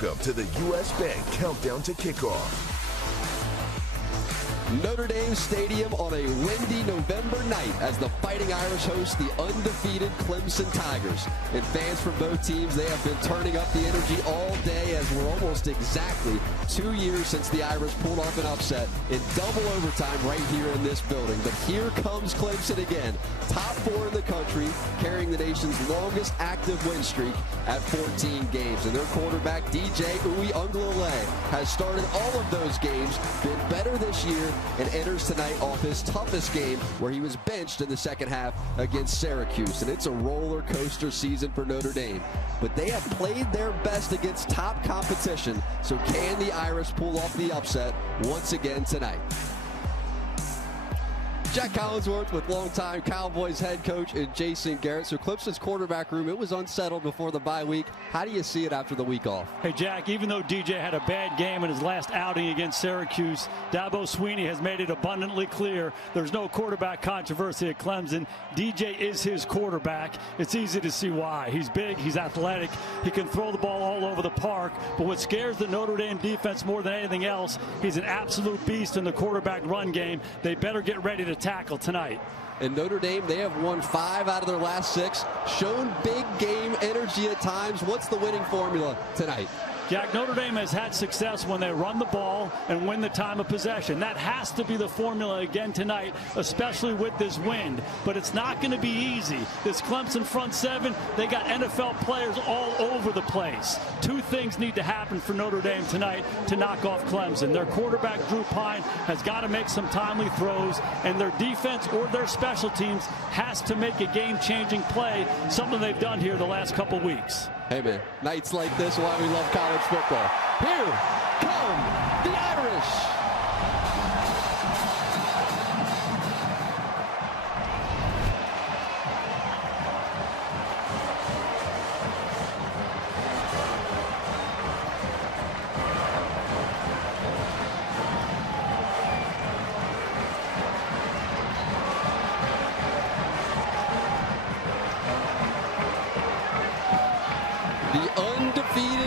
Welcome to the U.S. Bank Countdown to Kickoff. Notre Dame Stadium on a windy November night as the Fighting Irish host the undefeated Clemson Tigers. And fans from both teams, they have been turning up the energy all day as we're almost exactly 2 years since the Irish pulled off an upset in double overtime right here in this building. But here comes Clemson again, top 4 in the country, carrying the nation's longest active win streak at 14 games. And their quarterback, DJ Uiagalelei, has started all of those games, been better this year, and enters tonight off his toughest game where he was benched in the second half against Syracuse. And it's a roller coaster season for Notre Dame. But they have played their best against top competition. So can the Irish pull off the upset once again tonight? Jack Collinsworth with longtime Cowboys head coach and Jason Garrett. So Clemson's quarterback room, it was unsettled before the bye week. How do you see it after the week off? Hey, Jack, even though DJ had a bad game in his last outing against Syracuse, Dabo Swinney has made it abundantly clear there's no quarterback controversy at Clemson. DJ is his quarterback. It's easy to see why. He's big, he's athletic, he can throw the ball all over the park. But what scares the Notre Dame defense more than anything else, he's an absolute beast in the quarterback run game. They better get ready to tackle tonight. And Notre Dame, they have won 5 out of their last 6, shown big game energy at times. What's the winning formula tonight? Jack, Notre Dame has had success when they run the ball and win the time of possession. That has to be the formula again tonight, especially with this wind. But it's not going to be easy. This Clemson front 7, they got NFL players all over the place. 2 things need to happen for Notre Dame tonight to knock off Clemson. Their quarterback, Drew Pine, has got to make some timely throws, and their defense or their special teams has to make a game-changing play, something they've done here the last couple weeks. Hey, man, nights like this, why we love college football. Here come the Irish.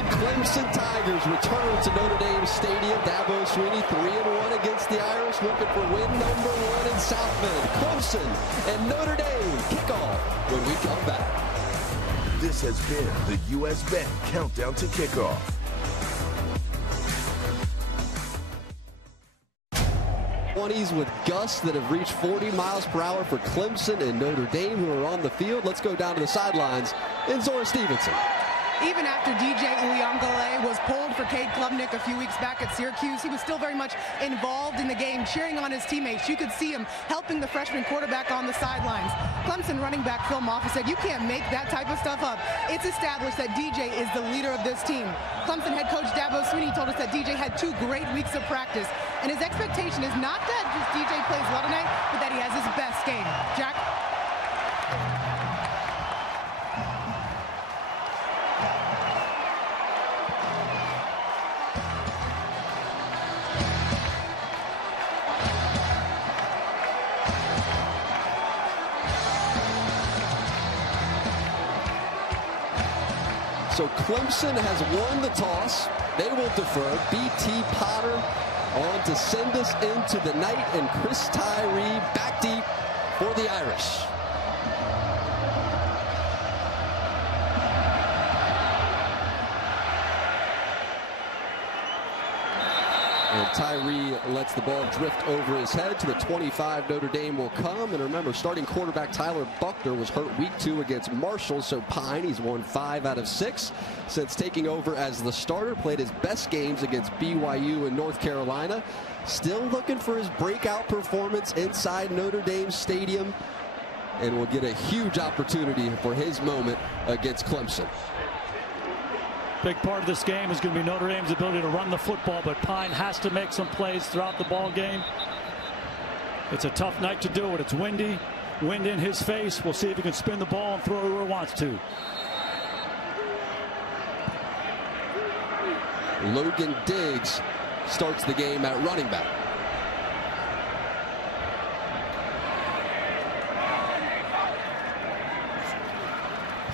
Clemson Tigers return to Notre Dame Stadium. Dabo Swinney 3-1 against the Irish, looking for win number 1 in South Bend. Clemson and Notre Dame kick off when we come back. This has been the U.S. Bank Countdown to Kickoff. With gusts that have reached 40 miles per hour for Clemson and Notre Dame, who are on the field. Let's go down to the sidelines in Zora Stevenson. Even after DJ Uiagalelei was pulled for Cade Klubnik a few weeks back at Syracuse, he was still very much involved in the game, cheering on his teammates. You could see him helping the freshman quarterback on the sidelines. Clemson running back Phil Moffitt said, "You can't make that type of stuff up. It's established that DJ is the leader of this team." Clemson head coach Dabo Swinney told us that DJ had 2 great weeks of practice, and his expectation is not that just DJ plays well tonight, but that he has his best game. Jack? So Clemson has won the toss. They will defer. B.T. Potter on to send us into the night, and Chris Tyree back deep for the Irish. And Tyree lets the ball drift over his head to the 25. Notre Dame will come. And remember, starting quarterback Tyler Buckner was hurt week 2 against Marshall. So Pine, he's won 5 out of 6 since taking over as the starter. Played his best games against BYU and North Carolina. Still looking for his breakout performance inside Notre Dame Stadium. And will get a huge opportunity for his moment against Clemson. Big part of this game is going to be Notre Dame's ability to run the football, but Pine has to make some plays throughout the ball game. It's a tough night to do it. It's windy, wind in his face. We'll see if he can spin the ball and throw it where he wants to. Logan Diggs starts the game at running back.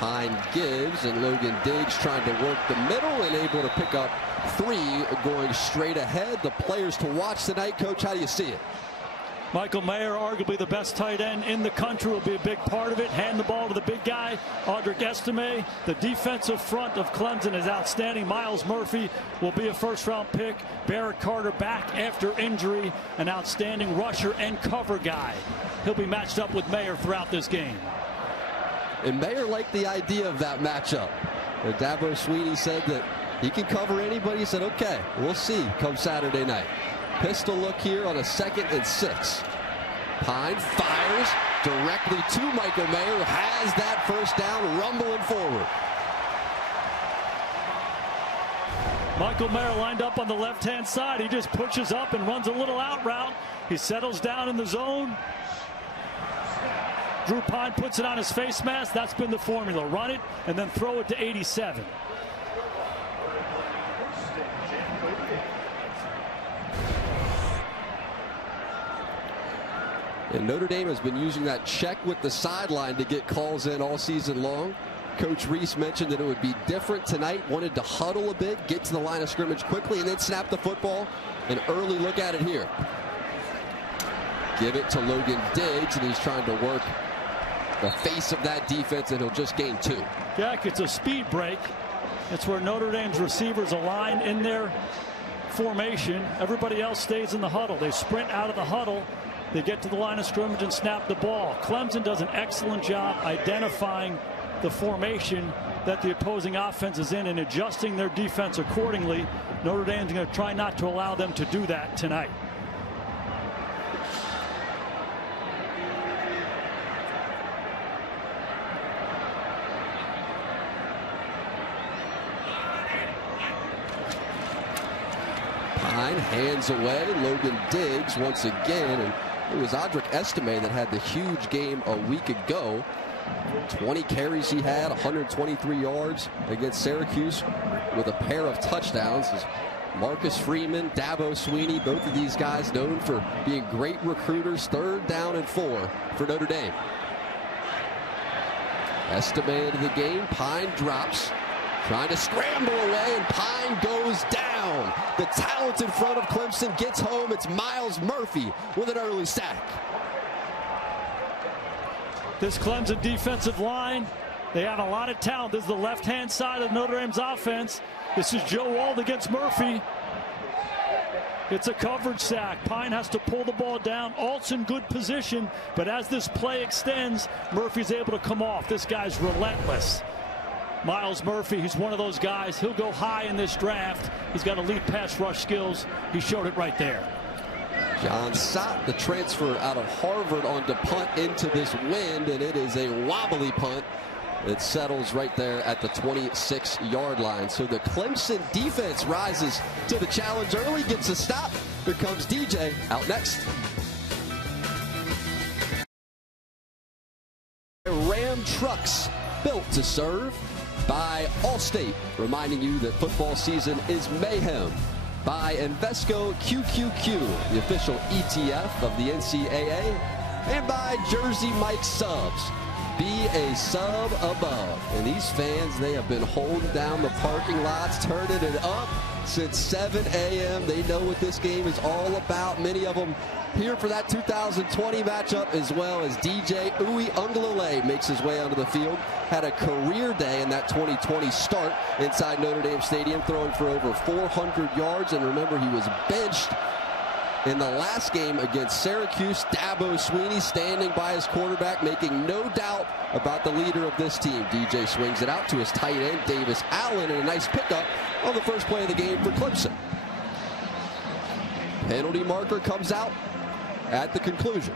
Pine gives, and Logan Diggs trying to work the middle and able to pick up 3, going straight ahead. The players to watch tonight. Coach, how do you see it? Michael Mayer, arguably the best tight end in the country, will be a big part of it. Hand the ball to the big guy, Audric Estime. The defensive front of Clemson is outstanding. Miles Murphy will be a first-round pick. Barrett Carter back after injury, an outstanding rusher and cover guy. He'll be matched up with Mayer throughout this game. And Mayer liked the idea of that matchup. Dabo Swinney said that he can cover anybody. He said, okay, we'll see come Saturday night. Pistol look here on a 2nd and 6. Pine fires directly to Michael Mayer, who has that first down, rumbling forward. Michael Mayer lined up on the left-hand side. He just pushes up and runs a little out route. He settles down in the zone. Drew Pine puts it on his face mask. That's been the formula. Run it and then throw it to 87. And Notre Dame has been using that check with the sideline to get calls in all season long. Coach Reese mentioned that it would be different tonight. Wanted to huddle a bit, get to the line of scrimmage quickly, and then snap the football. An early look at it here. Give it to Logan Diggs, and he's trying to work the face of that defense, and he'll just gain 2. Jack, it's a speed break. It's where Notre Dame's receivers align in their formation. Everybody else stays in the huddle. They sprint out of the huddle. They get to the line of scrimmage and snap the ball. Clemson does an excellent job identifying the formation that the opposing offense is in and adjusting their defense accordingly. Notre Dame's going to try not to allow them to do that tonight. Pine hands away. Logan Diggs once again, and it was Audric Estime that had the huge game a week ago. 20 carries he had, 123 yards against Syracuse with a pair of touchdowns. Marcus Freeman, Dabo Swinney, both of these guys known for being great recruiters. 3rd down and 4 for Notre Dame. Estime into the game. Pine drops, trying to scramble away, and Pine goes down. The talent in front of Clemson gets home. It's Miles Murphy with an early sack. This Clemson defensive line, they have a lot of talent. This is the left-hand side of Notre Dame's offense. This is Joe Wald against Murphy. It's a coverage sack. Pine has to pull the ball down. Alt's in good position, but as this play extends, Murphy's able to come off. This guy's relentless. Miles Murphy, he's one of those guys. He'll go high in this draft. He's got elite pass rush skills. He showed it right there. John Sott, the transfer out of Harvard, on to punt into this wind, and it is a wobbly punt. It settles right there at the 26-yard line. So the Clemson defense rises to the challenge early, gets a stop. Here comes DJ out next. Ram trucks built to serve by Allstate, reminding you that football season is mayhem. By Invesco QQQ, the official ETF of the NCAA, and by Jersey Mike Subs. Be a sub above. And these fans, they have been holding down the parking lots, turning it up since 7 a.m. They know what this game is all about. Many of them here for that 2020 matchup, as well as DJ Uiagalelei makes his way onto the field. Had a career day in that 2020 start inside Notre Dame Stadium, throwing for over 400 yards. And remember, he was benched in the last game against Syracuse. Dabo Swinney standing by his quarterback, making no doubt about the leader of this team. DJ swings it out to his tight end, Davis Allen, and a nice pickup on the first play of the game for Clemson. Penalty marker comes out at the conclusion.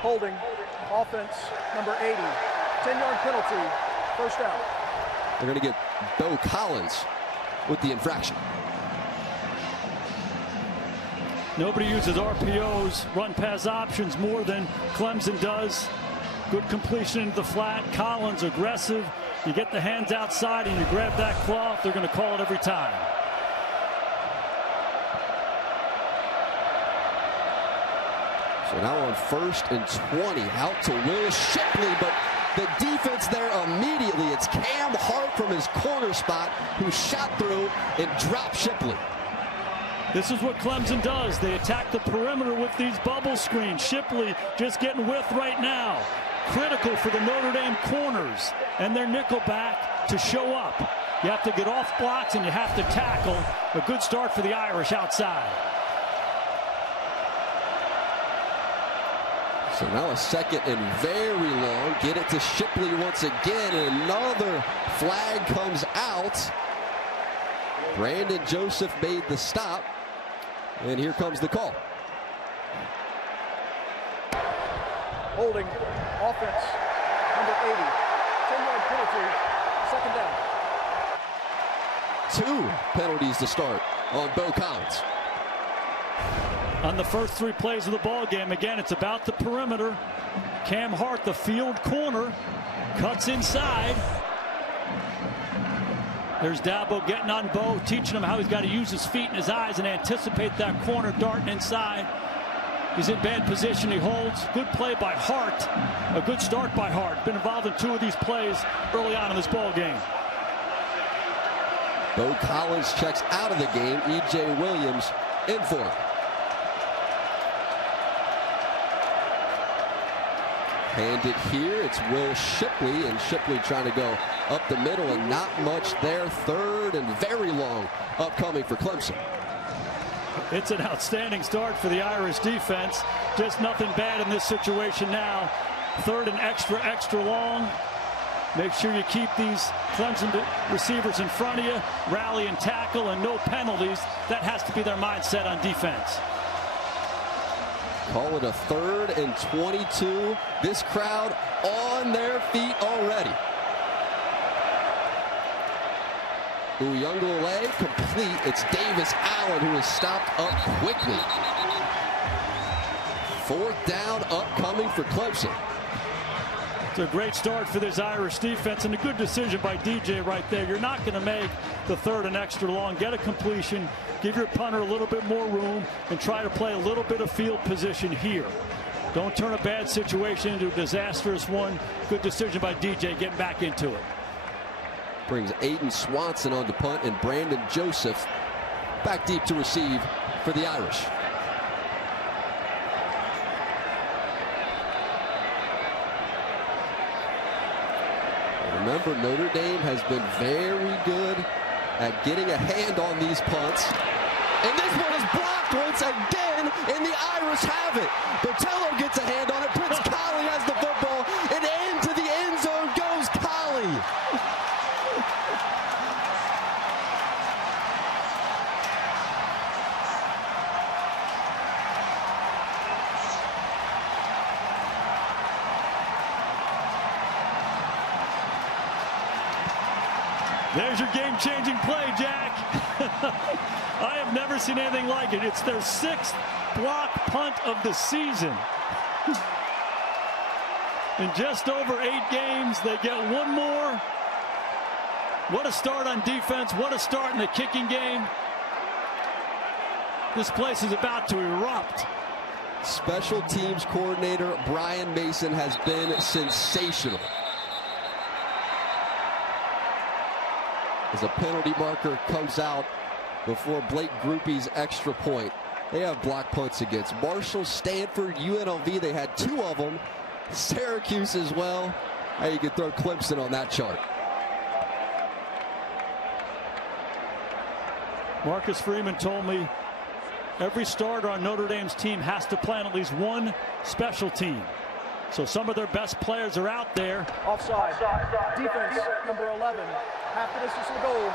Holding, offense, number 80. 10-yard penalty, first down. They're going to get Bo Collins with the infraction. Nobody uses RPOs, run-pass options, more than Clemson does. Good completion into the flat. Collins aggressive. You get the hands outside and you grab that cloth. They're going to call it every time. So now on 1st and 20, out to Will Shipley, but the defense there immediately. It's Cam Hart from his corner spot who shot through and dropped Shipley. This is what Clemson does. They attack the perimeter with these bubble screens. Shipley just getting width right now. Critical for the Notre Dame corners and their nickel back to show up. You have to get off blocks and you have to tackle. A good start for the Irish outside. So now a 2nd and very long. Get it to Shipley once again. And another flag comes out. Brandon Joseph made the stop. And here comes the call. Holding, offense, number 80. 10-yard penalty, 2nd down. 2 penalties to start on Bo Collins. On the first 3 plays of the ball game, again, it's about the perimeter. Cam Hart, the field corner, cuts inside. There's Dabo getting on Bo, teaching him how he's got to use his feet and his eyes and anticipate that corner darting inside. He's in bad position. He holds. Good play by Hart. A good start by Hart. Been involved in 2 of these plays early on in this ball game. Bo Collins checks out of the game. E.J. Williams in for him. Handed here, it's Will Shipley, and Shipley trying to go up the middle and not much there. 3rd and very long upcoming for Clemson. It's an outstanding start for the Irish defense. Just nothing bad in this situation now. 3rd and extra long. Make sure you keep these Clemson receivers in front of you. Rally and tackle and no penalties. That has to be their mindset on defense. Call it a 3rd and 22. This crowd on their feet already. Uyunglele complete. It's Davis Allen who is stopped up quickly. 4th down upcoming for Clemson. It's a great start for this Irish defense and a good decision by DJ right there. You're not going to make the 3rd and extra long. Get a completion. Give your punter a little bit more room and try to play a little bit of field position here. Don't turn a bad situation into a disastrous one. Good decision by DJ getting back into it. Brings Aiden Swanson on to punt and Brandon Joseph back deep to receive for the Irish. Remember, Notre Dame has been very good at getting a hand on these punts. And this one is blocked once again, and the Irish have it. Botello gets a hand on it. Prince Colley has the football, and into the end zone goes Colley. There's your game-changing play, Jack. I have never seen anything like it. It's their 6th block punt of the season. In just over 8 games, they get 1 more. What a start on defense. What a start in the kicking game. This place is about to erupt. Special teams coordinator Brian Mason has been sensational. As a penalty marker comes out before Blake Grupe's extra point. They have block punts against Marshall, Stanford, UNLV. They had 2 of them. Syracuse as well. Now you can throw Clemson on that chart. Marcus Freeman told me every starter on Notre Dame's team has to play on at least 1 special team. So some of their best players are out there. Offside. Defense, number 11. Half the distance to the goal.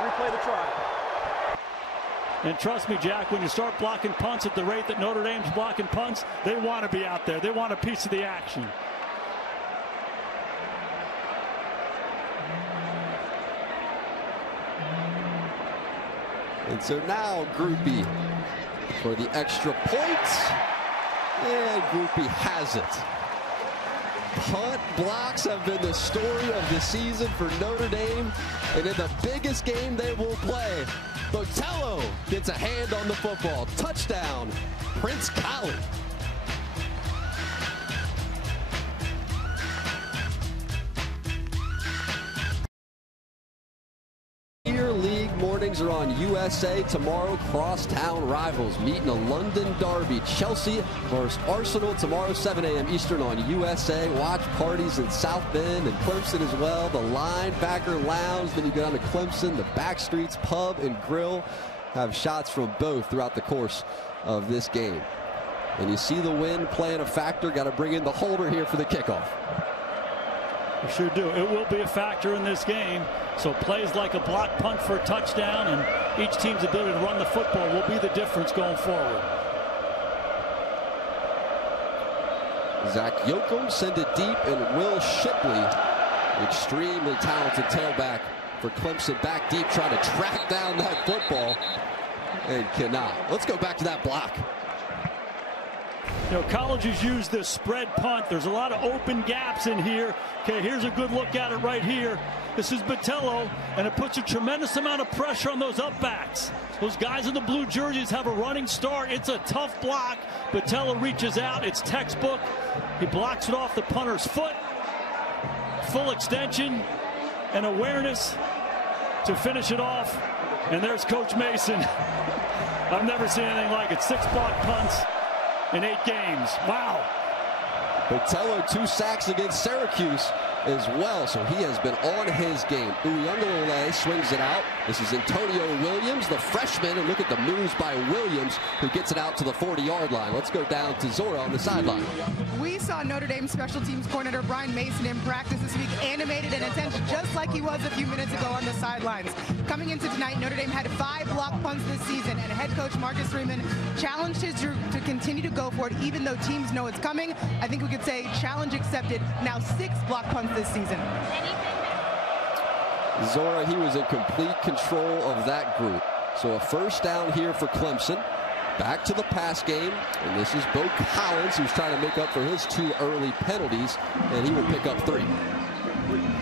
Replay the try. And trust me, Jack, when you start blocking punts at the rate that Notre Dame's blocking punts, they want to be out there. They want a piece of the action. And so now Grupe for the extra point. And Grupe has it. Punt blocks have been the story of the season for Notre Dame. And in the biggest game they will play, Botello gets a hand on the football. Touchdown, Prince Colley. Springs are on USA tomorrow. Crosstown rivals meet in a London derby. Chelsea versus Arsenal tomorrow, 7 a.m. Eastern on USA. Watch parties in South Bend and Clemson as well. The Linebacker Lounge. Then you go down to Clemson, the Backstreets Pub and Grill. Have shots from both throughout the course of this game. And you see the wind playing a factor. Got to bring in the holder here for the kickoff. We sure do. It will be a factor in this game. So plays like a block punt for a touchdown, and each team's ability to run the football will be the difference going forward. Zach Yoakum send it deep, and Will Shipley, extremely talented tailback for Clemson, back deep trying to track down that football and cannot. Let's go back to that block. You know, colleges use this spread punt. There's a lot of open gaps in here. Okay, here's a good look at it right here. This is Botello, and it puts a tremendous amount of pressure on those upbacks. Those guys in the blue jerseys have a running start. It's a tough block. Botello reaches out. It's textbook. He blocks it off the punter's foot. Full extension and awareness to finish it off. And there's Coach Mason. I've never seen anything like it. 6 block punts in 8 games. Wow. Botello 2 sacks against Syracuse as well, so he has been on his game. Uyunglele swings it out. This is Antonio Williams, the freshman, and look at the moves by Williams, who gets it out to the 40-yard line. Let's go down to Zora on the sideline. We saw Notre Dame special teams coordinator Brian Mason in practice this week, animated and intense, just like he was a few minutes ago on the sidelines. Coming into tonight, Notre Dame had 5 block punts this season, and head coach Marcus Freeman challenged his group to continue to go for it, even though teams know it's coming. I think we could say challenge accepted. Now 6 block punts this season. Zora, he was in complete control of that group. So a first down here for Clemson. Back to the pass game, and this is Bo Collins, who's trying to make up for his 2 early penalties, and he will pick up 3.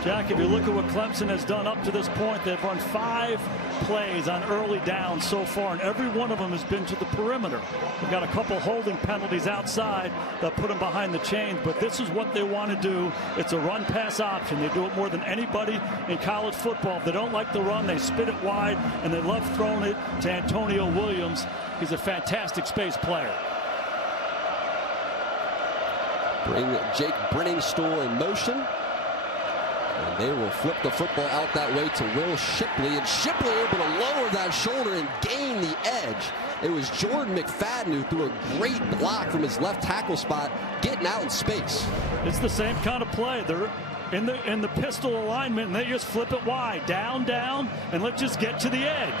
Jack, if you look at what Clemson has done up to this point, they've run 5 plays on early downs so far, and every one of them has been to the perimeter. They've got a couple holding penalties outside that put them behind the chains, but this is what they want to do. It's a run-pass option. They do it more than anybody in college football. If they don't like the run, they spit it wide, and they love throwing it to Antonio Williams. He's a fantastic space player. Bring Jake Brenningstool in motion. And they will flip the football out that way to Will Shipley. And Shipley able to lower that shoulder and gain the edge. It was Jordan McFadden who threw a great block from his left tackle spot, getting out in space. It's the same kind of play. They're in the pistol alignment, and they just flip it wide. Down, down, and let's just get to the edge.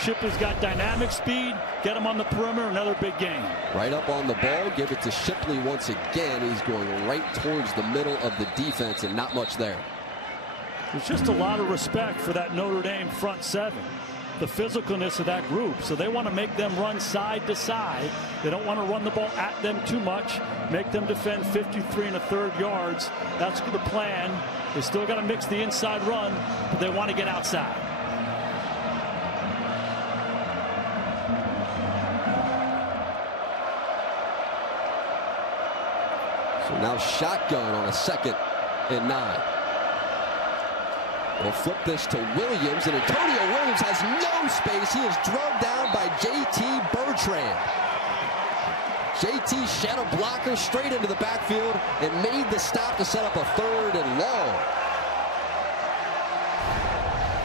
Shipley's got dynamic speed. Get him on the perimeter, another big game. Right up on the ball, give it to Shipley once again. He's going right towards the middle of the defense, and not much there. There's just a lot of respect for that Notre Dame front 7. The physicalness of that group. So they want to make them run side to side. They don't want to run the ball at them too much. Make them defend 53 1/3 yards. That's the plan. They still got to mix the inside run, but they want to get outside. So now shotgun on a 2nd and 9. We'll flip this to Williams, and Antonio Williams has no space. He is drugged down by J.T. Bertrand. J.T. shed a blocker straight into the backfield and made the stop to set up a 3rd and long.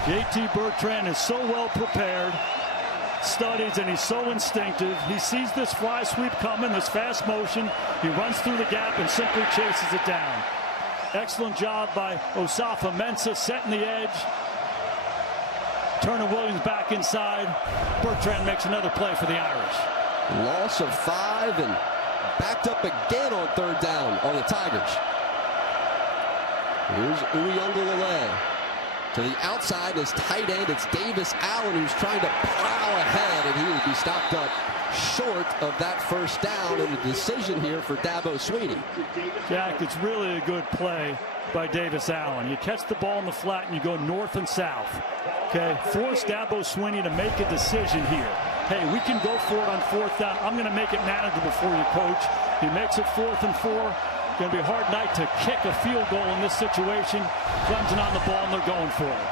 J.T. Bertrand is so well prepared, studies, and he's so instinctive. He sees this fly sweep coming, this fast motion. He runs through the gap and simply chases it down. Excellent job by Osafa Mensah setting the edge. Turner Williams back inside. Bertrand makes another play for the Irish. Loss of 5 and backed up again on 3rd down on the Tigers. Here's Uyunglele. To the outside, his tight end, it's Davis Allen, who's trying to plow ahead, and he will be stopped up short of that first down, and a decision here for Dabo Swinney. Jack, it's really a good play by Davis Allen. You catch the ball in the flat and you go north and south. Okay, force Dabo Swinney to make a decision here. Hey, we can go for it on 4th down. I'm going to make it manageable for you, coach. He makes it 4th and 4. Going to be a hard night to kick a field goal in this situation. Clemson on the ball, and they're going for it.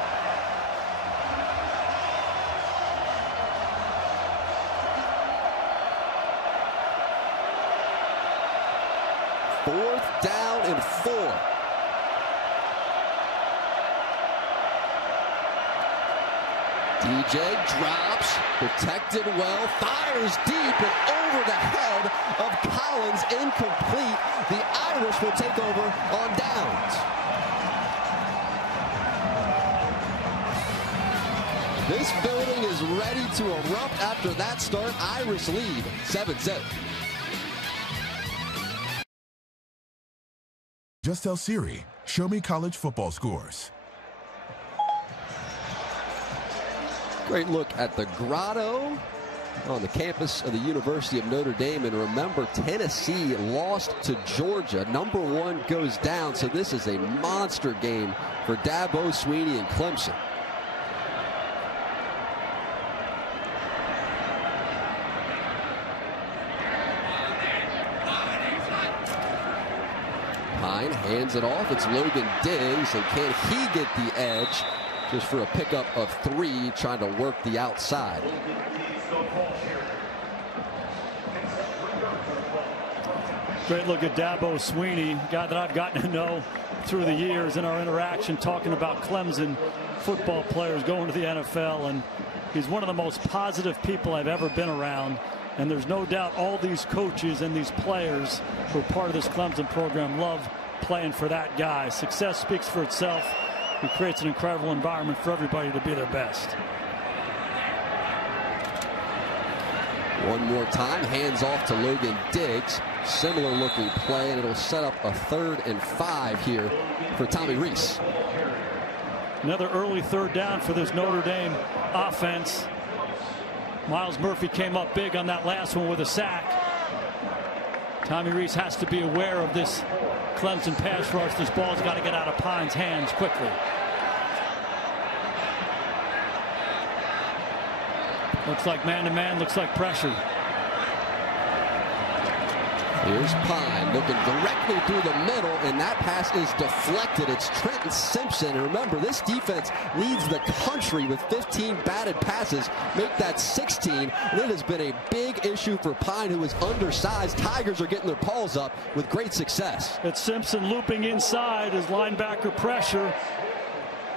4. DJ drops, protected well, fires deep and over the head of Collins, incomplete. The Irish will take over on downs. This building is ready to erupt after that start. Irish lead 7-0. Just tell Siri, show me college football scores. Great look at the grotto on the campus of the University of Notre Dame. And remember, Tennessee lost to Georgia. Number 1 goes down, so this is a monster game for Dabo Swinney and Clemson. Pine hands it off. It's Logan Diggs, and can he get the edge? Just for a pickup of 3, trying to work the outside. Great look at Dabo Swinney, guy that I've gotten to know through the years in our interaction, talking about Clemson football players going to the NFL. And he's one of the most positive people I've ever been around. And there's no doubt all these coaches and these players who are part of this Clemson program love playing for that guy. Success speaks for itself. He creates an incredible environment for everybody to be their best. One more time, hands off to Logan Diggs. Similar looking play, and it'll set up a 3rd and 5 here for Tommy Rees. Another early 3rd down for this Notre Dame offense. Miles Murphy came up big on that last one with a sack. Tommy Rees has to be aware of this Clemson pass rush. This ball's got to get out of Pine's hands quickly. Looks like man-to-man, looks like pressure. Here's Pine looking directly through the middle, and that pass is deflected. It's Trenton Simpson. And remember, this defense leads the country with 15 batted passes, make that 16. And it has been a big issue for Pine, who is undersized. Tigers are getting their paws up with great success. It's Simpson looping inside as linebacker pressure.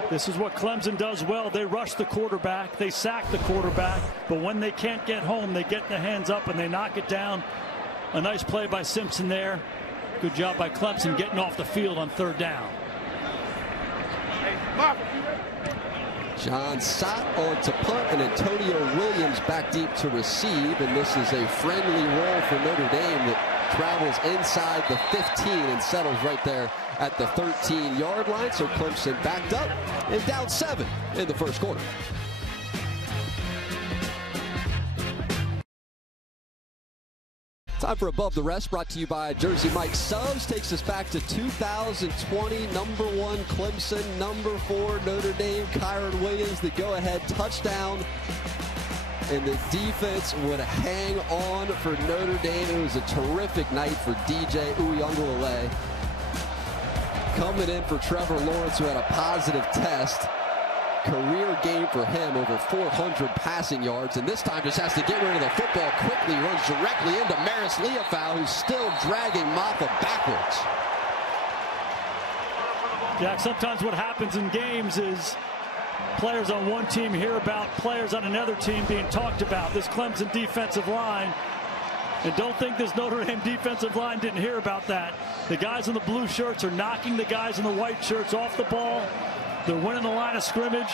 This is what Clemson does well. They rush the quarterback, they sack the quarterback, but when they can't get home, they get the hands up and they knock it down. A nice play by Simpson there. Good job by Clemson getting off the field on 3rd down. John Sott on to punt, and Antonio Williams back deep to receive. And this is a friendly roll for Notre Dame that travels inside the 15 and settles right there at the 13-yard line. So Clemson backed up and down 7 in the 1st quarter. Time for Above the Rest, brought to you by Jersey Mike Subs. Takes us back to 2020. Number 1 Clemson, number 4 Notre Dame. Kyron Williams, the go-ahead touchdown. And the defense would hang on for Notre Dame. It was a terrific night for DJ Uiagalelei. Coming in for Trevor Lawrence, who had a positive test. Career game for him, over 400 passing yards, and this time just has to get rid of the football quickly. Runs directly into Maris Leofau, who's still dragging Maffa backwards. Jack, sometimes what happens in games is players on one team hear about players on another team being talked about. This Clemson defensive line, and don't think this Notre Dame defensive line didn't hear about that. The guys in the blue shirts are knocking the guys in the white shirts off the ball. They're winning the line of scrimmage.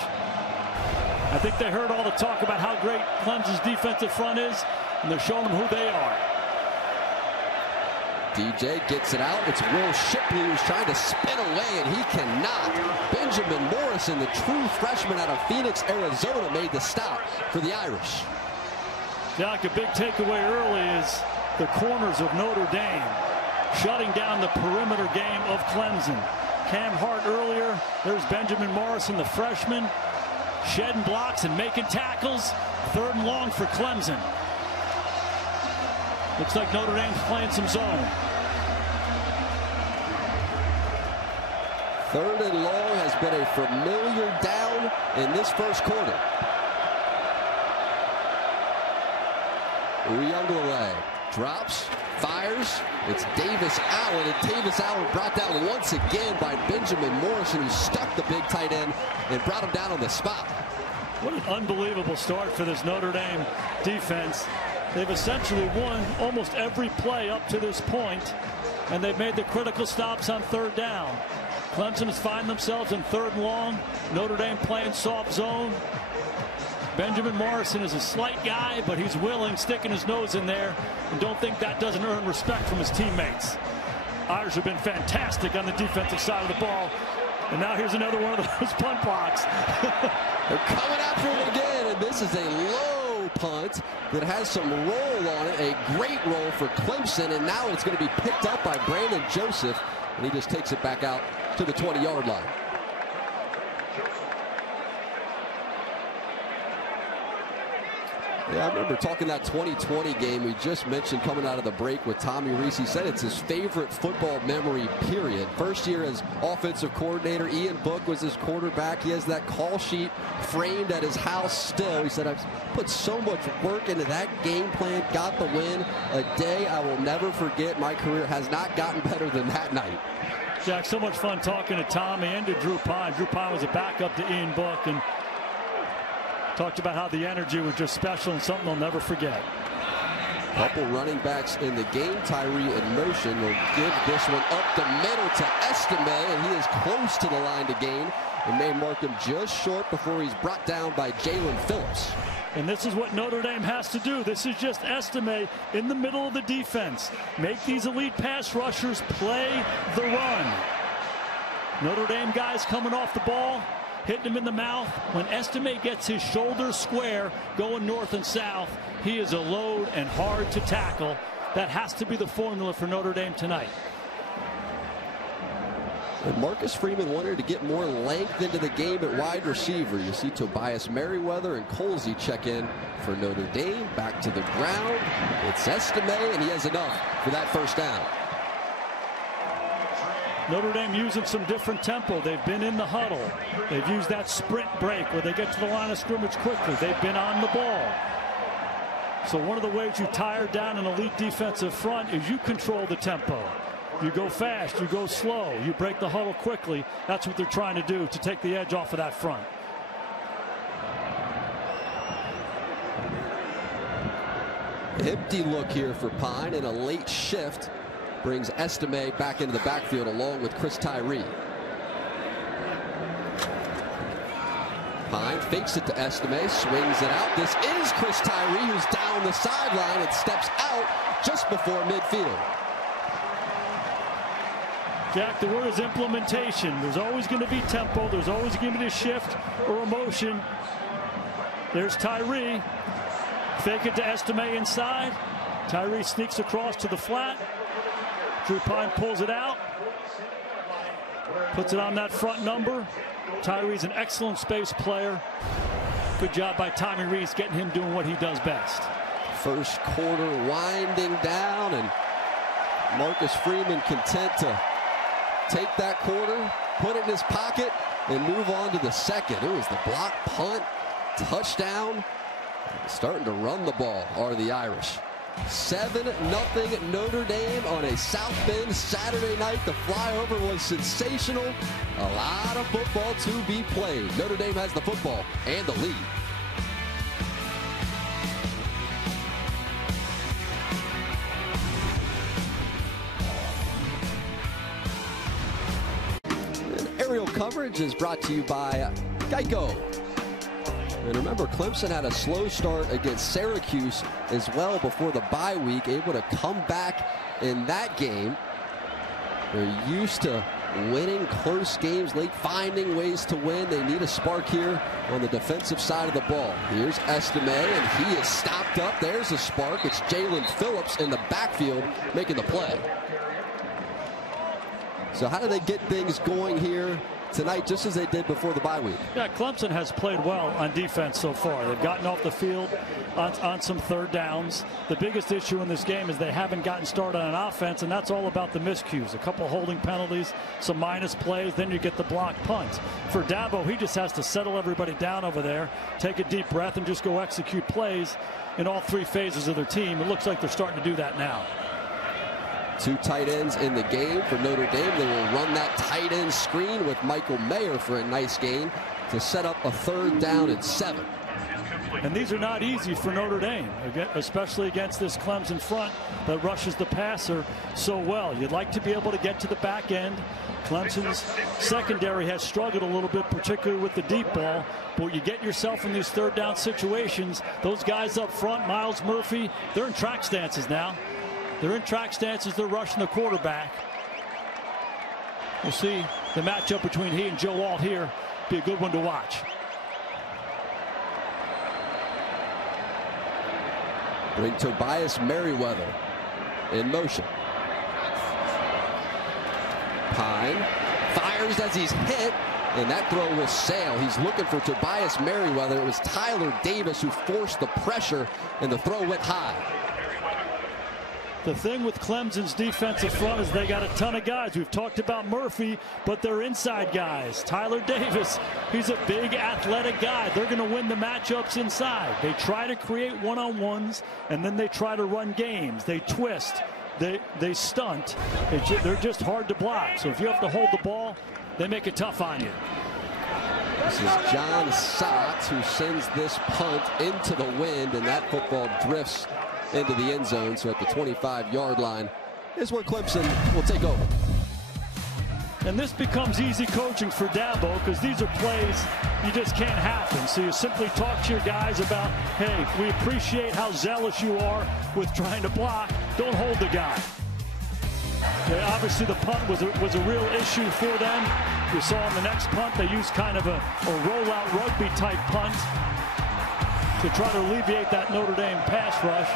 I think they heard all the talk about how great Clemson's defensive front is, and they're showing them who they are. DJ gets it out. It's Will Shipley who's trying to spin away, and he cannot. Benjamin Morrison, the true freshman out of Phoenix, Arizona, made the stop for the Irish. Doc, a big takeaway early is the corners of Notre Dame shutting down the perimeter game of Clemson. Cam Hart earlier. There's Benjamin Morrison, the freshman, shedding blocks and making tackles. 3rd and long for Clemson. Looks like Notre Dame's playing some zone. 3rd and long has been a familiar down in this 1st quarter. Uiagalelei Drops, fires. It's Davis Allen, and Davis Allen brought down once again by Benjamin Morrison, who stuck the big tight end and brought him down on the spot. What an unbelievable start for this Notre Dame defense. They've essentially won almost every play up to this point, and they've made the critical stops on third down. Clemson has find themselves in third and long. Notre Dame playing soft zone. Benjamin Morrison is a slight guy, but he's willing, sticking his nose in there, and don't think that doesn't earn respect from his teammates. Irish have been fantastic on the defensive side of the ball, and now here's another one of those punt blocks. They're coming after it again, and this is a low punt that has some roll on it, a great roll for Clemson, and now it's going to be picked up by Brandon Joseph, and he just takes it back out to the 20-yard line. Yeah, I remember talking that 2020 game we just mentioned coming out of the break with Tommy Rees. He said it's his favorite football memory, period. First year as offensive coordinator, Ian Book was his quarterback. He has that call sheet framed at his house still. He said, I've put so much work into that game plan, got the win. A day I will never forget. My career has not gotten better than that night. Jack, so much fun talking to Tommy and to Drew Pine. Drew Pine was a backup to Ian Book, and talked about how the energy was just special and something they'll never forget. Couple running backs in the game. Tyree in motion will give this one up the middle to Estime, and he is close to the line to gain and may mark him just short before he's brought down by Jalen Phillips. And this is what Notre Dame has to do. This is just Estime in the middle of the defense. Make these elite pass rushers play the run. Notre Dame guys coming off the ball, hitting him in the mouth. When Estime gets his shoulders square going north and south, he is a load and hard to tackle. That has to be the formula for Notre Dame tonight. And Marcus Freeman wanted to get more length into the game at wide receiver. You see Tobias Merriweather and Colsey check in for Notre Dame. Back to the ground. It's Estime, and he has enough for that first down. Notre Dame using some different tempo. They've been in the huddle. They've used that sprint break where they get to the line of scrimmage quickly. They've been on the ball. So one of the ways you tire down an elite defensive front is you control the tempo. You go fast, you go slow, you break the huddle quickly. That's what they're trying to do to take the edge off of that front. Empty look here for Pine, and a late shift brings Estime back into the backfield along with Chris Tyree. Pine fakes it to Estime, swings it out. This is Chris Tyree, who's down the sideline and steps out just before midfield. Jack, the word is implementation. There's always going to be tempo. There's always going to be a shift or a motion. There's Tyree. Fake it to Estime inside. Tyree sneaks across to the flat. Drew Pine pulls it out. Puts it on that front number. Tyree's an excellent space player. Good job by Tommy Rees getting him doing what he does best. First quarter winding down, and Marcus Freeman content to take that quarter, put it in his pocket, and move on to the second. It was the block punt, touchdown. Starting to run the ball are the Irish. 7-0 Notre Dame on a South Bend Saturday night. The flyover was sensational. A lot of football to be played. Notre Dame has the football and the lead. And aerial coverage is brought to you by Geico. And remember, Clemson had a slow start against Syracuse as well before the bye week, able to come back in that game. They're used to winning close games late, finding ways to win. They need a spark here on the defensive side of the ball. Here's Estime, and he is stopped up. There's a spark. It's Jalen Phillips in the backfield making the play. So how do they get things going here tonight, just as they did before the bye week. Yeah, Clemson has played well on defense so far. They've gotten off the field on some third downs. The biggest issue in this game is they haven't gotten started on offense, and that's all about the miscues. A couple holding penalties, some minus plays, then you get the block punt. For Dabo, he just has to settle everybody down over there, take a deep breath, and just go execute plays in all three phases of their team. It looks like they're starting to do that now. Two tight ends in the game for Notre Dame. They will run that tight end screen with Michael Mayer for a nice gain to set up a 3rd down and 7. And these are not easy for Notre Dame, especially against this Clemson front that rushes the passer so well. You'd like to be able to get to the back end. Clemson's secondary has struggled a little bit, particularly with the deep ball. But you get yourself in these 3rd down situations. Those guys up front, Miles Murphy, they're in track stances now. They're in track stances. They're rushing the quarterback. We'll see the matchup between he and Joe Alt here. Be a good one to watch. Bring Tobias Merriweather in motion. Pine fires as he's hit, and that throw will sail. He's looking for Tobias Merriweather. It was Tyler Davis who forced the pressure, and the throw went high. The thing with Clemson's defensive front is they got a ton of guys. We've talked about Murphy, but they're inside guys. Tyler Davis, he's a big athletic guy. They're going to win the matchups inside. They try to create one-on-ones, and then they try to run games. They twist. They stunt. They're just hard to block. So if you have to hold the ball, they make it tough on you. This is John Sotz who sends this punt into the wind, and that football drifts into the end zone. So at the 25-yard line is where Clemson will take over. And this becomes easy coaching for Dabo, because these are plays you just can't happen. So you simply talk to your guys about, hey, we appreciate how zealous you are with trying to block. Don't hold the guy. Obviously the punt was a real issue for them. You saw on the next punt they used kind of a rollout rugby type punt to try to alleviate that Notre Dame pass rush.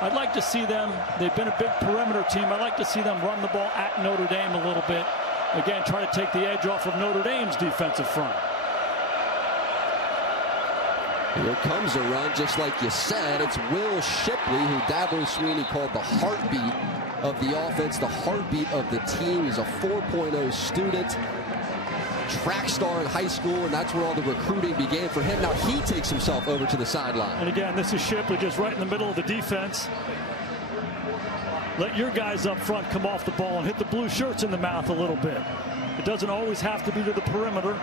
I'd like to see them, they've been a big perimeter team, I'd like to see them run the ball at Notre Dame a little bit. Again, try to take the edge off of Notre Dame's defensive front. Here comes a run, just like you said. It's Will Shipley, who Dabo Swinney called the heartbeat of the offense, the heartbeat of the team. He's a 4.0 student, track star in high school, and that's where all the recruiting began for him. Now he takes himself over to the sideline. And again, this is Shipley just right in the middle of the defense. Let your guys up front come off the ball and hit the blue shirts in the mouth a little bit. It doesn't always have to be to the perimeter.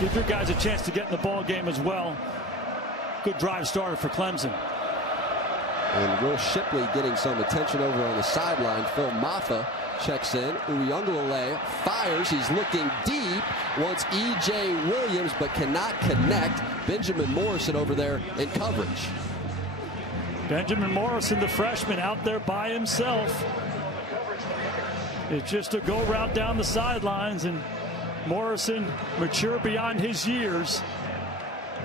Give your guys a chance to get in the ball game as well. Good drive starter for Clemson. And Will Shipley getting some attention over on the sideline. Phil Maffa checks in. Uyunglele fires. He's looking deep. Wants E.J. Williams, but cannot connect. Benjamin Morrison over there in coverage. Benjamin Morrison, the freshman, out there by himself. It's just a go route down the sidelines, and Morrison, mature beyond his years.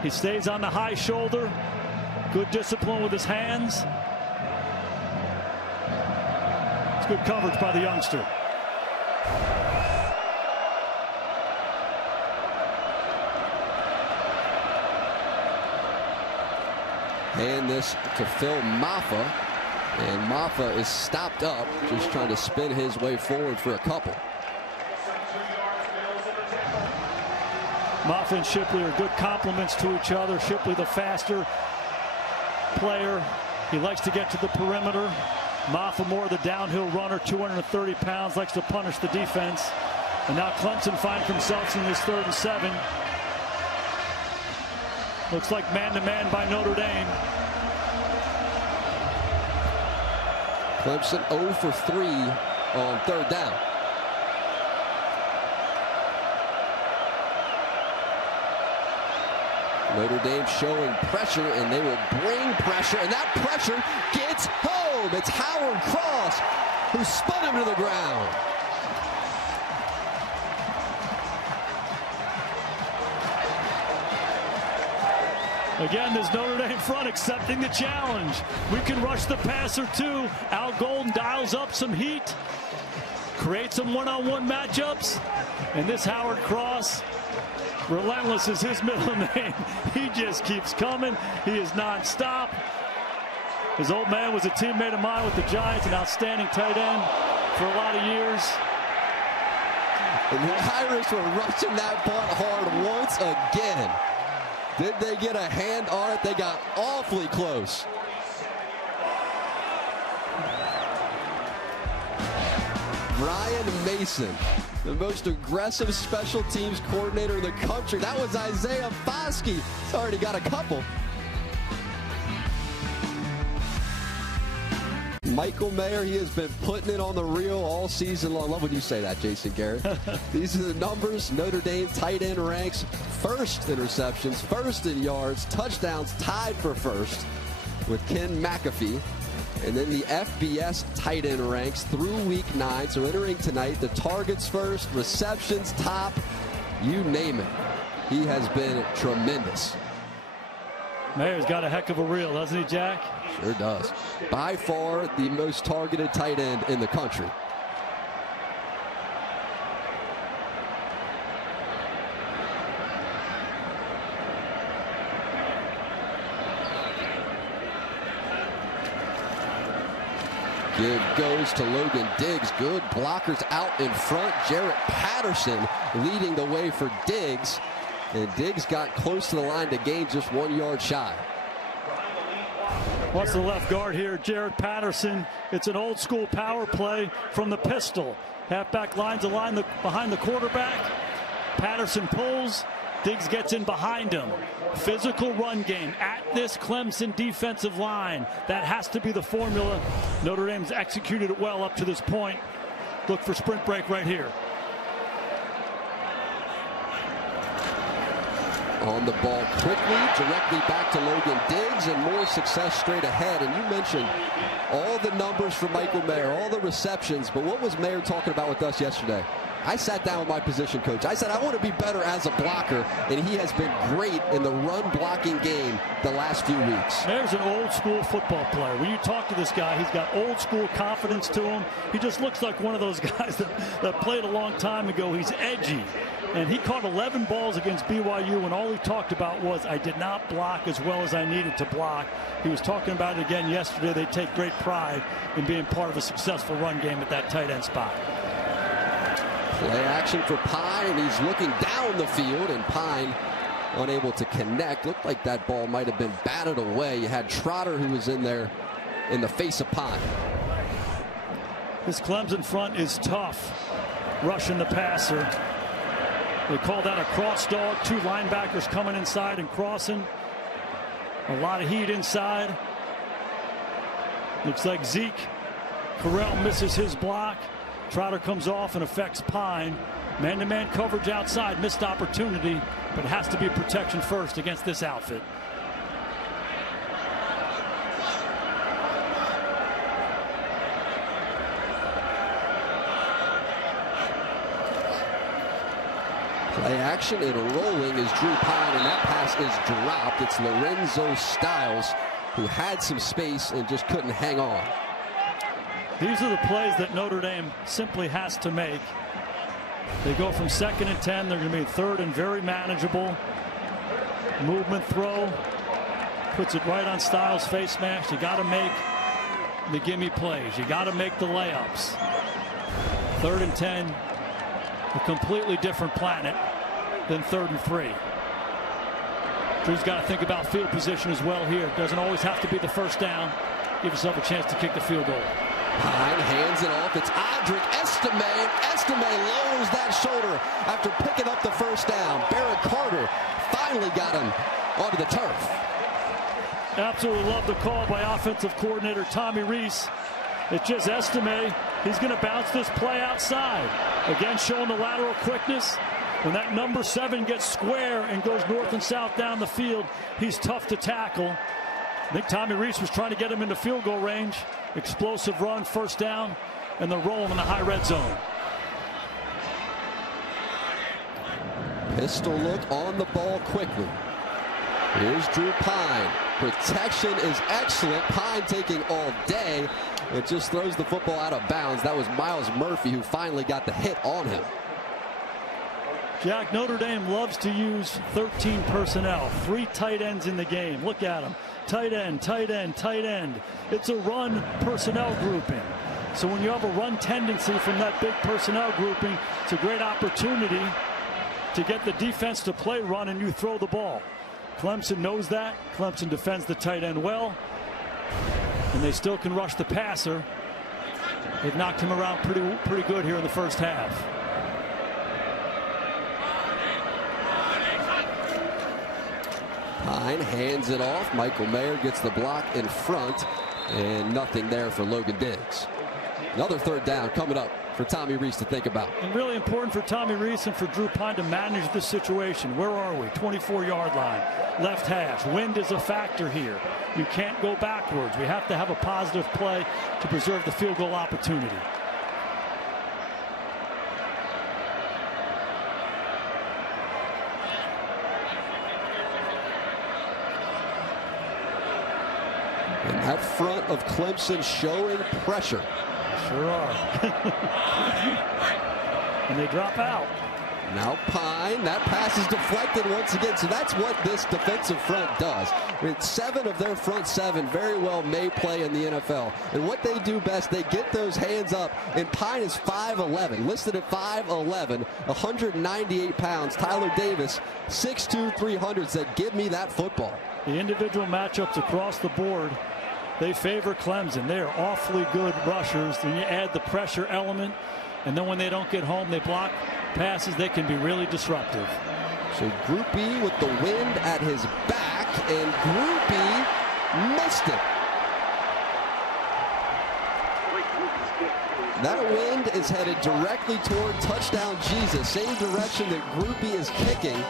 He stays on the high shoulder. Good discipline with his hands. It's good coverage by the youngster. Hand this to Phil Maffa, and Maffa is stopped up, just trying to spin his way forward for a couple. Maffa and Shipley are good complements to each other. Shipley, the faster player. He likes to get to the perimeter. Maffa, more the downhill runner, 230 pounds, likes to punish the defense. And now Clemson finds themselves in this 3rd and 7. Looks like man-to-man by Notre Dame. Clemson 0 for 3 on 3rd down. Notre Dame showing pressure, and they will bring pressure, and that pressure gets home. It's Howard Cross who spun him to the ground. Again, this Notre Dame front accepting the challenge. We can rush the passer too. Al Golden dials up some heat, creates some one-on-one matchups. And this Howard Cross, relentless is his middle name. He just keeps coming. He is nonstop. His old man was a teammate of mine with the Giants, an outstanding tight end for a lot of years. And the Irish were rushing that punt hard once again. Did they get a hand on it? They got awfully close. Ryan Mason, the most aggressive special teams coordinator in the country. That was Isaiah Foskey. He's already got a couple. Michael Mayer, he has been putting it on the reel all season long. I love when you say that, Jason Garrett. These are the numbers. Notre Dame tight end ranks first in receptions, first in yards, touchdowns tied for first with Ken McAfee. And then the FBS tight end ranks through week 9. So entering tonight, the targets first, receptions top, you name it. He has been tremendous. Mayer's got a heck of a reel, doesn't he, Jack? Sure does. By far the most targeted tight end in the country. Give goes to Logan Diggs. Good blockers out in front. Jarrett Patterson leading the way for Diggs. And Diggs got close to the line to gain just 1 yard shy. What's the left guard here? Jarrett Patterson. It's an old school power play from the pistol. Halfback lines a line behind the quarterback. Patterson pulls. Diggs gets in behind him. Physical run game at this Clemson defensive line. That has to be the formula. Notre Dame's executed it well up to this point. Look for sprint break right here. On the ball quickly, directly back to Logan Diggs, and more success straight ahead. And you mentioned all the numbers for Michael Mayer, all the receptions, but what was Mayer talking about with us yesterday? I sat down with my position coach. I said, I want to be better as a blocker, and he has been great in the run blocking game the last few weeks. Mayer's an old school football player. When you talk to this guy, he's got old school confidence to him. He just looks like one of those guys that played a long time ago. He's edgy. And he caught 11 balls against BYU, and all he talked about was, I did not block as well as I needed to block. He was talking about it again yesterday. They take great pride in being part of a successful run game at that tight end spot. Play action for Pine. He's looking down the field, and Pine unable to connect. Looked like that ball might have been batted away. You had Trotter, who was in there in the face of Pine. This Clemson front is tough, rushing the passer. They call that a cross dog. 2 linebackers coming inside and crossing. A lot of heat inside. Looks like Zeke Correll misses his block. Trotter comes off and affects Pine. Man-to-man coverage outside. Missed opportunity, but it has to be protection first against this outfit. Play action and rolling is Drew Pine, and that pass is dropped. It's Lorenzo Styles, who had some space and just couldn't hang on. These are the plays that Notre Dame simply has to make. They go from 2nd and 10. They're going to be 3rd and very manageable. Movement throw. Puts it right on Styles' face mask. You got to make the gimme plays. You got to make the layups. 3rd and 10. A completely different planet than 3rd and 3. Drew's got to think about field position as well here. Doesn't always have to be the first down. Give yourself a chance to kick the field goal. Pine hands it off. It's Audric Estime. Estime lowers that shoulder after picking up the first down. Barrett Carter finally got him onto the turf. Absolutely love the call by offensive coordinator Tommy Rees. It's just Estime. He's going to bounce this play outside. Again, showing the lateral quickness. When that number 7 gets square and goes north and south down the field, he's tough to tackle. I think Tommy Rees was trying to get him into field goal range. Explosive run, first down, and they're rolling in the high red zone. Pistol look on the ball quickly. Here's Drew Pine. Protection is excellent. Pine taking all day. It just throws the football out of bounds. That was Miles Murphy who finally got the hit on him. Jack, Notre Dame loves to use 13 personnel, 3 tight ends in the game. Look at them. Tight end, tight end, tight end. It's a run personnel grouping. So when you have a run tendency from that big personnel grouping, it's a great opportunity to get the defense to play run and you throw the ball. Clemson knows that. Clemson defends the tight end well. And they still can rush the passer. They've knocked him around pretty good here in the first half. Pine hands it off. Michael Mayer gets the block in front, and nothing there for Logan Diggs. Another third down coming up for Tommy Rees to think about. And really important for Tommy Rees and for Drew Pine to manage this situation. Where are we? 24-yard line, left hash. Wind is a factor here. You can't go backwards. We have to have a positive play to preserve the field goal opportunity. And that front of Clemson showing pressure. Sure are. And they drop out. Now Pine, that pass is deflected once again. So that's what this defensive front does. I mean, 7 of their front 7 very well may play in the NFL. And what they do best, they get those hands up. And Pine is 5'11", listed at 5'11", 198 pounds. Tyler Davis, 6'2", 300, said, give me that football. The individual matchups across the board, they favor Clemson. They are awfully good rushers. Then you add the pressure element, and then when they don't get home, they block passes. They can be really disruptive. So Groupie with the wind at his back, and Groupie missed it. That wind is headed directly toward touchdown Jesus. Same direction that Groupie is kicking.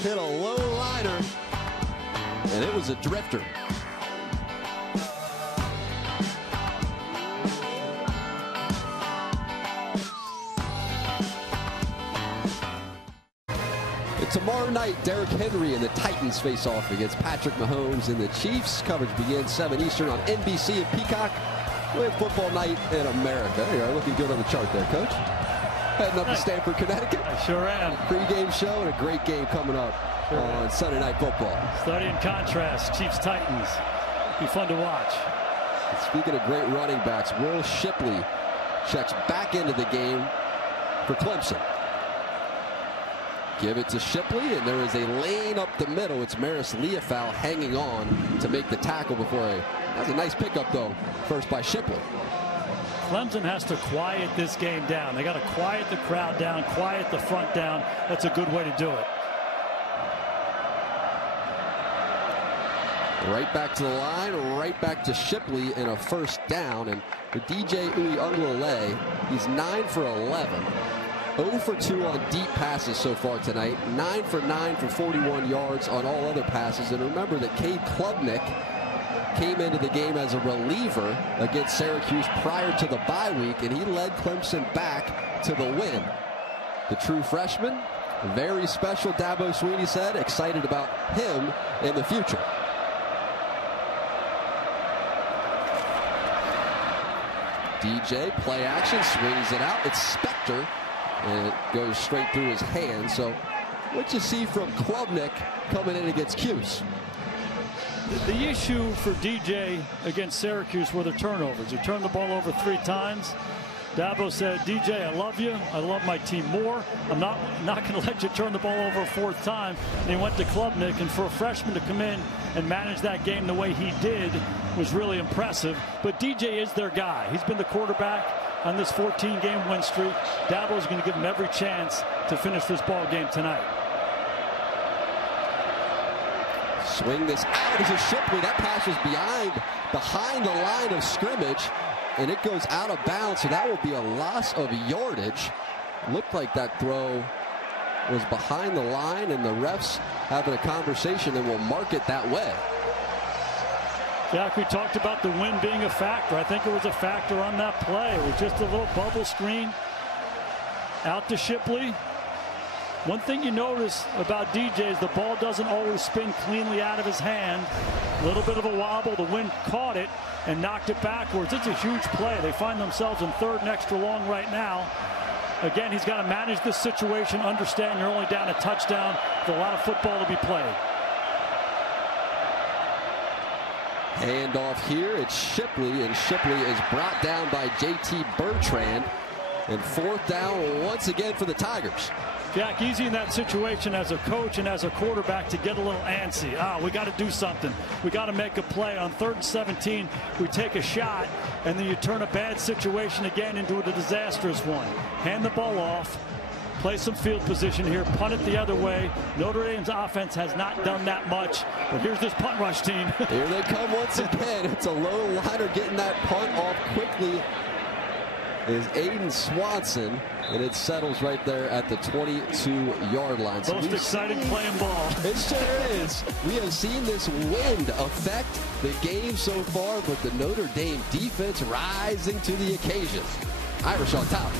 Hit a low liner, and it was a drifter. Tomorrow night, Derrick Henry and the Titans face off against Patrick Mahomes and the Chiefs. Coverage begins 7 Eastern on NBC and Peacock with Football Night in America. You are looking good on the chart there, Coach. Heading up to Stamford, Connecticut. I sure am. Pre-game show and a great game coming up on Sunday Night Football. Study and contrast, Chiefs-Titans. Be fun to watch. And speaking of great running backs, Will Shipley checks back into the game for Clemson. Give it to Shipley, and there is a lane up the middle. It's Maris Leofau hanging on to make the tackle before that's a nice pickup, though, first by Shipley. Clemson has to quiet this game down. They got to quiet the crowd down, quiet the front down. That's a good way to do it. Right back to the line, right back to Shipley in a first down. And for DJ Uiagalelei, he's 9 for 11. 0 for 2 on deep passes so far tonight. 9 for 9 for 41 yards on all other passes. And remember that CLEvsND came into the game as a reliever against Syracuse prior to the bye week, and he led Clemson back to the win. The true freshman, very special, Dabo Swinney said, excited about him in the future. DJ, play action, swings it out. It's Spector, and it goes straight through his hand. So what you see from CLEvsND coming in against Cuse? The issue for DJ against Syracuse were the turnovers. He turned the ball over 3 times. Dabo said, DJ, I love you. I love my team more. I'm not going to let you turn the ball over a 4th time. And he went to CLEvsND, and for a freshman to come in and manage that game the way he did was really impressive. But DJ is their guy. He's been the quarterback on this 14-game win streak. Dabo's going to give him every chance to finish this ball game tonight. Swing this out as a Shipley. That pass was behind the line of scrimmage, and it goes out of bounds, so that will be a loss of yardage. Looked like that throw was behind the line, and the refs having a conversation and will mark it that way. Jack, we talked about the wind being a factor. I think it was a factor on that play. It was just a little bubble screen out to Shipley. One thing you notice about DJ is the ball doesn't always spin cleanly out of his hand. A little bit of a wobble. The wind caught it and knocked it backwards. It's a huge play. They find themselves in 3rd and extra long right now. Again, he's got to manage this situation, understand you're only down a touchdown. There's a lot of football to be played. Handoff here, it's Shipley, and Shipley is brought down by J.T. Bertrand. And 4th down once again for the Tigers. Jack, easy in that situation as a coach and as a quarterback to get a little antsy. We got to do something. We got to make a play. On 3rd and 17, we take a shot, and then you turn a bad situation again into a disastrous one. Hand the ball off, play some field position here, punt it the other way. Notre Dame's offense has not done that much, but here's this punt rush team. Here they come once again. It's a low liner getting that punt off quickly is Aiden Swanson, and it settles right there at the 22-yard line. So most exciting playing ball. It sure is. We have seen this wind affect the game so far, but the Notre Dame defense rising to the occasion. Irish on top.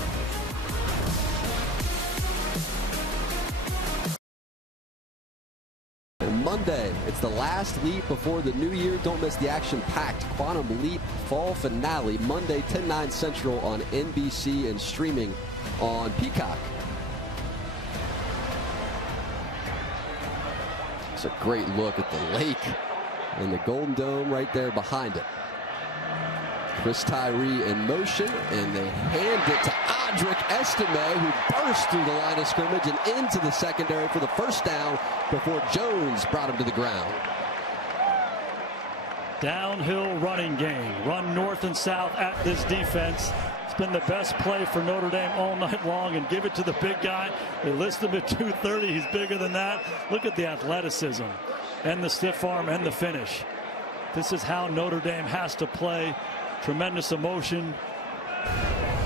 Monday, it's the last leap before the new year. Don't miss the action-packed Quantum Leap fall finale Monday 10/9 Central on NBC and streaming on Peacock. It's a great look at the lake and the Golden Dome right there behind it. Chris Tyree in motion, and they hand it to CLEvsND, who burst through the line of scrimmage and into the secondary for the first down before Jones brought him to the ground. Downhill running game. Run north and south at this defense. It's been the best play for Notre Dame all night long, and give it to the big guy. They list him at 230. He's bigger than that. Look at the athleticism and the stiff arm and the finish. This is how Notre Dame has to play. Tremendous emotion.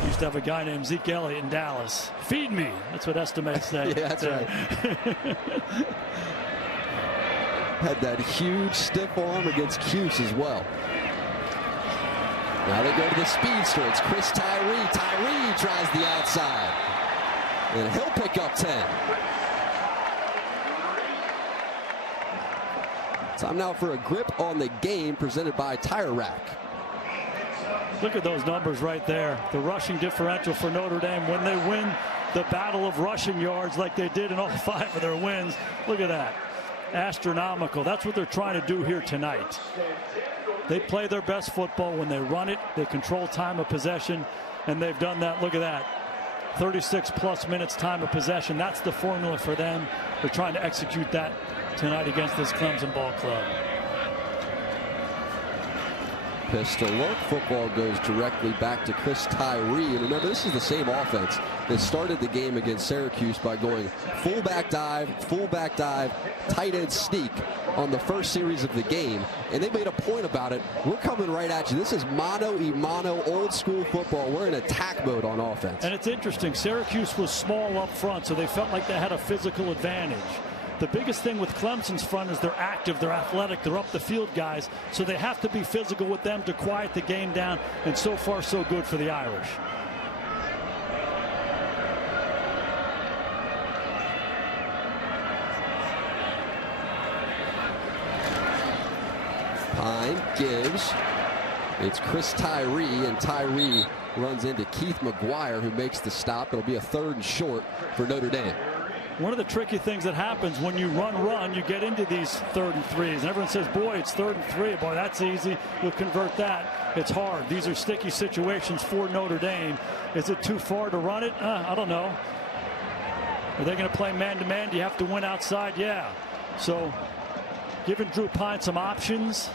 Used to have a guy named Zeke Elliott in Dallas. Feed me. That's what estimates say. Yeah, that's right. Had that huge stiff arm against Cuse as well. Now they go to the speedster. It's Chris Tyree. Tyree tries the outside, and he'll pick up 10. Time now for a grip on the game presented by Tire Rack. Look at those numbers right there. The rushing differential for Notre Dame when they win the battle of rushing yards like they did in all 5 of their wins. Look at that. Astronomical. That's what they're trying to do here tonight. They play their best football when they run it. They control time of possession, and they've done that. Look at that. 36+ minutes time of possession. That's the formula for them. They're trying to execute that tonight against this Clemson ball club. Pistol look. Football goes directly back to Chris Tyree. And remember, this is the same offense that started the game against Syracuse by going fullback dive, tight end sneak on the first series of the game. And they made a point about it. We're coming right at you. This is mano-a-mano, old school football. We're in attack mode on offense. And it's interesting. Syracuse was small up front, so they felt like they had a physical advantage. The biggest thing with Clemson's front is they're active, they're athletic, they're up the field guys, so they have to be physical with them to quiet the game down, and so far so good for the Irish. Pine gives. It's Chris Tyree, and Tyree runs into Keith McGuire, who makes the stop. It'll be a 3rd and short for Notre Dame. One of the tricky things that happens when you run, you get into these 3rd and 3s. And everyone says, boy, it's 3rd and 3. Boy, that's easy. You'll convert that. It's hard. These are sticky situations for Notre Dame. Is it too far to run it? I don't know. Are they going to play man-to-man? Do you have to win outside? Yeah. So giving Drew Pine some options,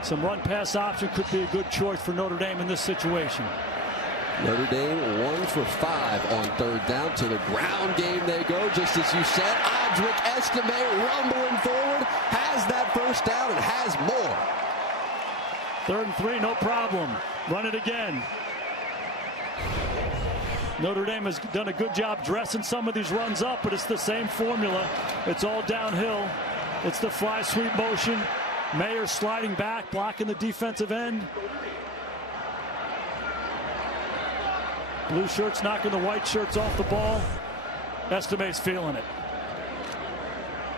some run-pass option could be a good choice for Notre Dame in this situation. Notre Dame 1 for 5 on 3rd down. To the ground game they go, just as you said. CLEvsND rumbling forward, has that first down and has more. 3rd and 3, no problem. Run it again. Notre Dame has done a good job dressing some of these runs up, but it's the same formula. It's all downhill. It's the fly sweep motion. Mayer sliding back, blocking the defensive end. Blue shirts knocking the white shirts off the ball. Estimate's feeling it.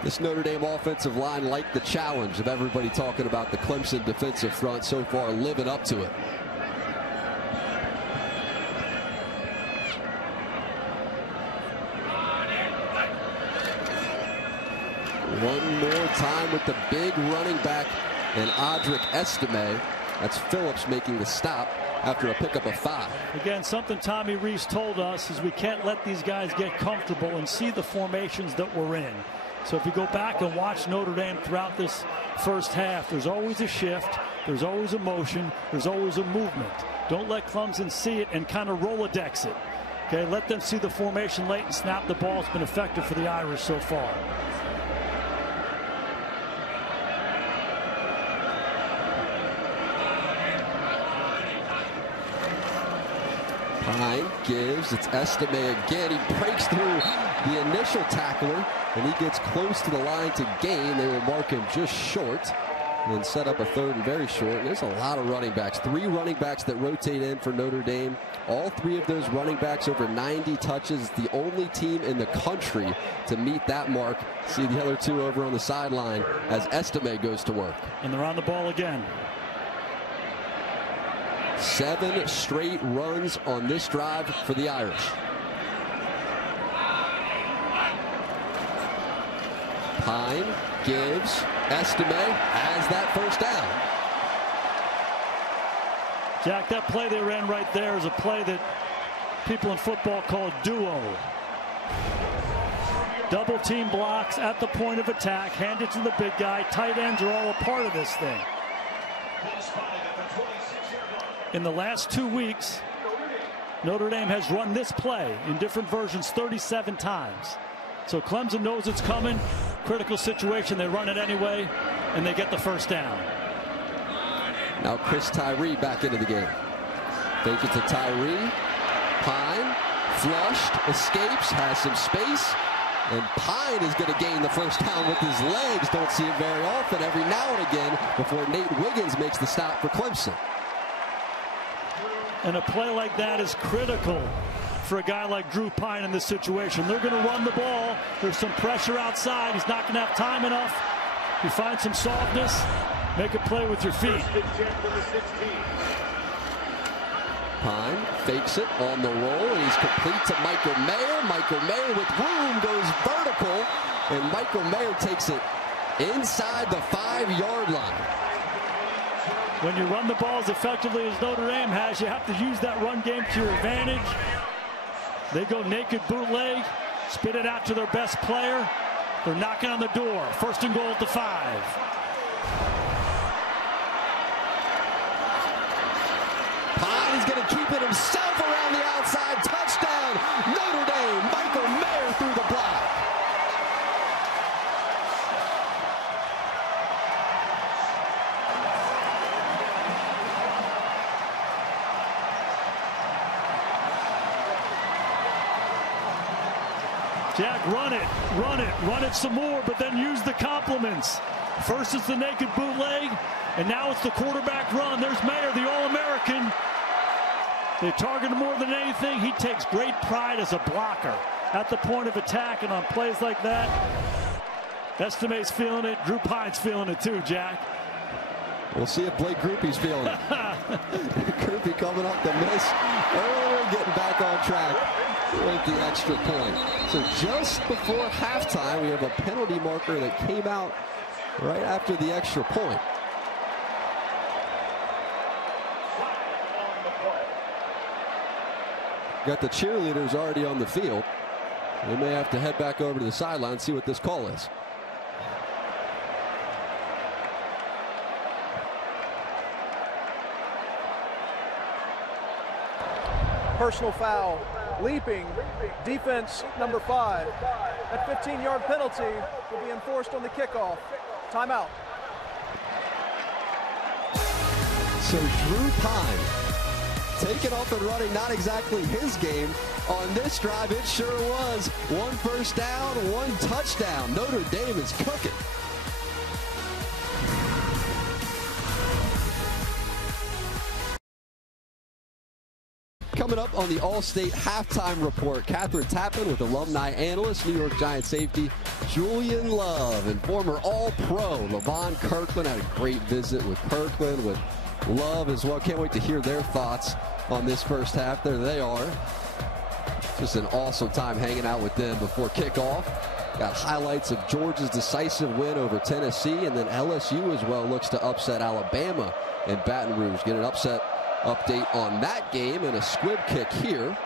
This Notre Dame offensive line, like the challenge of everybody talking about the Clemson defensive front so far, living up to it. One more time with the big running back and CLEvsND. That's Phillips making the stop after a pickup of 5. Again, something Tommy Rees told us is we can't let these guys get comfortable and see the formations that we're in. So if you go back and watch Notre Dame throughout this first half, there's always a shift, there's always a motion, there's always a movement. Don't let Clemson see it and kind of Rolodex it. Okay, let them see the formation late and snap the ball. It's been effective for the Irish so far. Pine gives, it's CLEvsND again. He breaks through the initial tackler, and he gets close to the line to gain. They will mark him just short and set up a third and very short. And there's a lot of running backs. 3 running backs that rotate in for Notre Dame. All 3 of those running backs over 90 touches. The only team in the country to meet that mark. See the other 2 over on the sideline as CLEvsND goes to work. And they're on the ball again. 7 straight runs on this drive for the Irish. Pine gives, CLEvsND has that first down. Jack, that play they ran right there is a play that people in football call duo. Double team blocks at the point of attack, hand it to the big guy. Tight ends are all a part of this thing. In the last 2 weeks, Notre Dame has run this play in different versions 37 times. So Clemson knows it's coming. Critical situation, they run it anyway, and they get the first down. Now Chris Tyree back into the game. Fake it to Tyree. Pine, flushed, escapes, has some space. And Pine is going to gain the first down with his legs. Don't see it very often, every now and again, before Nate Wiggins makes the stop for Clemson. And a play like that is critical for a guy like Drew Pine in this situation. They're going to run the ball. There's some pressure outside. He's not going to have time enough. You find some softness. Make a play with your feet. Pine fakes it on the roll, and he's complete to Michael Mayer. Michael Mayer with room goes vertical, and Michael Mayer takes it inside the 5-yard line. When you run the ball as effectively as Notre Dame has, you have to use that run game to your advantage. They go naked bootleg, spit it out to their best player. They're knocking on the door. 1st and goal at the 5. Pine is going to keep it himself around the outside. Touchdown, Notre Dame. Michael Mayer through the block. Jack, run it some more, but then use the compliments. First it's the naked bootleg, and now it's the quarterback run. There's Mayer, the All-American. They target him more than anything. He takes great pride as a blocker at the point of attack, and on plays like that, CLEvsND's feeling it. Drew Pine's feeling it too, Jack. We'll see if Blake Grupe's feeling it. Grupe coming off the miss earlier, getting back on track with the extra point. So just before halftime, we have a penalty marker that came out right after the extra point. Got the cheerleaders already on the field. They may have to head back over to the sideline and see what this call is. Personal foul, leaping, defense number 5. That 15-yard penalty will be enforced on the kickoff. Timeout. So Drew Pine taking off and running, not exactly his game. On this drive, it sure was. 1 first down, 1 touchdown. Notre Dame is cooking. Coming up on the All-State Halftime Report, Catherine Tappan with alumni analyst, New York Giants safety Julian Love, and former All-Pro Levon Kirkland. Had a great visit with Kirkland, with Love as well. Can't wait to hear their thoughts on this first half. There they are. Just an awesome time hanging out with them before kickoff. Got highlights of Georgia's decisive win over Tennessee, and then LSU as well looks to upset Alabama in Baton Rouge. Get an upset update on that game and a squib kick here.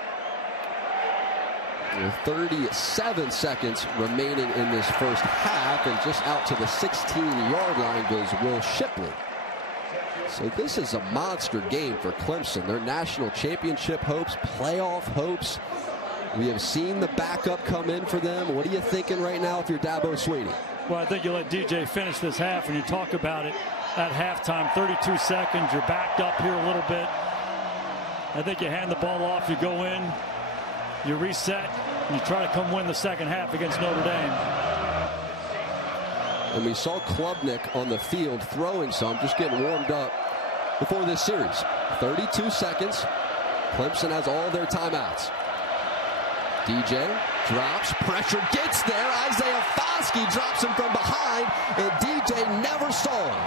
With 37 seconds remaining in this first half, and just out to the 16-yard line goes Will Shipley. So this is a monster game for Clemson. Their national championship hopes, playoff hopes. We have seen the backup come in for them. What are you thinking right now if you're Dabo Swinney? Well, I think you let DJ finish this half, and you talk about it at halftime. 32 seconds, you're backed up here a little bit. I think you hand the ball off, you go in, you reset, and you try to come win the second half against Notre Dame. And we saw Klubnik on the field throwing some, just getting warmed up before this series. 32 seconds. Clemson has all their timeouts. DJ drops, pressure gets there. Isaiah Foskey drops him from behind, and DJ never saw him.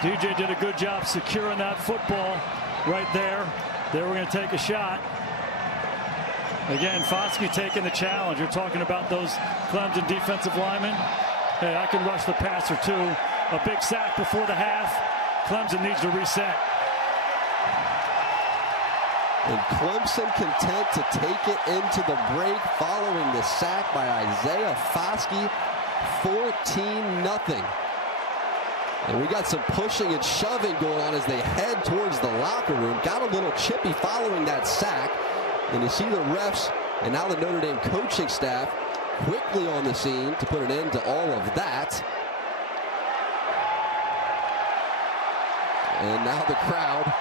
DJ did a good job securing that football right there. They were going to take a shot. Again, Foskey taking the challenge. You're talking about those Clemson defensive linemen. Hey, I can rush the passer too. A big sack before the half. Clemson needs to reset. And Clemson content to take it into the break following the sack by Isaiah Foskey. 14-0. And we got some pushing and shoving going on as they head towards the locker room. Got a little chippy following that sack. And you see the refs and now the Notre Dame coaching staff quickly on the scene to put an end to all of that. And now the crowd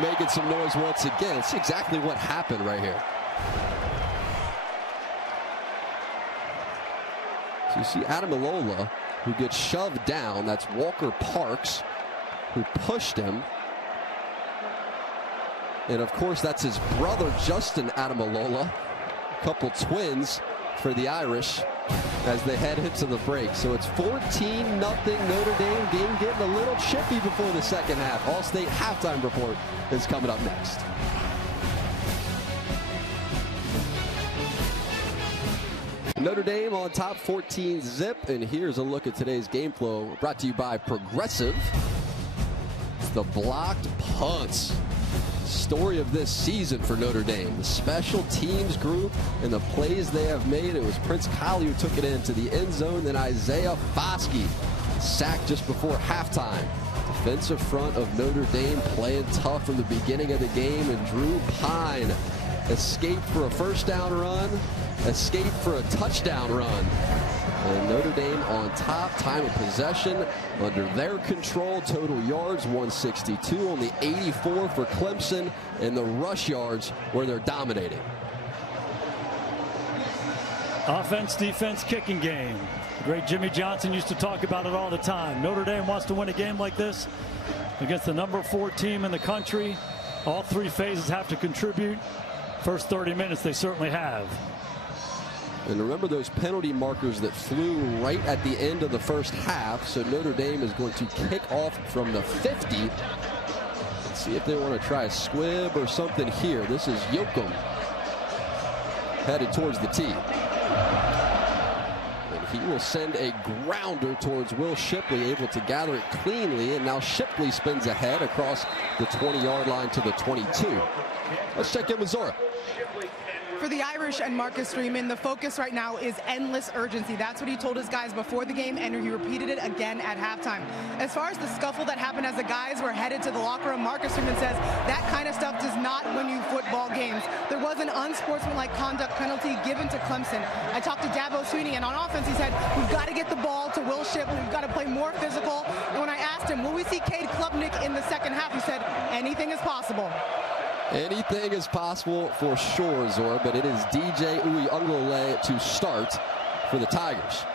making some noise once again. It's exactly what happened right here. So you see Adamilola, who gets shoved down. That's Walker Parks, who pushed him. And of course, that's his brother, Justin Adamilola. A couple twins for the Irish as they head into the break. So it's 14-0 Notre Dame. Game getting a little chippy before the second half. All-State halftime report is coming up next. Notre Dame on top 14-0, and here's a look at today's game flow brought to you by Progressive. It's the blocked punts. Story of this season for Notre Dame. The special teams group and the plays they have made. It was Prince Collie who took it into the end zone, then Isaiah Foskey sacked just before halftime. Defensive front of Notre Dame playing tough from the beginning of the game, and Drew Pine escaped for a first down run, escaped for a touchdown run. And Notre Dame on top, time of possession under their control. Total yards 162, only 84 for Clemson, and the rush yards where they're dominating. Offense, defense, kicking game. The great Jimmy Johnson used to talk about it all the time. Notre Dame wants to win a game like this against the number 4 team in the country. All 3 phases have to contribute. First 30 minutes they certainly have. And remember those penalty markers that flew right at the end of the first half. So Notre Dame is going to kick off from the 50. Let's see if they want to try a squib or something here. This is Yoakum headed towards the tee. And he will send a grounder towards Will Shipley, able to gather it cleanly. And now Shipley spins ahead across the 20-yard line to the 22. Let's check in with Zora. For the Irish and Marcus Freeman, the focus right now is endless urgency. That's what he told his guys before the game, and he repeated it again at halftime. As far as the scuffle that happened as the guys were headed to the locker room, Marcus Freeman says that kind of stuff does not win you football games. There was an unsportsmanlike conduct penalty given to Clemson. I talked to Dabo Swinney, and on offense he said, we've got to get the ball to Will Shipley. We've got to play more physical. And when I asked him, will we see Cade Klubnik in the second half, he said, anything is possible. Anything is possible for sure, Zora, but it is DJ Uiagalelei to start for the Tigers.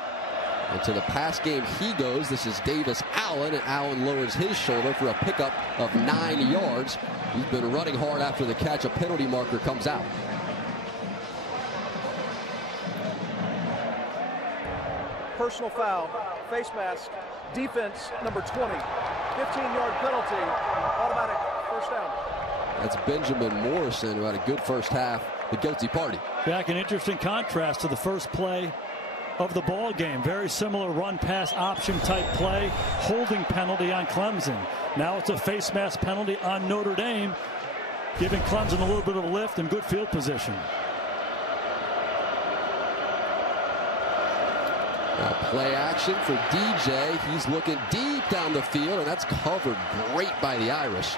And to the pass game he goes. This is Davis Allen, and Allen lowers his shoulder for a pickup of 9 yards. He's been running hard after the catch. A penalty marker comes out. Personal foul, face mask, defense number 20. 15-yard penalty, automatic first down. That's Benjamin Morrison, who had a good first half, the guilty party. Back an interesting contrast to the first play of the ball game. Very similar run pass option type play, holding penalty on Clemson. Now it's a face mask penalty on Notre Dame, giving Clemson a little bit of a lift and good field position. Now play action for DJ. He's looking deep down the field, and that's covered great by the Irish.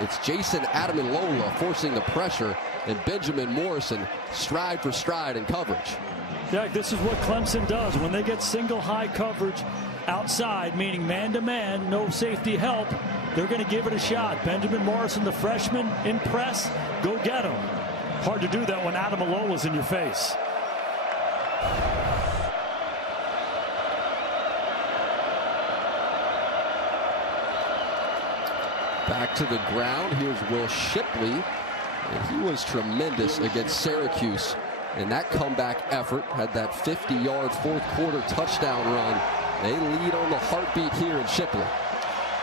It's Jason Adamilola forcing the pressure, and Benjamin Morrison stride for stride in coverage. Jack, this is what Clemson does. When they get single high coverage outside, meaning man-to-man, no safety help, they're going to give it a shot. Benjamin Morrison, the freshman, in press, go get him. Hard to do that when Adamilola's in your face. Back to the ground. Here's Will Shipley. And he was tremendous against Syracuse. And that comeback effort had that 50-yard fourth quarter touchdown run. They lead on the heartbeat here in Shipley.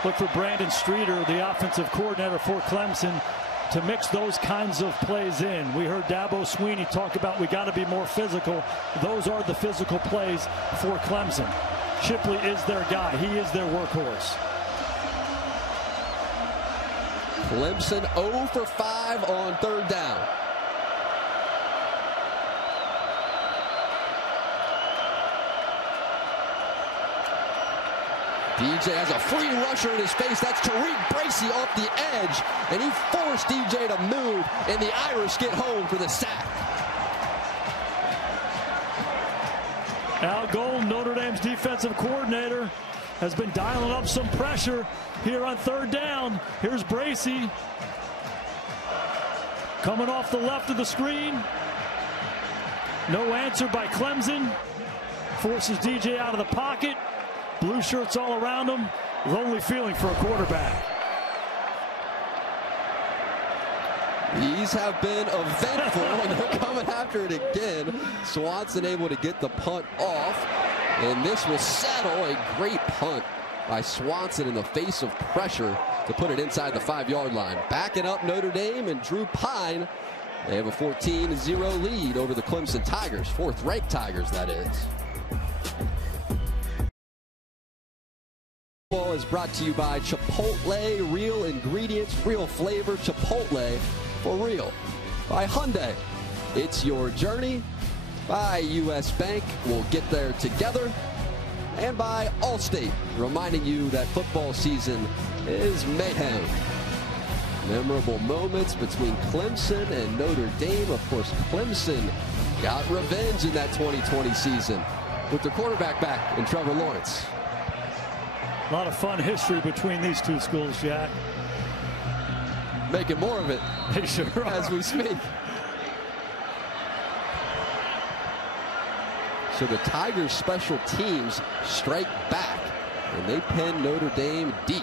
Look for Brandon Streeter, the offensive coordinator for Clemson, to mix those kinds of plays in. We heard Dabo Swinney talk about we got to be more physical. Those are the physical plays for Clemson. Shipley is their guy. He is their workhorse. Clemson 0 for 5 on third down. DJ has a free rusher in his face. That's Tariq Bracy off the edge, and he forced DJ to move, and the Irish get home for the sack. Al Gold, Notre Dame's defensive coordinator, has been dialing up some pressure here on third down. Here's Bracy coming off the left of the screen. No answer by Clemson. Forces DJ out of the pocket. Blue shirts all around him. Lonely feeling for a quarterback. These have been eventful, and they're coming after it again. Swanson able to get the punt off, and this will settle. A great punt by Swanson in the face of pressure to put it inside the 5-yard line. Backing up Notre Dame and Drew Pine. They have a 14-0 lead over the Clemson Tigers, fourth-ranked Tigers, that is. Is brought to you by Chipotle, real ingredients, real flavor. Chipotle for real. By Hyundai, it's your journey. By U.S. Bank, we'll get there together. And by Allstate, reminding you that football season is mayhem. Memorable moments between Clemson and Notre Dame. Of course, Clemson got revenge in that 2020 season with their quarterback back in Trevor Lawrence. A lot of fun history between these two schools, Jack. Making more of it they sure as we speak. So the Tigers special teams strike back, and they pin Notre Dame deep.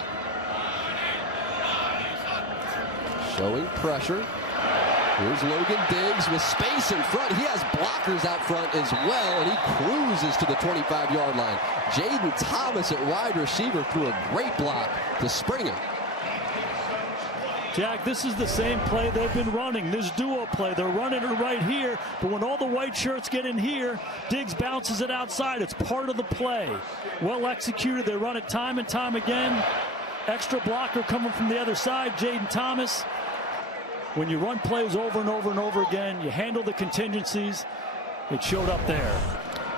Showing pressure. Here's Logan Diggs with space in front. He has blockers out front as well, and he cruises to the 25-yard line. Jaden Thomas at wide receiver threw a great block to Springer. Jack, this is the same play they've been running. This duo play, they're running it right here, but when all the white shirts get in here, Diggs bounces it outside. It's part of the play. Well executed. They run it time and time again. Extra blocker coming from the other side, Jaden Thomas. When you run plays over and over and over again, you handle the contingencies. It showed up there.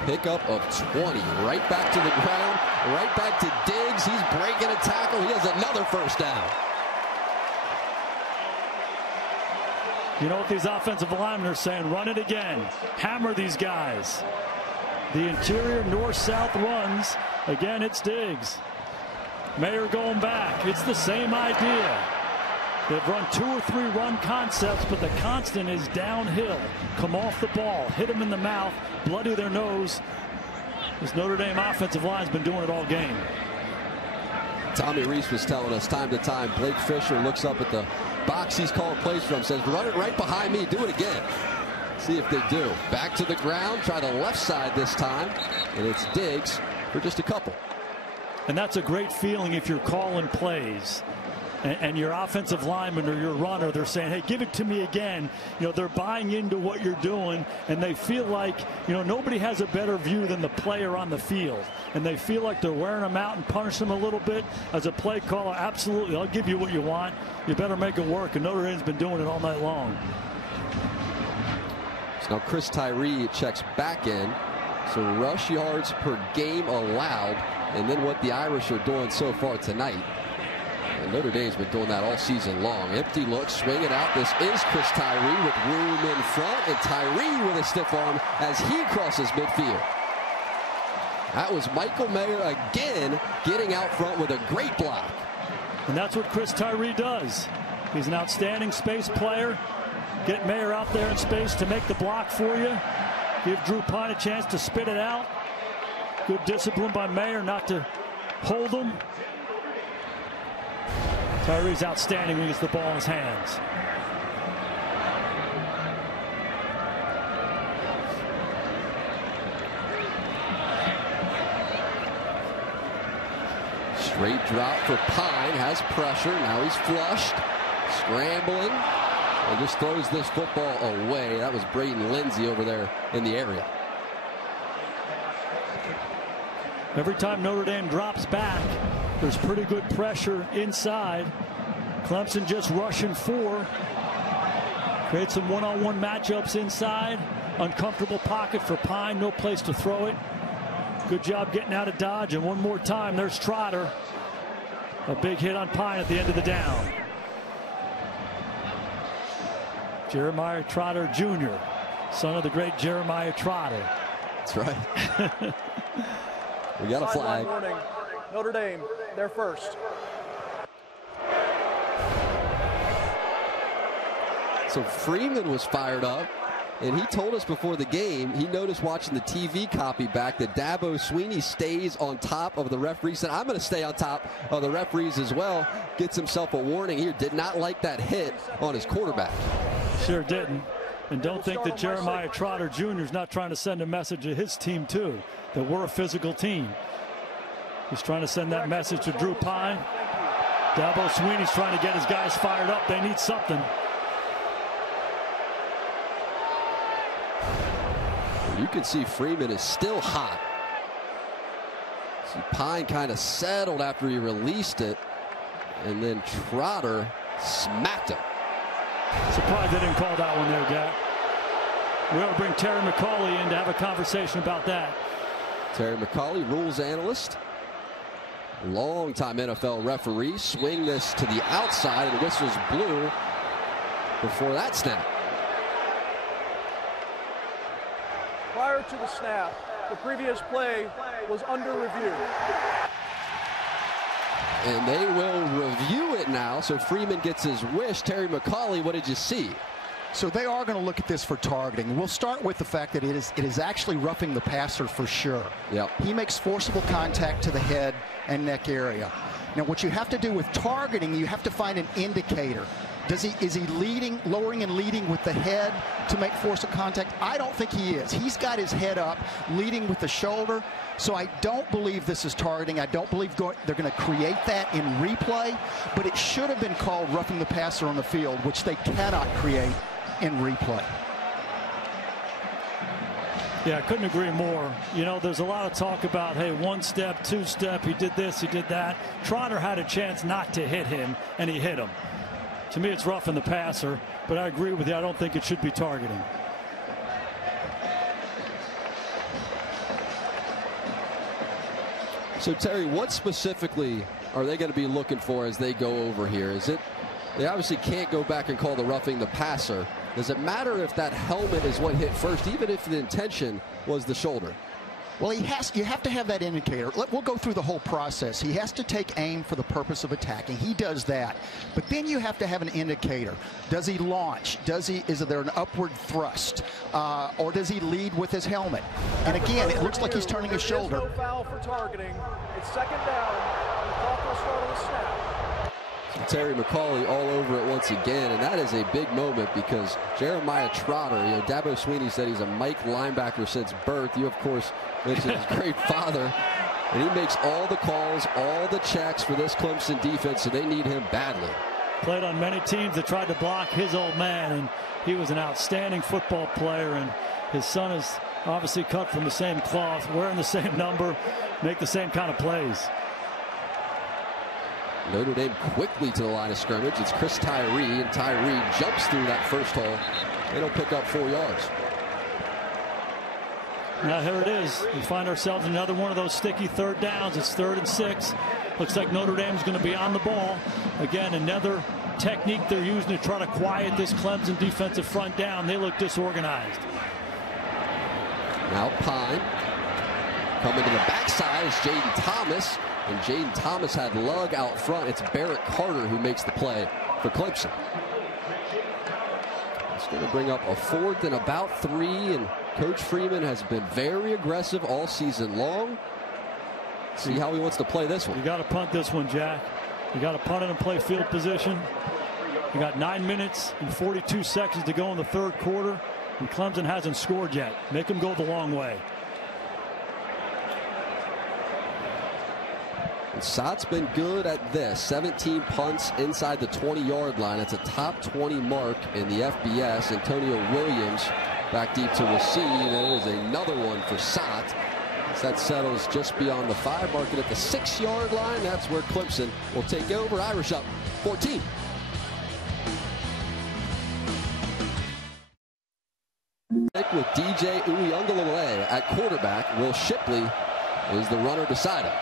Pickup of 20. Right back to the ground. Right back to Diggs. He's breaking a tackle. He has another first down. You know what these offensive linemen are saying? Run it again. Hammer these guys. The interior north-south runs. Again, it's Diggs. Mayer going back. It's the same idea. They've run 2 or 3 run concepts, but the constant is downhill. Come off the ball, hit them in the mouth, bloody their nose. This Notre Dame offensive line's been doing it all game. Tommy Reese was telling us time to time, Blake Fisher looks up at the box he's calling plays from, says, run it right behind me, do it again. See if they do. Back to the ground, try the left side this time, and it's Diggs for just a couple. And that's a great feeling if you're calling plays. and your offensive lineman or your runner, they're saying, hey, give it to me again. You know, they're buying into what you're doing, and they feel like, you know, nobody has a better view than the player on the field. And they feel like they're wearing them out and punishing them a little bit. As a play caller, absolutely, I'll give you what you want. You better make it work. And Notre Dame's been doing it all night long. So now Chris Tyree checks back in. So rush yards per game allowed. And then what the Irish are doing so far tonight. And Notre Dame's been doing that all season long. Empty look, swing it out. This is Chris Tyree with room in front. And Tyree with a stiff arm as he crosses midfield. That was Michael Mayer again getting out front with a great block. And that's what Chris Tyree does. He's an outstanding space player. Get Mayer out there in space to make the block for you. Give Drew Pine a chance to spit it out. Good discipline by Mayer not to hold him. Tyree's outstanding when he gets the ball in his hands. Straight drop for Pine, has pressure. Now he's flushed, scrambling, and just throws this football away. That was Braden Lindsey over there in the area. Every time Notre Dame drops back, there's pretty good pressure inside. Clemson just rushing 4. Create some one-on-one matchups inside. Uncomfortable pocket for Pine, no place to throw it. Good job getting out of dodge, and one more time, there's Trotter. A big hit on Pine at the end of the down. Jeremiah Trotter Jr., son of the great Jeremiah Trotter. That's right. We got a flag. Warning. Notre Dame, they're first. So Freeman was fired up, and he told us before the game he noticed watching the TV copy back that Dabo Swinney stays on top of the referee. Said, I'm going to stay on top of the referees as well. Gets himself a warning here. Did not like that hit on his quarterback. Sure didn't. And don't think that Jeremiah Trotter Jr. is not trying to send a message to his team, too, that we're a physical team. He's trying to send that message to Drew Pine. Dabo Swinney's trying to get his guys fired up. They need something. You can see Freeman is still hot. See Pine kind of settled after he released it, and then Trotter smacked him. Surprised they didn't call that one there, Gap. We ought to bring Terry McCauley in to have a conversation about that. Terry McCauley, rules analyst, longtime NFL referee. Swing this to the outside, and the whistle's blew before that snap. Prior to the snap, the previous play was under review. And they will review it now, so Freeman gets his wish. Terry McCauley, what did you see? So they are going to look at this for targeting. We'll start with the fact that it is actually roughing the passer for sure. Yep. He makes forcible contact to the head and neck area. Now, what you have to do with targeting, you have to find an indicator. Is he leading, lowering and leading with the head to make forcible contact? I don't think he is. He's got his head up, leading with the shoulder. So I don't believe this is targeting. I don't believe they're going to create that in replay. But it should have been called roughing the passer on the field, which they cannot create in replay. Yeah, I couldn't agree more. You know, there's a lot of talk about, hey, 1 step, 2 step, he did this, he did that. Trotter had a chance not to hit him, and he hit him. To me, it's roughing the passer, but I agree with you. I don't think it should be targeting. So, Terry, what specifically are they going to be looking for as they go over here? Is it, they obviously can't go back and call the roughing the passer. Does it matter if that helmet is what hit first, even if the intention was the shoulder? Well, you have to have that indicator. We'll go through the whole process. He has to take aim for the purpose of attacking. He does that. But then you have to have an indicator. Does he launch? Is there an upward thrust? Or does he lead with his helmet? And again, it looks like he's turning his shoulder. No foul for targeting. It's 2nd down. The clock will start on the snap. Terry McCauley all over it once again, and that is a big moment because Jeremiah Trotter, you know, Dabo Swinney said he's a Mike linebacker since birth. You, of course, mentioned his great father And he makes all the calls, all the checks for this Clemson defense, so they need him badly. Played on many teams that tried to block his old man, and he was an outstanding football player, and his son is obviously cut from the same cloth, wearing the same number, make the same kind of plays. Notre Dame quickly to the line of scrimmage. It's Chris Tyree, and Tyree jumps through that first hole. They don't pick up 4 yards. Now here it is. We find ourselves in another one of those sticky third downs. It's 3rd and 6. Looks like Notre Dame's going to be on the ball. Again, another technique they're using to try to quiet this Clemson defensive front down. They look disorganized. Now Pine coming to the backside is Jaden Thomas. And Jaden Thomas had lug out front. It's Barrett Carter who makes the play for Clemson. It's going to bring up a 4th and about 3. And Coach Freeman has been very aggressive all season long. See how he wants to play this one. You got to punt this one, Jack. You got to punt it and play field position. You got 9 minutes and 42 seconds to go in the 3rd quarter. And Clemson hasn't scored yet. Make them go the long way. And Sott's been good at this. 17 punts inside the 20-yard line. It's a top 20 mark in the FBS. Antonio Williams back deep to receive. And it is another one for Sott. That settles just beyond the 5 mark. At the 6-yard line, that's where Clemson will take over. Irish up 14. With DJ Uyunglele at quarterback, Will Shipley is the runner beside him.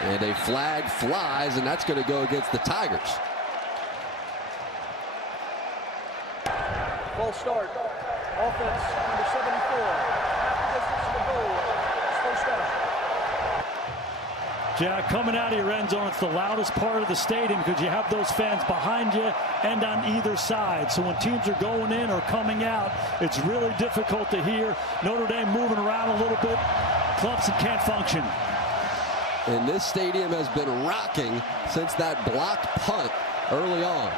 And a flag flies, and that's going to go against the Tigers. Ball start. Offense number 74. Half the distance to the goal. It's 1st down. Jack, coming out of your end zone, it's the loudest part of the stadium because you have those fans behind you and on either side. So when teams are going in or coming out, it's really difficult to hear. Notre Dame moving around a little bit. Clemson can't function. And this stadium has been rocking since that blocked punt early on.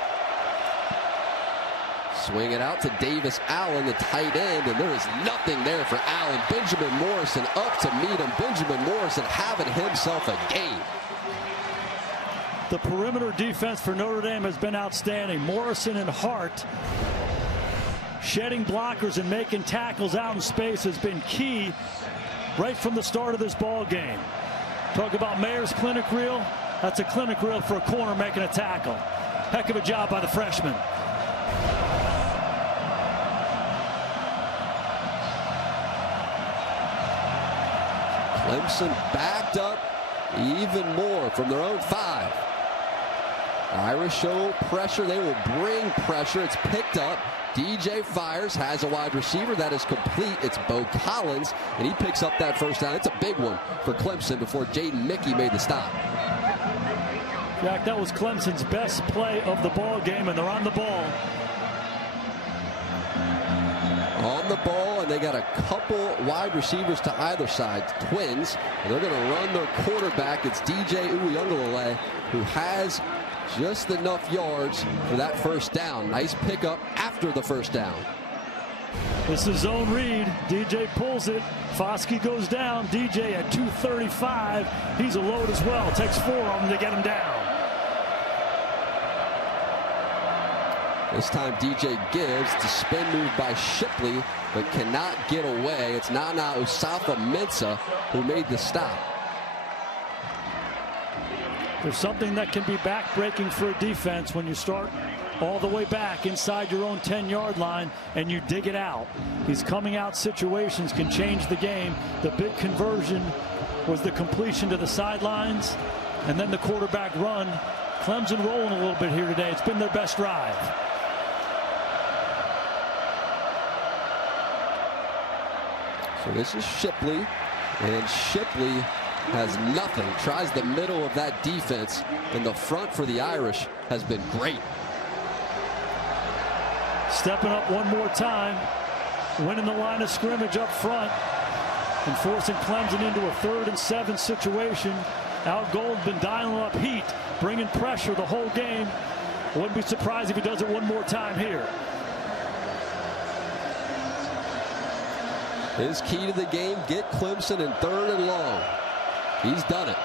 Swing it out to Davis Allen, the tight end, and there is nothing there for Allen. Benjamin Morrison up to meet him. Benjamin Morrison having himself a game. The perimeter defense for Notre Dame has been outstanding. Morrison and Hart shedding blockers and making tackles out in space has been key right from the start of this ball game. Talk about Mayer's clinic reel. That's a clinic reel for a corner making a tackle. Heck of a job by the freshman. Clemson backed up even more from their own 5. Irish show pressure. They will bring pressure. It's picked up. DJ fires, has a wide receiver that is complete. It's Bo Collins, and he picks up that 1st down. It's a big one for Clemson before Jaden Mickey made the stop. Jack, that was Clemson's best play of the ball game, and they're on the ball. On the ball, and they got a couple wide receivers to either side, twins, and they're going to run their quarterback. It's DJ Uyunglele, who has just enough yards for that 1st down. Nice pickup after the 1st down. This is zone read. DJ pulls it. Foskey goes down. DJ at 235. He's a load as well. Takes 4 of them to get him down. This time DJ gives to spin move by Shipley, but cannot get away. It's Nana Osafa-Mensah who made the stop. There's something that can be backbreaking for a defense when you start all the way back inside your own 10-yard line and you dig it out. These coming out situations can change the game. The big conversion was the completion to the sidelines and then the quarterback run. Clemson rolling a little bit here today. It's been their best drive. So this is Shipley, and Shipley has nothing. Tries the middle of that defense, and the front for the Irish has been great. Stepping up one more time, winning the line of scrimmage up front, and forcing Clemson into a 3rd and 7 situation. Al Gold's been dialing up heat, bringing pressure the whole game. Wouldn't be surprised if he does it one more time here. His key to the game, get Clemson in 3rd and long. He's done it.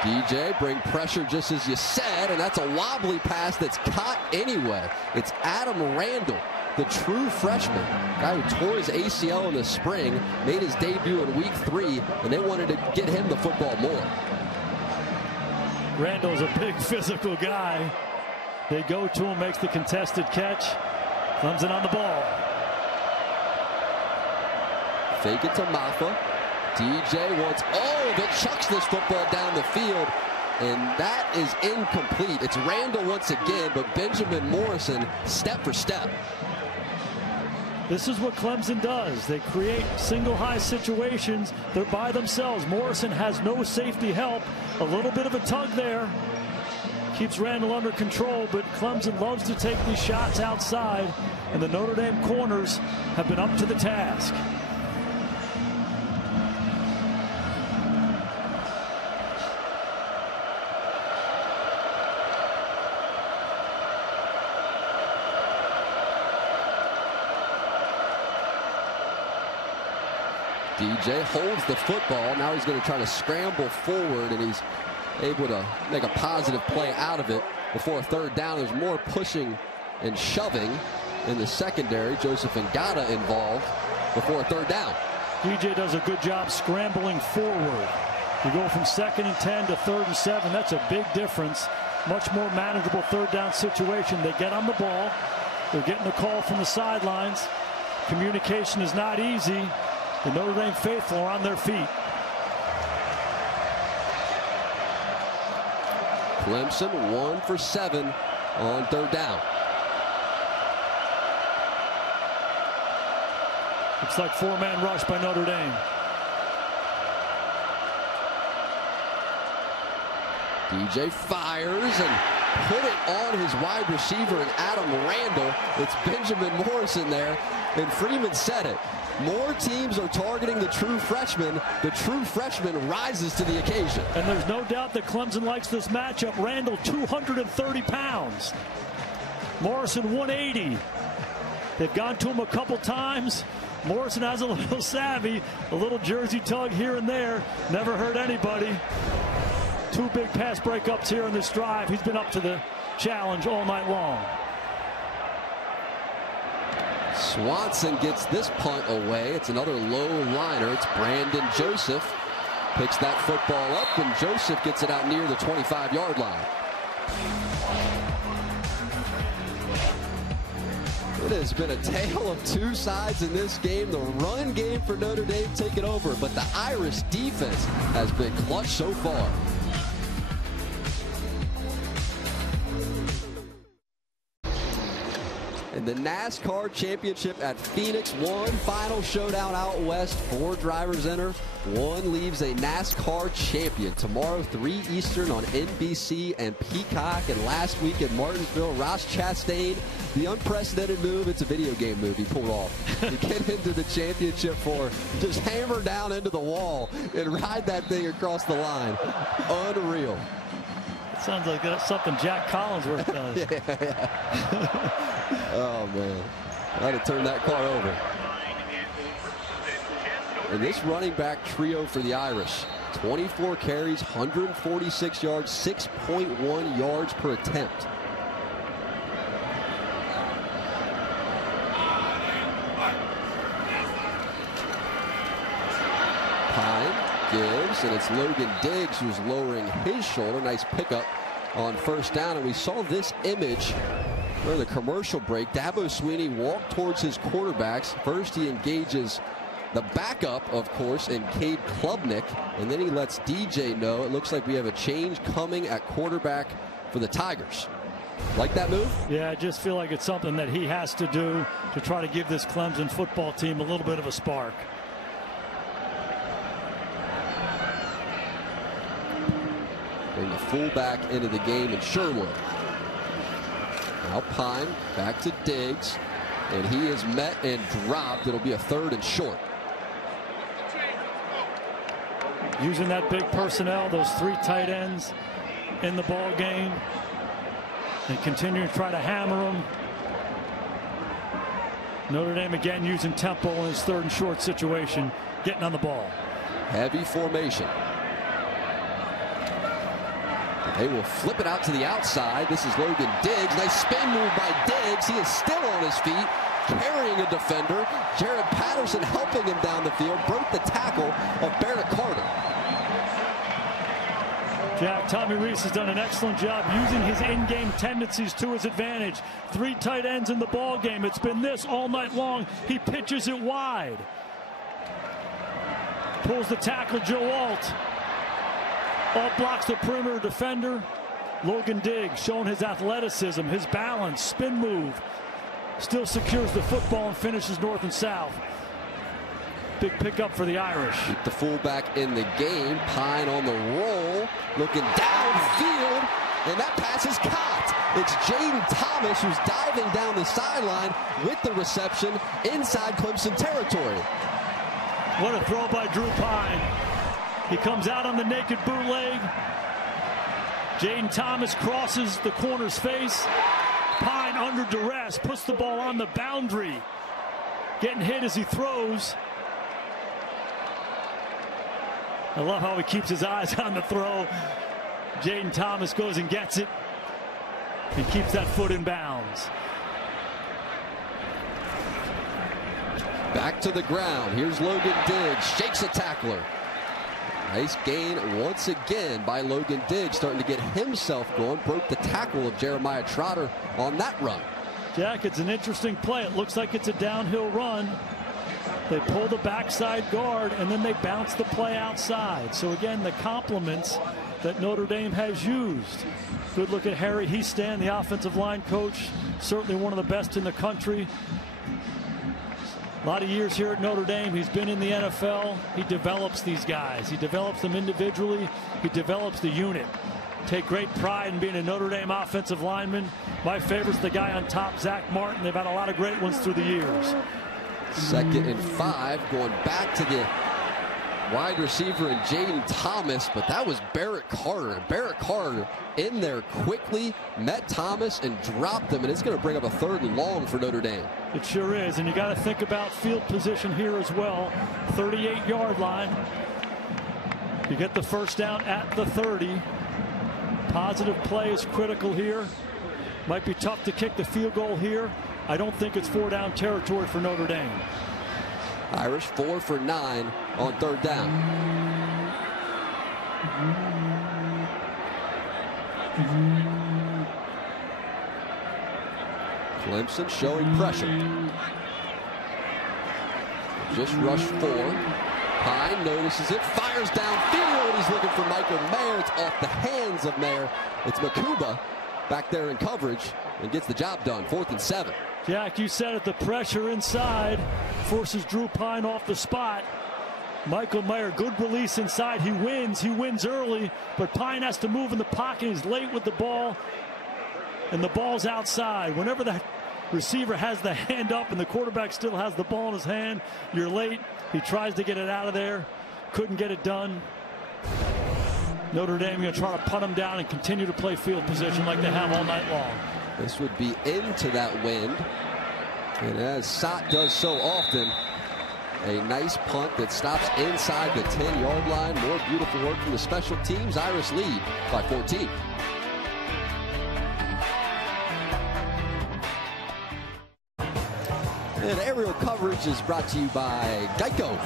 DJ, bring pressure just as you said, and that's a wobbly pass that's caught anyway. It's Adam Randall, the true freshman, guy who tore his ACL in the spring, made his debut in week 3, and they wanted to get him the football more. Randall's a big physical guy. They go to him, makes the contested catch. Clemson on the ball. Fake it to Maffa. DJ wants all of it, chucks this football down the field, and that is incomplete. It's Randall once again, but Benjamin Morrison step for step. This is what Clemson does. They create single high situations. They're by themselves. Morrison has no safety help. A little bit of a tug there. Keeps Randall under control, but Clemson loves to take these shots outside, and the Notre Dame corners have been up to the task. DJ holds the football. Now he's going to try to scramble forward, and he's able to make a positive play out of it before a 3rd down. There's more pushing and shoving in the secondary. Joseph Ngata involved before a 3rd down. DJ does a good job scrambling forward. You go from 2nd and 10 to 3rd and 7. That's a big difference. Much more manageable 3rd down situation. They get on the ball. They're getting a call from the sidelines. Communication is not easy. The Notre Dame faithful are on their feet. Clemson 1 for 7 on 3rd down. Looks like 4-man rush by Notre Dame. DJ fires and put it on his wide receiver and Adam Randall. It's Benjamin Morrison there, and Freeman said it. More teams are targeting the true freshman. The true freshman rises to the occasion. And there's no doubt that Clemson likes this matchup. Randall, 230 pounds. Morrison, 180. They've gone to him a couple times. Morrison has a little savvy, a little jersey tug here and there. Never hurt anybody. 2 big pass breakups here in this drive. He's been up to the challenge all night long. Swanson gets this punt away. It's another low liner. It's Brandon Joseph. Picks that football up, and Joseph gets it out near the 25-yard line. It has been a tale of 2 sides in this game. The run game for Notre Dame taking over, but the Irish defense has been clutch so far. In the NASCAR Championship at Phoenix, 1 final showdown out west. 4 drivers enter. 1 leaves a NASCAR champion. Tomorrow, 3 Eastern on NBC and Peacock. And last week in Martinsville, Ross Chastain, the unprecedented move. It's a video game move he pulled off. You get into the championship 4, just hammer down into the wall and ride that thing across the line. Unreal. Sounds like that's something Jack Collinsworth does. Yeah. Oh, man. I had to turn that car over. And this running back trio for the Irish, 24 carries, 146 yards, 6.1 yards per attempt. Pine gives, and it's Logan Diggs who's lowering his shoulder. Nice pickup on 1st down, and we saw this image during the commercial break. Dabo Swinney walked towards his quarterbacks. First he engages the backup, of course, in Cade Klubnik, and then he lets DJ know it looks like we have a change coming at quarterback for the Tigers. Like that move? Yeah, I just feel like it's something that he has to do to try to give this Clemson football team a little bit of a spark. Bring the fullback into the game in Sherwood. Now Pine back to Diggs, and he is met and dropped. It'll be a 3rd and short. Using that big personnel, those 3 tight ends in the ball game, and continuing to try to hammer them. Notre Dame again using tempo in his 3rd and short situation, getting on the ball. Heavy formation. They will flip it out to the outside. This is Logan Diggs. Nice spin move by Diggs. He is still on his feet, carrying a defender. Jared Patterson helping him down the field. Broke the tackle of Barrett Carter. Jack, Tommy Rees has done an excellent job using his in-game tendencies to his advantage. 3 tight ends in the ball game. It's been this all night long. He pitches it wide. Pulls the tackle, Joe Alt. Alt blocks the perimeter defender. Logan Diggs showing his athleticism, his balance, spin move. Still secures the football and finishes north and south. Big pickup for the Irish. Keep the fullback in the game. Pine on the roll, looking downfield, and that pass is caught. It's Jaden Thomas who's diving down the sideline with the reception inside Clemson territory. What a throw by Drew Pine. He comes out on the naked bootleg. Jaden Thomas crosses the corner's face. Pine under duress puts the ball on the boundary. Getting hit as he throws. I love how he keeps his eyes on the throw. Jaden Thomas goes and gets it. He keeps that foot in bounds. Back to the ground. Here's Logan Diggs. Shakes a tackler. Nice gain once again by Logan Diggs, starting to get himself going. Broke the tackle of Jeremiah Trotter on that run. Jack, it's an interesting play. It looks like it's a downhill run. They pull the backside guard, and then they bounce the play outside. So again, the compliments that Notre Dame has used. Good look at Harry Heastan, the offensive line coach. Certainly one of the best in the country. A lot of years here at Notre Dame. He's been in the NFL. He develops these guys. He develops them individually. He develops the unit. Take great pride in being a Notre Dame offensive lineman. My favorite's the guy on top, Zach Martin. They've had a lot of great ones through the years. 2nd and 5, going back to the wide receiver and Jaden Thomas, but that was Barrett Carter. And Barrett Carter in there quickly, met Thomas and dropped him, and it's going to bring up a 3rd and long for Notre Dame. It sure is, and you got to think about field position here as well. 38-yard line. You get the first down at the 30. Positive play is critical here. Might be tough to kick the field goal here. I don't think it's 4-down territory for Notre Dame. Irish 4 for 9 on 3rd down. Clemson showing pressure. Just rushed 4. Pine notices it, fires downfield. He's looking for Michael Mayer. It's off the hands of Mayer. It's Makuba back there in coverage and gets the job done. 4th and 7. Jack, you said it, the pressure inside forces Drew Pine off the spot. Michael Mayer, good release inside. He wins early, but Pine has to move in the pocket. He's late with the ball, and the ball's outside. Whenever the receiver has the hand up and the quarterback still has the ball in his hand, you're late. He tries to get it out of there, couldn't get it done. Notre Dame going to try to punt him down and continue to play field position like they have all night long. This would be into that wind, and as Sott does so often, a nice punt that stops inside the 10-yard line. More beautiful work from the special teams. Irish lead by 14. And aerial coverage is brought to you by Geico.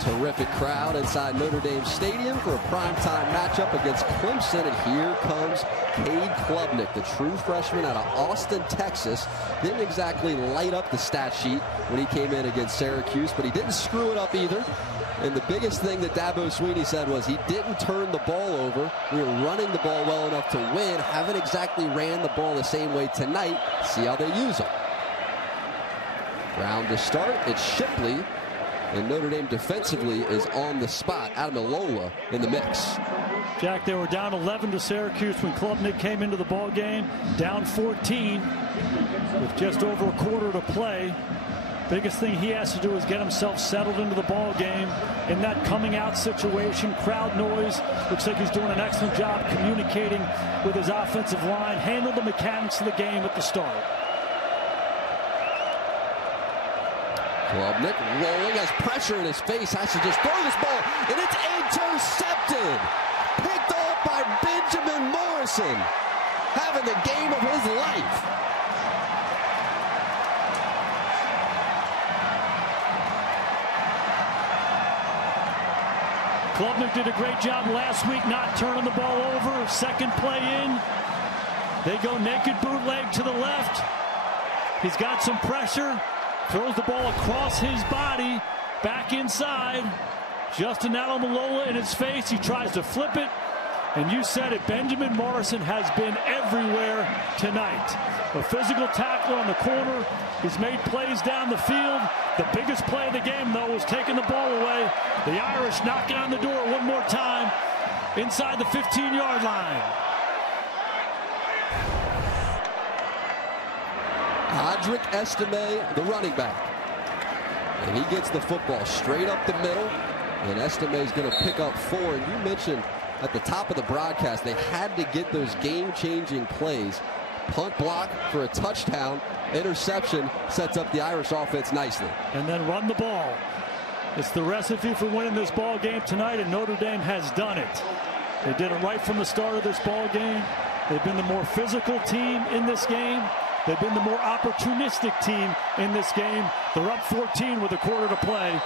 Terrific crowd inside Notre Dame Stadium for a primetime matchup against Clemson. And here comes Cade Klubnik, the true freshman out of Austin, Texas. Didn't exactly light up the stat sheet when he came in against Syracuse, but he didn't screw it up either. And the biggest thing that Dabo Swinney said was he didn't turn the ball over. We were running the ball well enough to win. Haven't exactly ran the ball the same way tonight. See how they use them. Round to start. It's Shipley. And Notre Dame defensively is on the spot. Adam Ilola in the mix. Jack, they were down 11 to Syracuse when Klubnik came into the ball game, down 14 with just over a quarter to play. Biggest thing he has to do is get himself settled into the ball game in that coming out situation. Crowd noise. Looks like he's doing an excellent job communicating with his offensive line. Handled the mechanics of the game at the start. Klubnik rolling, has pressure in his face, has to just throw this ball, and it's intercepted. Picked off by Benjamin Morrison, having the game of his life. Klubnik did a great job last week not turning the ball over. Second play in. They go naked bootleg to the left. He's got some pressure. Throws the ball across his body. Back inside. Justin Adamalola in his face. He tries to flip it. And you said it, Benjamin Morrison has been everywhere tonight. A physical tackler on the corner. He's made plays down the field. The biggest play of the game, though, was taking the ball away. The Irish knocking on the door one more time inside the 15-yard line. Audric Estime, the running back. And he gets the football straight up the middle. And Estime is going to pick up 4. And you mentioned at the top of the broadcast, they had to get those game-changing plays. Punt block for a touchdown. Interception sets up the Irish offense nicely. And then run the ball. It's the recipe for winning this ball game tonight, and Notre Dame has done it. They did it right from the start of this ball game. They've been the more physical team in this game. They've been the more opportunistic team in this game. They're up 14 with a quarter to play.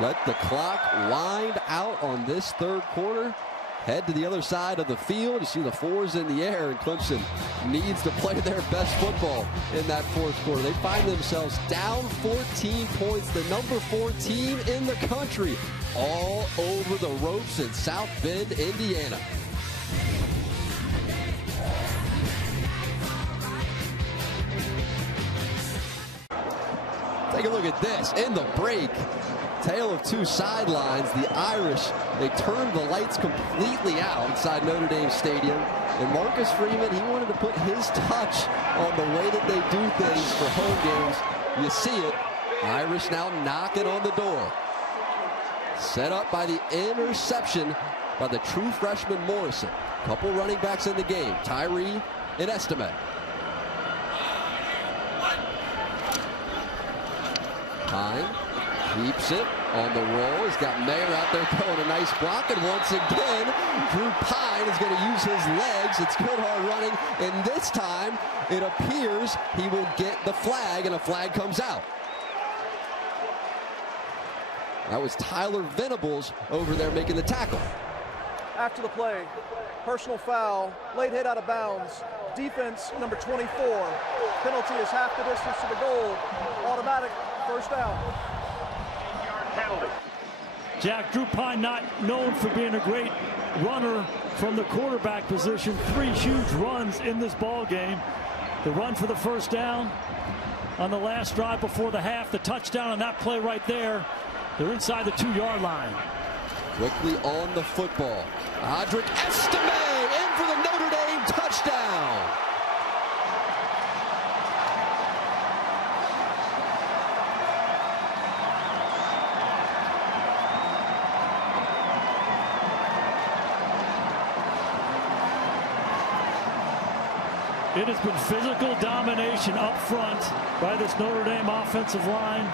Let the clock wind out on this third quarter. Head to the other side of the field. You see the 4s in the air, and Clemson needs to play their best football in that fourth quarter. They find themselves down 14 points, the number 4 team in the country, all over the ropes in South Bend, Indiana. Take a look at this in the break. Tale of two sidelines. The Irish, they turned the lights completely out inside Notre Dame Stadium. And Marcus Freeman, he wanted to put his touch on the way that they do things for home games. You see it. Irish now knocking on the door. Set up by the interception by the true freshman Morrison. Couple running backs in the game. Tyree and Estime. Pine keeps it on the roll. He's got Mayer out there throwing a nice block. And once again, Drew Pine is going to use his legs. It's good hard running. And this time, it appears he will get the flag, and a flag comes out. That was Tyler Venables over there making the tackle. After the play, personal foul, late hit out of bounds. Defense number 24. Penalty is half the distance to the goal. Automatic first down. Jack, Drew Pine not known for being a great runner from the quarterback position. 3 huge runs in this ball game. The run for the first down on the last drive before the half. The touchdown on that play right there. They're inside the 2-yard line. Quickly on the football. Audric Estime in for the Notre Dame touchdown. It has been physical domination up front by this Notre Dame offensive line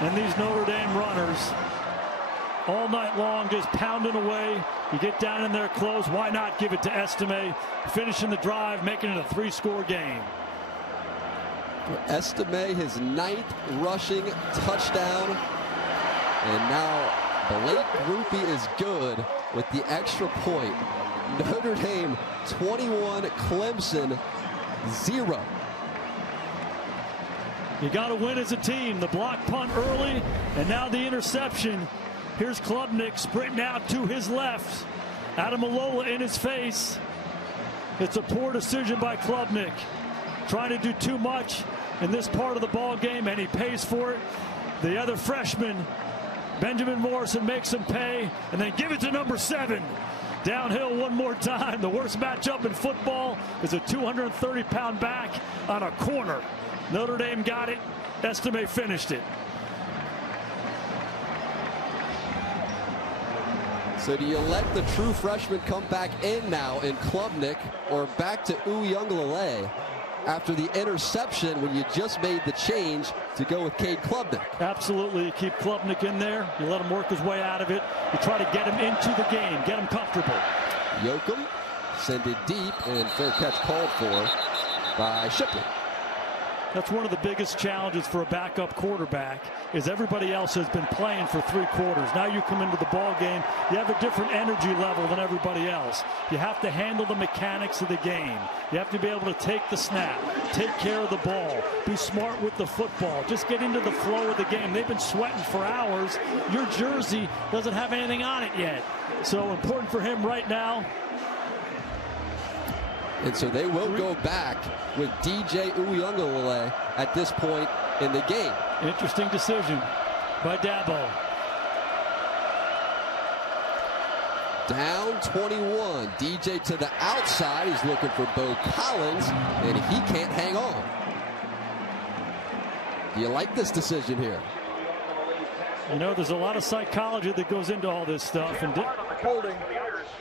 and these Notre Dame runners all night long, just pounding away. You get down in there close. Why not give it to Estime, finishing the drive, making it a 3-score game. Estime, his 9th rushing touchdown. And now Blake Grupe is good with the extra point. Notre Dame 21, Clemson 0. You got to win as a team. The block punt early, and now the interception. Here's Klubnik sprinting out to his left. Adamalola in his face. It's a poor decision by Klubnik. Trying to do too much in this part of the ball game, and he pays for it. The other freshman Benjamin Morrison makes him pay, and then give it to number 7. Downhill one more time. The worst matchup in football is a 230-pound back on a corner. Notre Dame got it. Estime finished it. So do you let the true freshman come back in now in Klubnik, or back to Uiagalelei after the interception when you just made the change to go with Cade Klubnik? Absolutely. You keep Klubnik in there. You let him work his way out of it. You try to get him into the game, get him comfortable. Yoakum send it deep, and fair catch called for by Shipley. That's one of the biggest challenges for a backup quarterback, is everybody else has been playing for 3 quarters. Now you come into the ball game, you have a different energy level than everybody else. You have to handle the mechanics of the game. You have to be able to take the snap, take care of the ball, be smart with the football, just get into the flow of the game. They've been sweating for hours. Your jersey doesn't have anything on it yet. So important for him right now. And so they will go back with DJ Uiagalelei at this point in the game. Interesting decision by Dabo. Down 21. DJ to the outside. He's looking for Bo Collins, and he can't hang on. Do you like this decision here? You know, there's a lot of psychology that goes into all this stuff. And holding.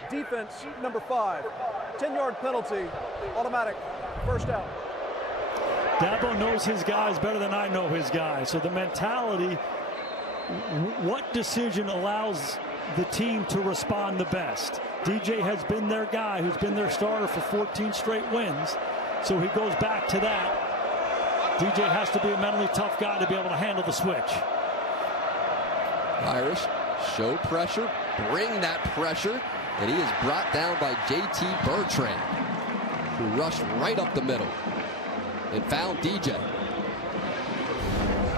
Defense number 5. 10-yard penalty. Automatic. First down. Dabo knows his guys better than I know his guys. So the mentality, what decision allows the team to respond the best? DJ has been their guy who's been their starter for 14 straight wins. So he goes back to that. DJ has to be a mentally tough guy to be able to handle the switch. Irish show pressure, bring that pressure, and he is brought down by J.T. Bertrand, who rushed right up the middle and found DJ.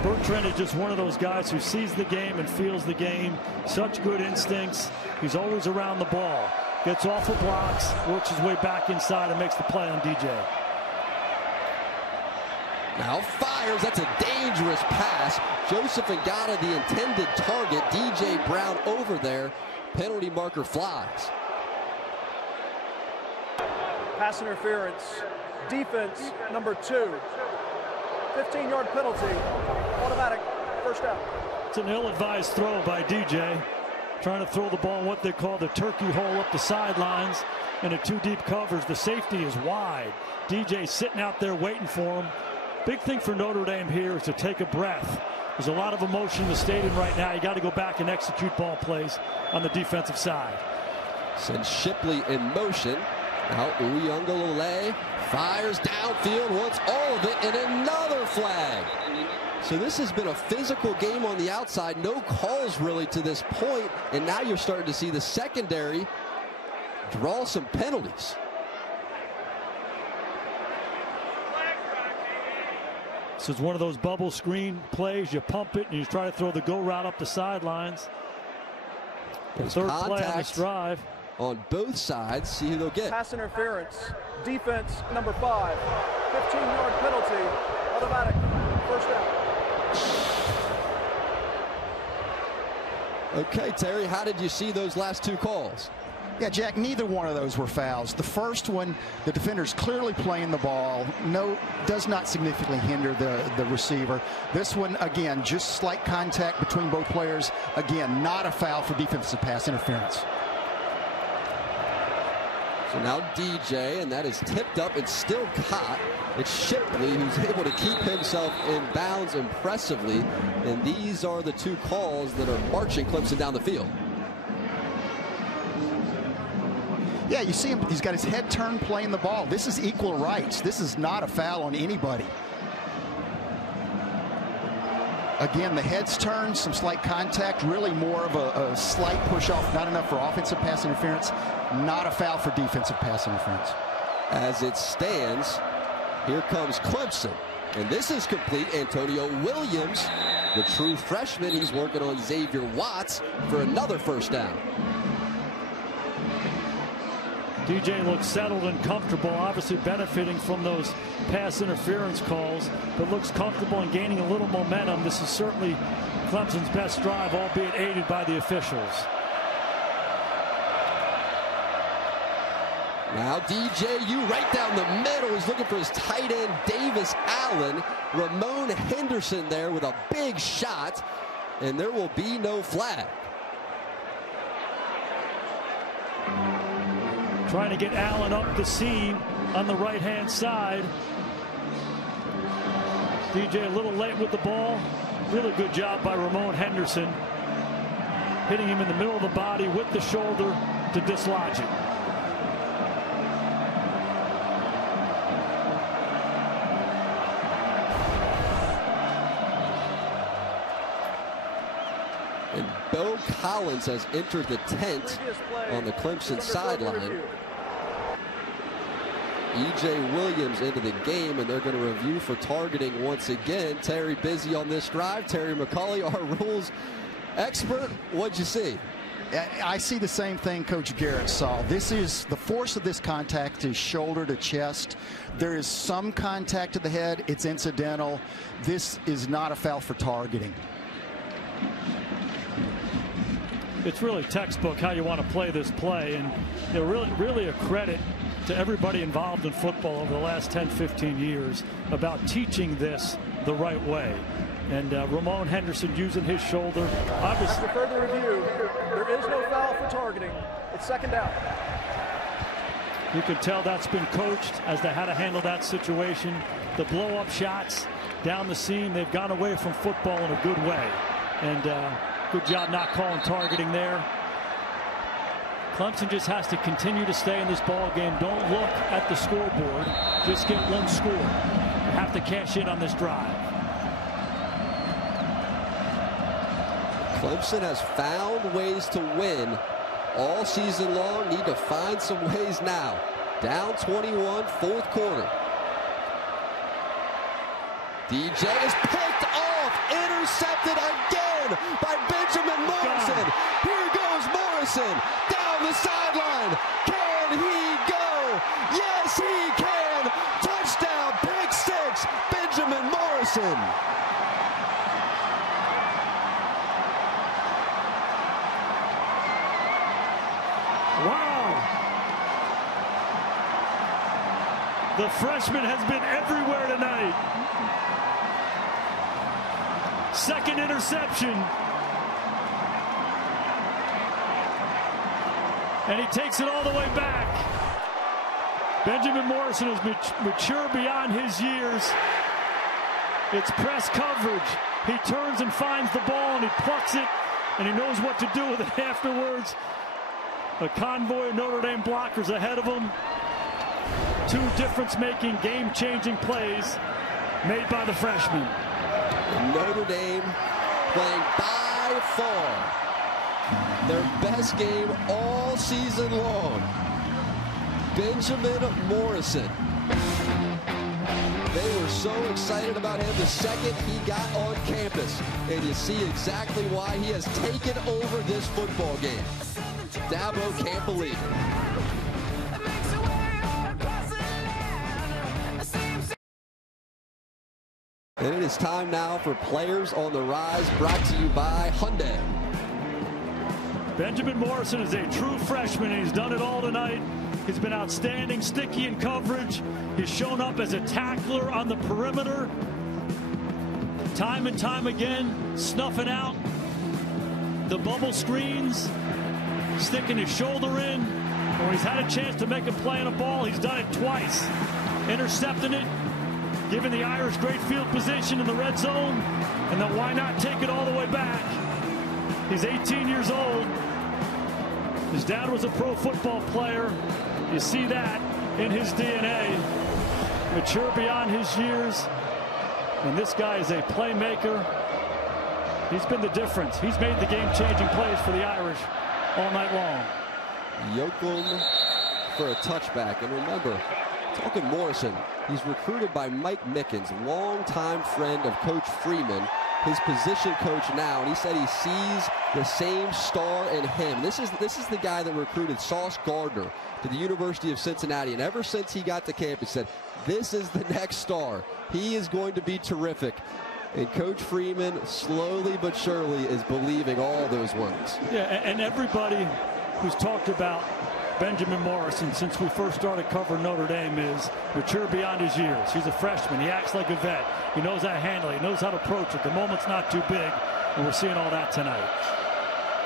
Bertrand is just one of those guys who sees the game and feels the game. Such good instincts. He's always around the ball. Gets off of blocks, works his way back inside, and makes the play on DJ. Now fires. That's a dangerous pass. Joseph Ngata, the intended target. DJ Brown over there. Penalty marker flies. Pass interference. Defense number 2. 15-yard penalty. Automatic. First down. It's an ill-advised throw by DJ. Trying to throw the ball in what they call the turkey hole up the sidelines. And a 2 deep covers. The safety is wide. DJ sitting out there waiting for him. Big thing for Notre Dame here is to take a breath. There's a lot of emotion in the stadium right now. You got to go back and execute ball plays on the defensive side. Sends Shipley in motion. Now Uiagalelei fires downfield, wants all of it, and another flag. So this has been a physical game on the outside. No calls really to this point, and now you're starting to see the secondary draw some penalties. This is one of those bubble screen plays. You pump it and you try to throw the go route up the sidelines. The third play on this drive. On both sides. See who they'll get. Pass interference. Defense number 5. 15-yard penalty. Automatic. First down. Okay, Terry, how did you see those last 2 calls? Yeah, Jack, neither one of those were fouls. The first one, the defender's clearly playing the ball. No, does not significantly hinder the receiver. This one, again, just slight contact between both players. Again, not a foul for defensive pass interference. So now DJ, and that is tipped up and still caught. It's Shipley who's able to keep himself in bounds impressively. And these are the 2 calls that are marching Clemson down the field. Yeah, you see him, he's got his head turned playing the ball. This is equal rights. This is not a foul on anybody. Again, the head's turned, some slight contact, really more of a slight push off, not enough for offensive pass interference, not a foul for defensive pass interference. As it stands, here comes Clemson. And this is complete. Antonio Williams, the true freshman, he's working on Xavier Watts for another first down. DJ looks settled and comfortable, obviously benefiting from those pass interference calls, but looks comfortable and gaining a little momentum. This is certainly Clemson's best drive, albeit aided by the officials. Now DJU right down the middle. He's looking for his tight end, Davis Allen. Ramon Henderson there with a big shot, and there will be no flag. Trying to get Allen up the seam on the right-hand side. DJ a little late with the ball. Really good job by Ramon Henderson. Hitting him in the middle of the body with the shoulder to dislodge it. And Bo Collins has entered the tent on the Clemson sideline. E.J. Williams into the game, and they're going to review for targeting once again. Terry busy on this drive. Terry McCauley, our rules expert. What'd you see? I see the same thing Coach Garrett saw. This is the force of this contact is shoulder to chest. There is some contact to the head. It's incidental. This is not a foul for targeting. It's really textbook how you want to play this play, and you know, really a credit to everybody involved in football over the last 10-15 years about teaching this the right way. And Ramon Henderson using his shoulder. After further review, there is no foul for targeting. It's second down. You can tell that's been coached as to how to handle that situation. The blow-up shots down the seam, they've gone away from football in a good way. And good job not calling targeting there. Clemson just has to continue to stay in this ball game. Don't look at the scoreboard. Just get one score. You have to cash in on this drive. Clemson has found ways to win all season long. Need to find some ways now. Down 21, fourth quarter. DJ is picked off, intercepted again by Benjamin Morrison. Here goes Morrison down the sideline. Can he go? Yes, he can. Touchdown, pick six, Benjamin Morrison. Wow. The freshman has been everywhere tonight. Second interception. And he takes it all the way back. Benjamin Morrison is mature beyond his years. It's press coverage. He turns and finds the ball, and he plucks it, and he knows what to do with it afterwards. A convoy of Notre Dame blockers ahead of him. Two difference-making, game-changing plays made by the freshman. Notre Dame playing by far their best game all season long. Benjamin Morrison. They were so excited about him the second he got on campus. And you see exactly why he has taken over this football game. Dabo can't believe it. And it is time now for Players on the Rise, brought to you by Hyundai. Benjamin Morrison is a true freshman, and he's done it all tonight. He's been outstanding, sticky in coverage. He's shown up as a tackler on the perimeter. Time and time again, snuffing out the bubble screens, sticking his shoulder in. When he's had a chance to make a play on a ball, he's done it twice. Intercepting it, giving the Irish great field position in the red zone, and then why not take it all the way back? He's 18 years old. His dad was a pro football player. You see that in his DNA. Mature beyond his years. And this guy is a playmaker. He's been the difference. He's made the game-changing plays for the Irish all night long. Yoakum for a touchback. And remember, talking Morrison, he's recruited by Mike Mickens, longtime friend of Coach Freeman, his position coach now, and he said he sees the same star in him. This is the guy that recruited Sauce Gardner to the University of Cincinnati, and ever since he got to campus, said, this is the next star. He is going to be terrific. And Coach Freeman, slowly but surely, is believing all those words. Yeah, and everybody who's talked about Benjamin Morrison since we first started covering Notre Dame is mature beyond his years. He's a freshman. He acts like a vet. He knows how to handle it. He knows how to approach it. The moment's not too big, and we're seeing all that tonight.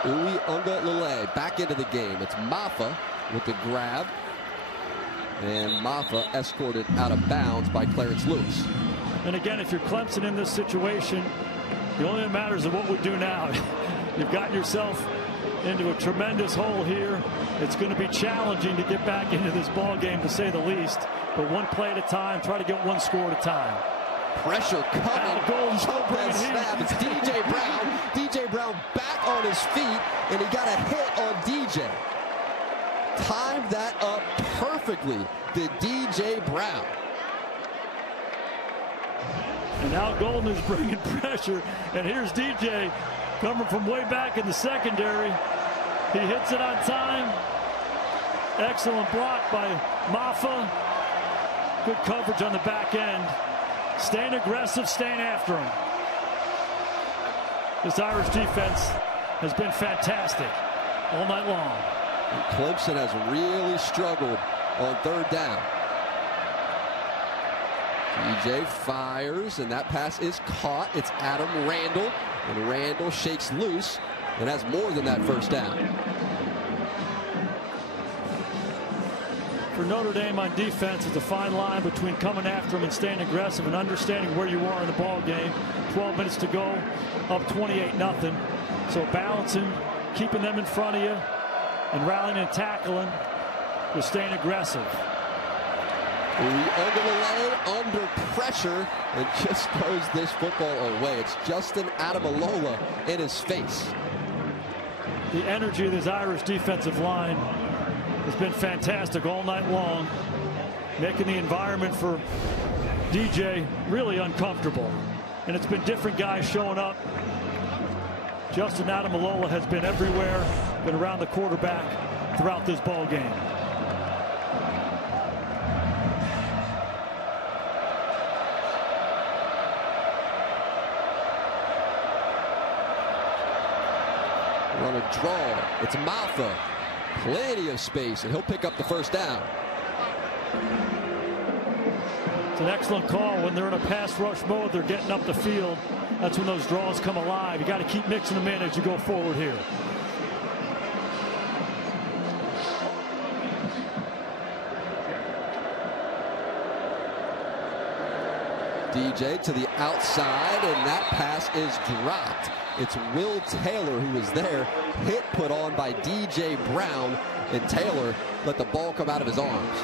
Uiagalelei back into the game. It's Maffa with the grab. And Maffa escorted out of bounds by Clarence Lewis. And again, if you're Clemson in this situation, the only thing that matters is what we do now. You've gotten yourself into a tremendous hole here. It's going to be challenging to get back into this ball game, to say the least. But one play at a time, try to get one score at a time. Pressure coming. Golden That snap. It's DJ Brown. DJ Brown back on his feet, and he got a hit on DJ. Timed that up perfectly, did DJ Brown. And now Golden is bringing pressure, and here's DJ coming from way back in the secondary. He hits it on time. Excellent block by Maffa. Good coverage on the back end. Staying aggressive, staying after him. This Irish defense has been fantastic all night long. And Clemson has really struggled on third down. DJ fires, and that pass is caught. It's Adam Randall, and Randall shakes loose and has more than that first down. For Notre Dame on defense, it's a fine line between coming after them and staying aggressive and understanding where you are in the ball game. 12 minutes to go, up 28-0. So balancing, keeping them in front of you, and rallying and tackling with staying aggressive. Uiagalelei under pressure and just throws this football away. It's Justin Adamalola in his face. The energy of this Irish defensive line has been fantastic all night long, making the environment for DJ really uncomfortable. And it's been different guys showing up. Justin Adamalola has been everywhere, been around the quarterback throughout this ball game. On a draw, it's Maffa. Plenty of space, and he'll pick up the first down. It's an excellent call. When they're in a pass rush mode, they're getting up the field. That's when those draws come alive. You got to keep mixing them in as you go forward here. DJ to the outside, and that pass is dropped. It's Will Taylor who was there. Hit put on by DJ Brown, and Taylor let the ball come out of his arms.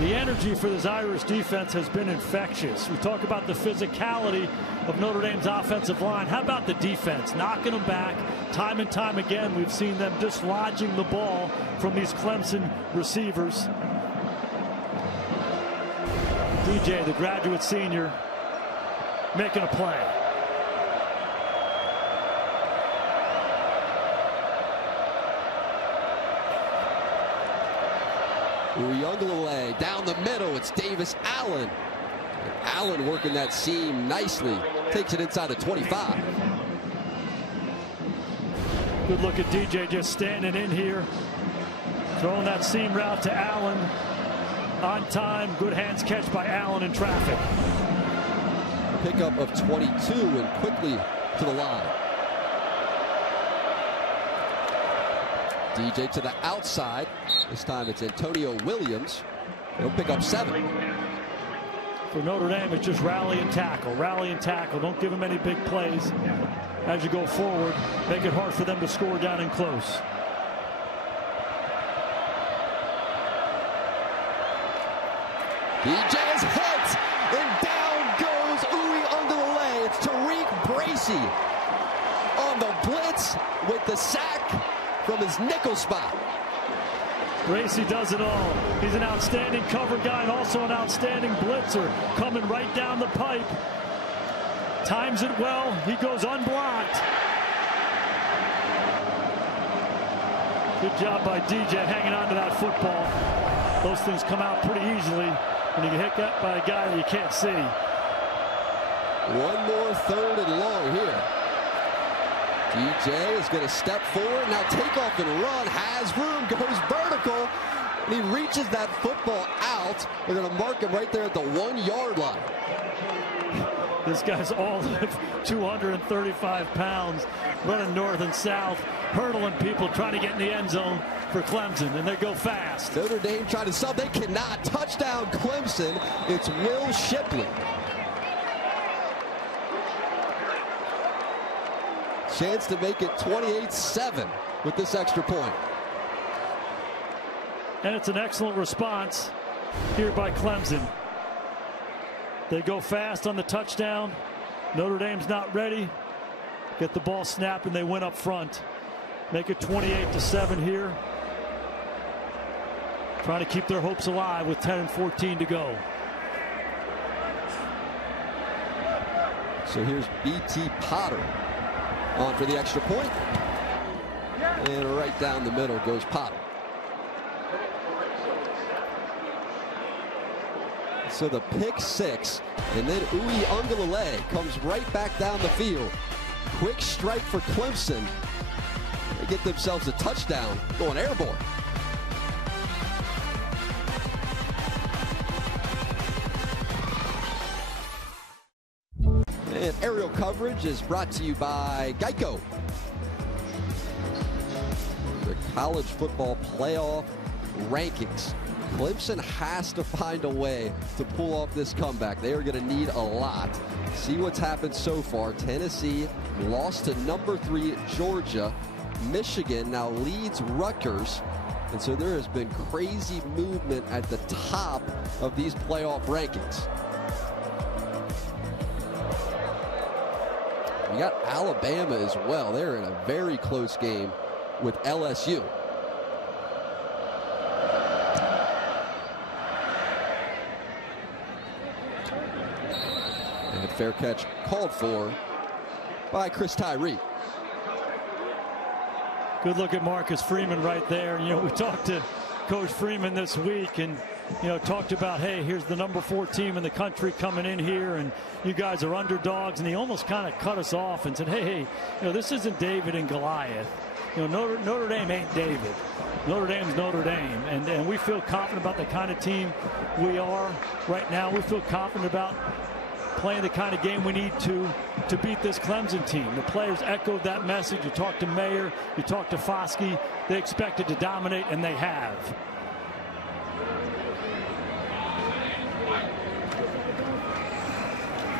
The energy for this Irish defense has been infectious. We talk about the physicality of Notre Dame's offensive line. How about the defense? Knocking them back time and time again. We've seen them dislodging the ball from these Clemson receivers. DJ, the graduate senior, making a play. Uiagalelei down the middle. It's Davis Allen. And Allen working that seam nicely. Takes it inside the 25. Good look at DJ just standing in here. Throwing that seam route to Allen. On time. Good hands catch by Allen in traffic. Pickup of 22 and quickly to the line. DJ to the outside. This time it's Antonio Williams. He'll pick up 7. For Notre Dame, it's just rally and tackle. Rally and tackle. Don't give them any big plays as you go forward. Make it hard for them to score down and close. DJ is hit, and down goes Uiagalelei. It's Tariq Bracy on the blitz with the sack from his nickel spot. Bracy does it all. He's an outstanding cover guy and also an outstanding blitzer, coming right down the pipe. Times it well. He goes unblocked. Good job by DJ hanging on to that football. Those things come out pretty easily when you get hit by a guy that you can't see. One more 3rd and long here. DJ is going to step forward, now take off and run, has room, goes vertical, and he reaches that football out. They're going to mark him right there at the 1-yard line. This guy's all of 235 pounds, running north and south, hurdling people, trying to get in the end zone for Clemson, and they go fast. Notre Dame trying to sub, they cannot. Touchdown Clemson, it's Will Shipley. Chance to make it 28-7 with this extra point. And it's an excellent response here by Clemson. They go fast on the touchdown. Notre Dame's not ready. Get the ball snapped and they win up front. Make it 28-7 here. Trying to keep their hopes alive with 10 and 14 to go. So here's B.T. Potter on for the extra point. And right down the middle goes Potter. So the pick 6, and then Uiagalelei comes right back down the field. Quick strike for Clemson. They get themselves a touchdown, going airborne. And aerial coverage is brought to you by Geico. The college football playoff rankings. Clemson has to find a way to pull off this comeback. They are going to need a lot. See what's happened so far. Tennessee lost to number 3 Georgia. Michigan now leads Rutgers. And so there has been crazy movement at the top of these playoff rankings. We got Alabama as well. They're in a very close game with LSU. And fair catch called for by Chris Tyree. Good look at Marcus Freeman right there. You know, we talked to Coach Freeman this week and, you know, talked about, hey, here's the number 4 team in the country coming in here and you guys are underdogs. And he almost kind of cut us off and said, hey, you know, this isn't David and Goliath. You know, Notre Dame ain't David. Notre Dame's Notre Dame. And we feel confident about the kind of team we are right now. We feel confident about playing the kind of game we need to beat this Clemson team. The players echoed that message. You talk to Mayer, you talk to Foskey. They expected to dominate, and they have.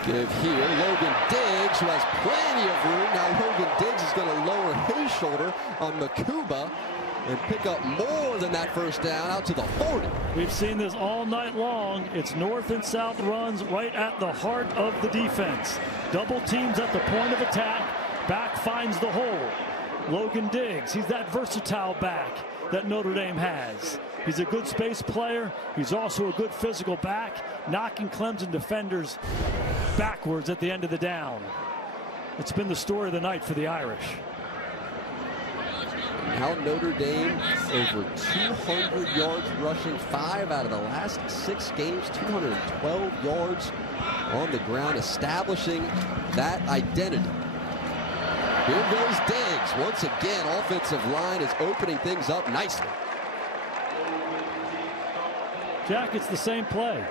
Give here, Logan Diggs, who has plenty of room. Now Logan Diggs is going to lower his shoulder on Makuba and pick up more than that first down out to the 40. We've seen this all night long. It's north and south runs right at the heart of the defense. Double teams at the point of attack. Back finds the hole. Logan Diggs, he's that versatile back that Notre Dame has. He's a good space player. He's also a good physical back, knocking Clemson defenders backwards at the end of the down. It's been the story of the night for the Irish. Now Notre Dame over 200 yards rushing, 5 out of the last 6 games, 212 yards on the ground, establishing that identity. Here goes Diggs. Once again, offensive line is opening things up nicely. Jack, it's the same play.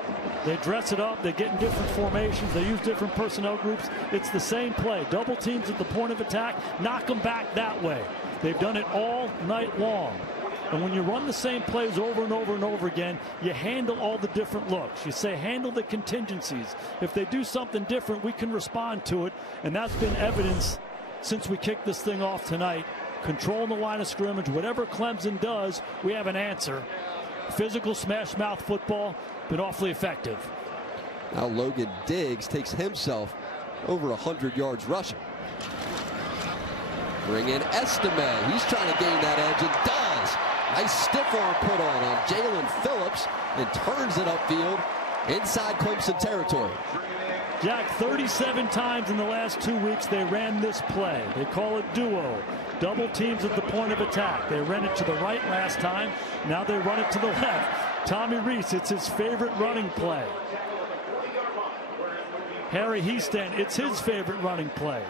They dress it up. They get in different formations. They use different personnel groups. It's the same play. Double teams at the point of attack. Knock them back that way. They've done it all night long. And when you run the same plays over and over and over again, you handle all the different looks. You say, handle the contingencies. If they do something different, we can respond to it. And that's been evidence since we kicked this thing off tonight. Controlling the line of scrimmage. Whatever Clemson does, we have an answer. Physical smash mouth football, been awfully effective. Now Logan Diggs takes himself over 100 yards rushing. Bring in Estime. He's trying to gain that edge and does. Nice stiff arm put on Jalen Phillips and turns it upfield inside Clemson territory. Jack, 37 times in the last 2 weeks they ran this play. They call it duo. Double teams at the point of attack. They ran it to the right last time. Now they run it to the left. Tommy Rees, it's his favorite running play. Harry Heastand, it's his favorite running play.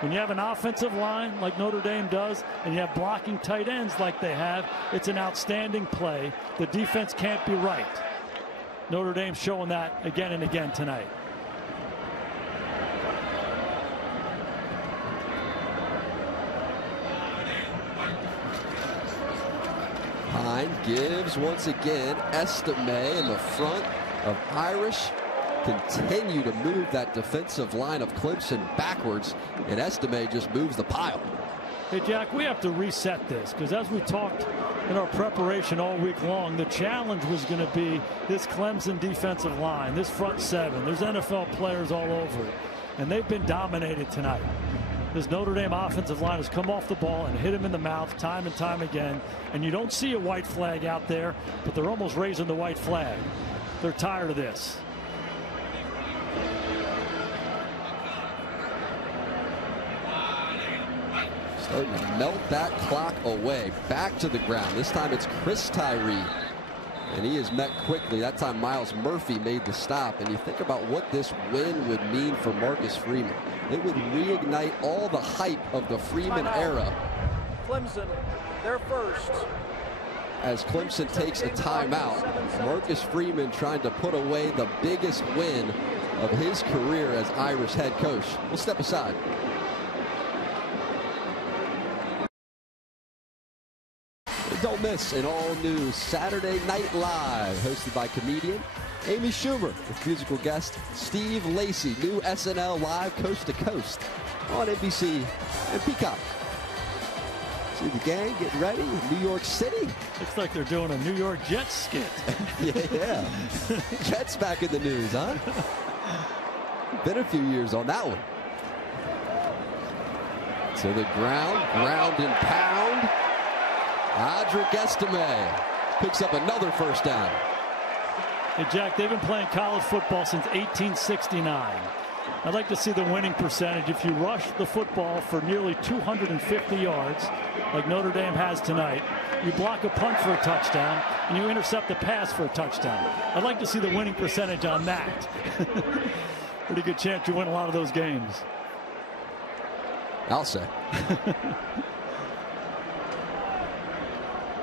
When you have an offensive line like Notre Dame does, and you have blocking tight ends like they have, it's an outstanding play. The defense can't be right. Notre Dame showing that again and again tonight. Hine gives once again. Estime in the front of Irish. Continue to move that defensive line of Clemson backwards, and Estime just moves the pile. Hey, Jack, we have to reset this, because as we talked in our preparation all week long, the challenge was going to be this Clemson defensive line, this front seven. There's NFL players all over it, and they've been dominated tonight. This Notre Dame offensive line has come off the ball and hit him in the mouth time and time again, and you don't see a white flag out there, but they're almost raising the white flag. They're tired of this. Starting to melt that clock away. Back to the ground. This time it's Chris Tyree. And he is met quickly. That time Miles Murphy made the stop. And you think about what this win would mean for Marcus Freeman. It would reignite all the hype of the Freeman era. Clemson, they're first. As Clemson takes a timeout, Marcus Freeman trying to put away the biggest win of his career as Irish head coach. We'll step aside. Don't miss an all-new Saturday Night Live, hosted by comedian Amy Schumer, with musical guest Steve Lacy. New SNL Live Coast to Coast on NBC and Peacock. See the gang getting ready in New York City. Looks like they're doing a New York Jets skit. Yeah. Jets back in the news, huh? Been a few years on that one. To the ground and pound. Audric Estime picks up another first down. Hey, Jack, they've been playing college football since 1869. I'd like to see the winning percentage. If you rush the football for nearly 250 yards, like Notre Dame has tonight, you block a punt for a touchdown, and you intercept a pass for a touchdown. I'd like to see the winning percentage on that. Pretty good chance you win a lot of those games. I'll say.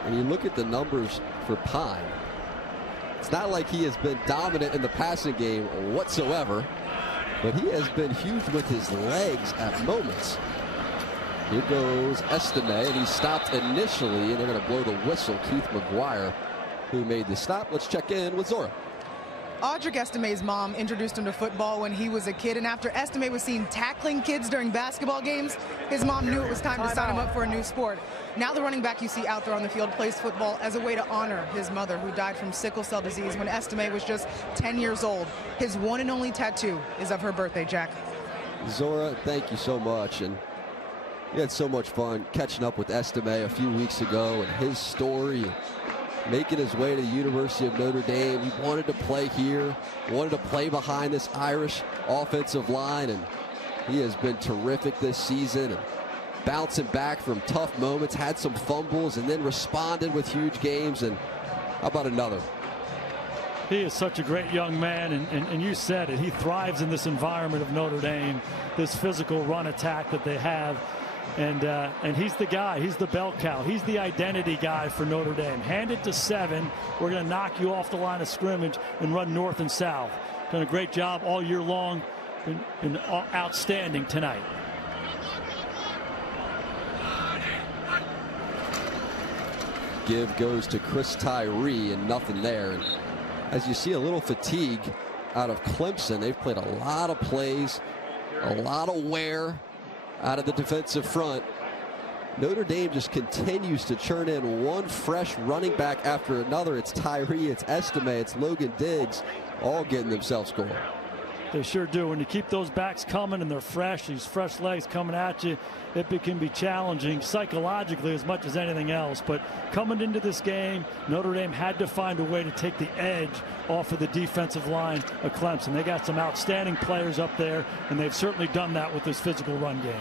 And you look at the numbers for Pine, it's not like he has been dominant in the passing game whatsoever, but he has been huge with his legs at moments. Here goes Estime, and he stopped initially, and they're going to blow the whistle. Keith McGuire, who made the stop. Let's check in with Zora. Audric Estime's mom introduced him to football when he was a kid, and after Estime was seen tackling kids during basketball games, his mom knew it was time to sign him up for a new sport. Now the running back you see out there on the field plays football as a way to honor his mother, who died from sickle cell disease when Estime was just 10 years old. His one and only tattoo is of her birthday, Jack. Zora, thank you so much. And we had so much fun catching up with Estime a few weeks ago and his story. Making his way to the University of Notre Dame. He wanted to play here, wanted to play behind this Irish offensive line, and he has been terrific this season. And bouncing back from tough moments, had some fumbles, and then responded with huge games. And how about another? He is such a great young man, and you said it. He thrives in this environment of Notre Dame, this physical run attack that they have. And he's the guy. He's the bell cow. He's the identity guy for Notre Dame. Hand it to 7. We're going to knock you off the line of scrimmage and run north and south. Done a great job all year long and outstanding tonight. Give goes to Chris Tyree, and nothing there. And as you see, a little fatigue out of Clemson. They've played a lot of plays, a lot of wear out of the defensive front. Notre Dame just continues to churn in one fresh running back after another. It's Tyree, it's Estime, it's Logan Diggs, all getting themselves going. They sure do. When you keep those backs coming and they're fresh, these fresh legs coming at you, it can be challenging psychologically as much as anything else. But coming into this game, Notre Dame had to find a way to take the edge off of the defensive line of Clemson. They got some outstanding players up there, and they've certainly done that with this physical run game.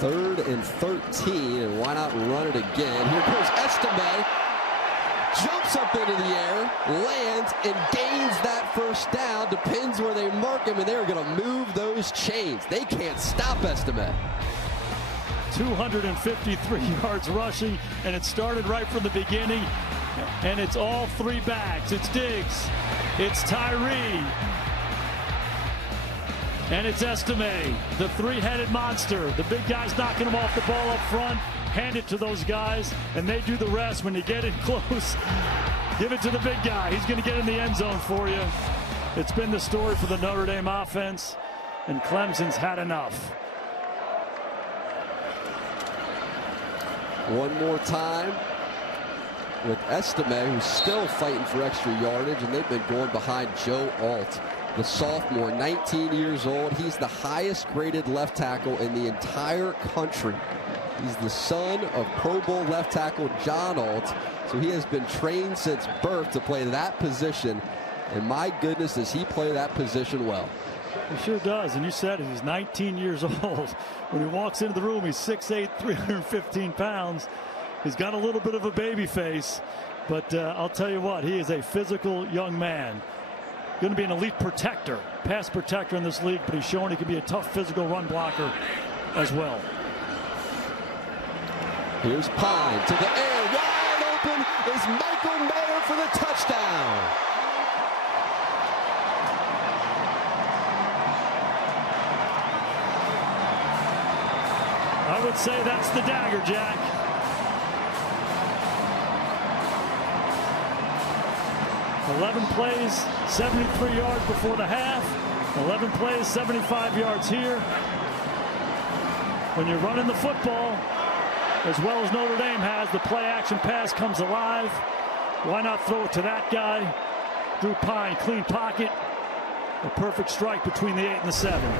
3rd and 13, and why not run it again? Here goes Estime. jumps up into the air, lands, and gains that first down. Depends where they mark him, and they're going to move those chains. They can't stop Estime. 253 yards rushing, and it started right from the beginning. And it's all three backs. It's Diggs, it's Tyree, and it's Estime, the three-headed monster. The big guy's knocking them off the ball up front. Hand it to those guys, and they do the rest. When you get in close, give it to the big guy. He's going to get in the end zone for you. It's been the story for the Notre Dame offense, and Clemson's had enough. One more time with Estime, who's still fighting for extra yardage, and they've been going behind Joe Alt, the sophomore, 19 years old. He's the highest graded left tackle in the entire country. He's the son of Pro Bowl left tackle John Alt, so he has been trained since birth to play that position, and my goodness, does he play that position well. He sure does, and you said it, he's 19 years old. When he walks into the room, he's 6'8", 315 pounds. He's got a little bit of a baby face, but I'll tell you what, he is a physical young man. Going to be an elite protector, pass protector in this league, but he's shown he can be a tough physical run blocker as well. Here's Pine to the air, wide open is Michael Mayer for the touchdown. I would say that's the dagger, Jack. "11 plays, 73 yards before the half. 11 plays, 75 yards here." When you're running the football, as well as Notre Dame has, the play-action pass comes alive. Why not throw it to that guy? Drew Pine, clean pocket. A perfect strike between the 8 and the 7.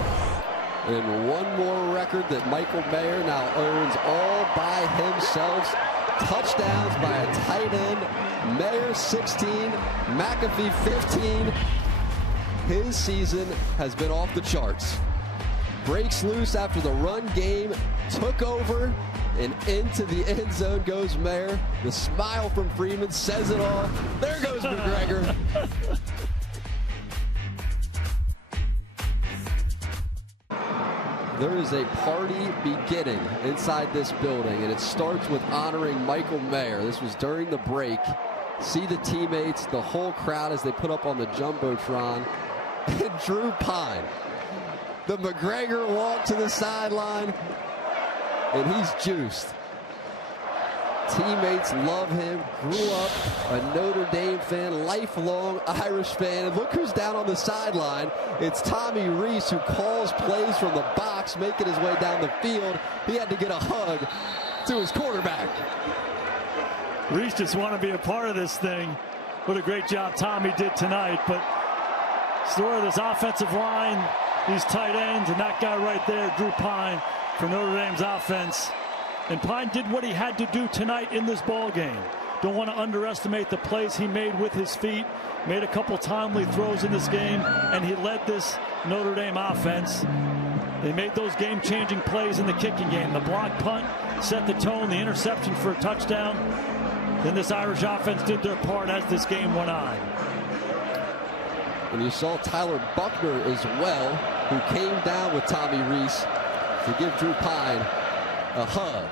And one more record that Michael Mayer now owns all by himself. Touchdowns by a tight end. Mayer 16, McAfee 15. His season has been off the charts. Breaks loose after the run game, took over, and into the end zone goes Mayer. The smile from Freeman says it all. There goes McGregor. There is a party beginning inside this building, and it starts with honoring Michael Mayer. This was during the break. See the teammates, the whole crowd as they put up on the Jumbotron. And Drew Pine, the McGregor walk to the sideline, and he's juiced. Teammates love him, grew up a Notre Dame fan, lifelong Irish fan. And look who's down on the sideline. It's Tommy Reese, who calls plays from the box, making his way down the field. He had to get a hug to his quarterback. Reese just want to be a part of this thing. What a great job Tommy did tonight. But story of this offensive line, these tight ends, and that guy right there, Drew Pine, for Notre Dame's offense. And Pine did what he had to do tonight in this ball game. Don't want to underestimate the plays he made with his feet. Made a couple timely throws in this game, and he led this Notre Dame offense. They made those game-changing plays in the kicking game. The block punt set the tone, the interception for a touchdown. Then this Irish offense did their part as this game went on. And you saw Tyler Buckner as well, who came down with Tommy Reese to give Drew Pine a hug.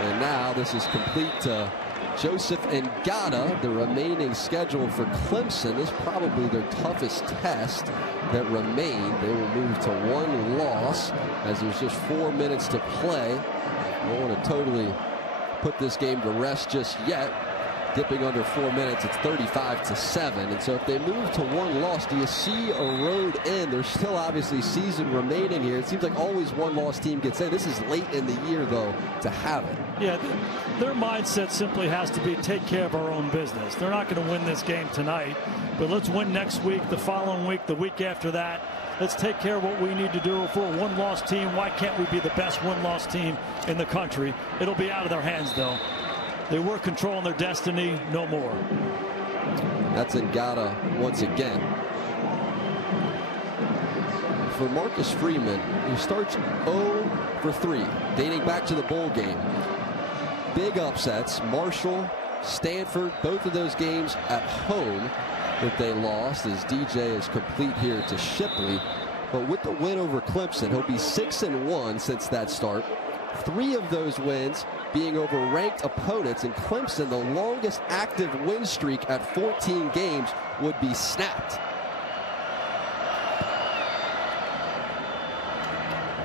And now this is complete to Joseph Ngata, the remaining schedule for Clemson. This is probably their toughest test that remained. They will move to one loss as there's just 4 minutes to play. I don't want to totally put this game to rest just yet. Dipping under 4 minutes, it's 35-7. And so if they move to one loss, do you see a road in? There's still obviously season remaining here. It seems like always one loss team gets in. This is late in the year, though, to have it. Yeah, their mindset simply has to be take care of our own business. They're not going to win this game tonight, but let's win next week, the following week, the week after that. Let's take care of what we need to do. If we're a one-loss team, why can't we be the best one-loss team in the country? It'll be out of their hands, though. They were controlling their destiny, no more. That's Ngata once again. For Marcus Freeman, who starts 0 for 3, dating back to the bowl game. Big upsets. Marshall Stanford, both of those games at home that they lost, as DJ is complete here to Shipley. But with the win over Clemson, he'll be 6-1 since that start. 3 of those wins being over ranked opponents, and Clemson, the longest active win streak at 14 games, would be snapped.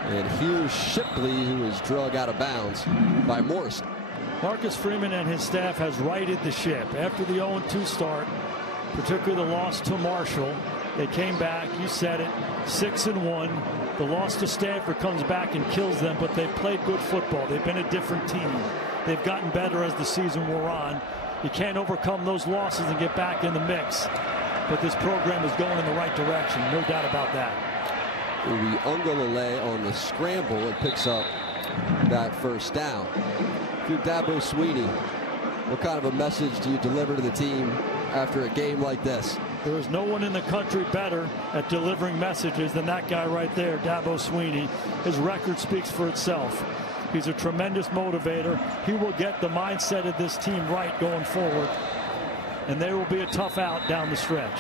And here's Shipley, who is drug out of bounds by Morrison. Marcus Freeman and his staff has righted the ship. After the 0-2 start, particularly the loss to Marshall, they came back, you said it, 6-1. The loss to Stanford comes back and kills them, but they've played good football. They've been a different team. They've gotten better as the season wore on. You can't overcome those losses and get back in the mix. But this program is going in the right direction, no doubt about that. Uiagalelei on the scramble and picks up that first down. If you're Dabo Swinney, what kind of a message do you deliver to the team after a game like this? There is no one in the country better at delivering messages than that guy right there, Dabo Swinney. His record speaks for itself. He's a tremendous motivator. He will get the mindset of this team right going forward, and they will be a tough out down the stretch.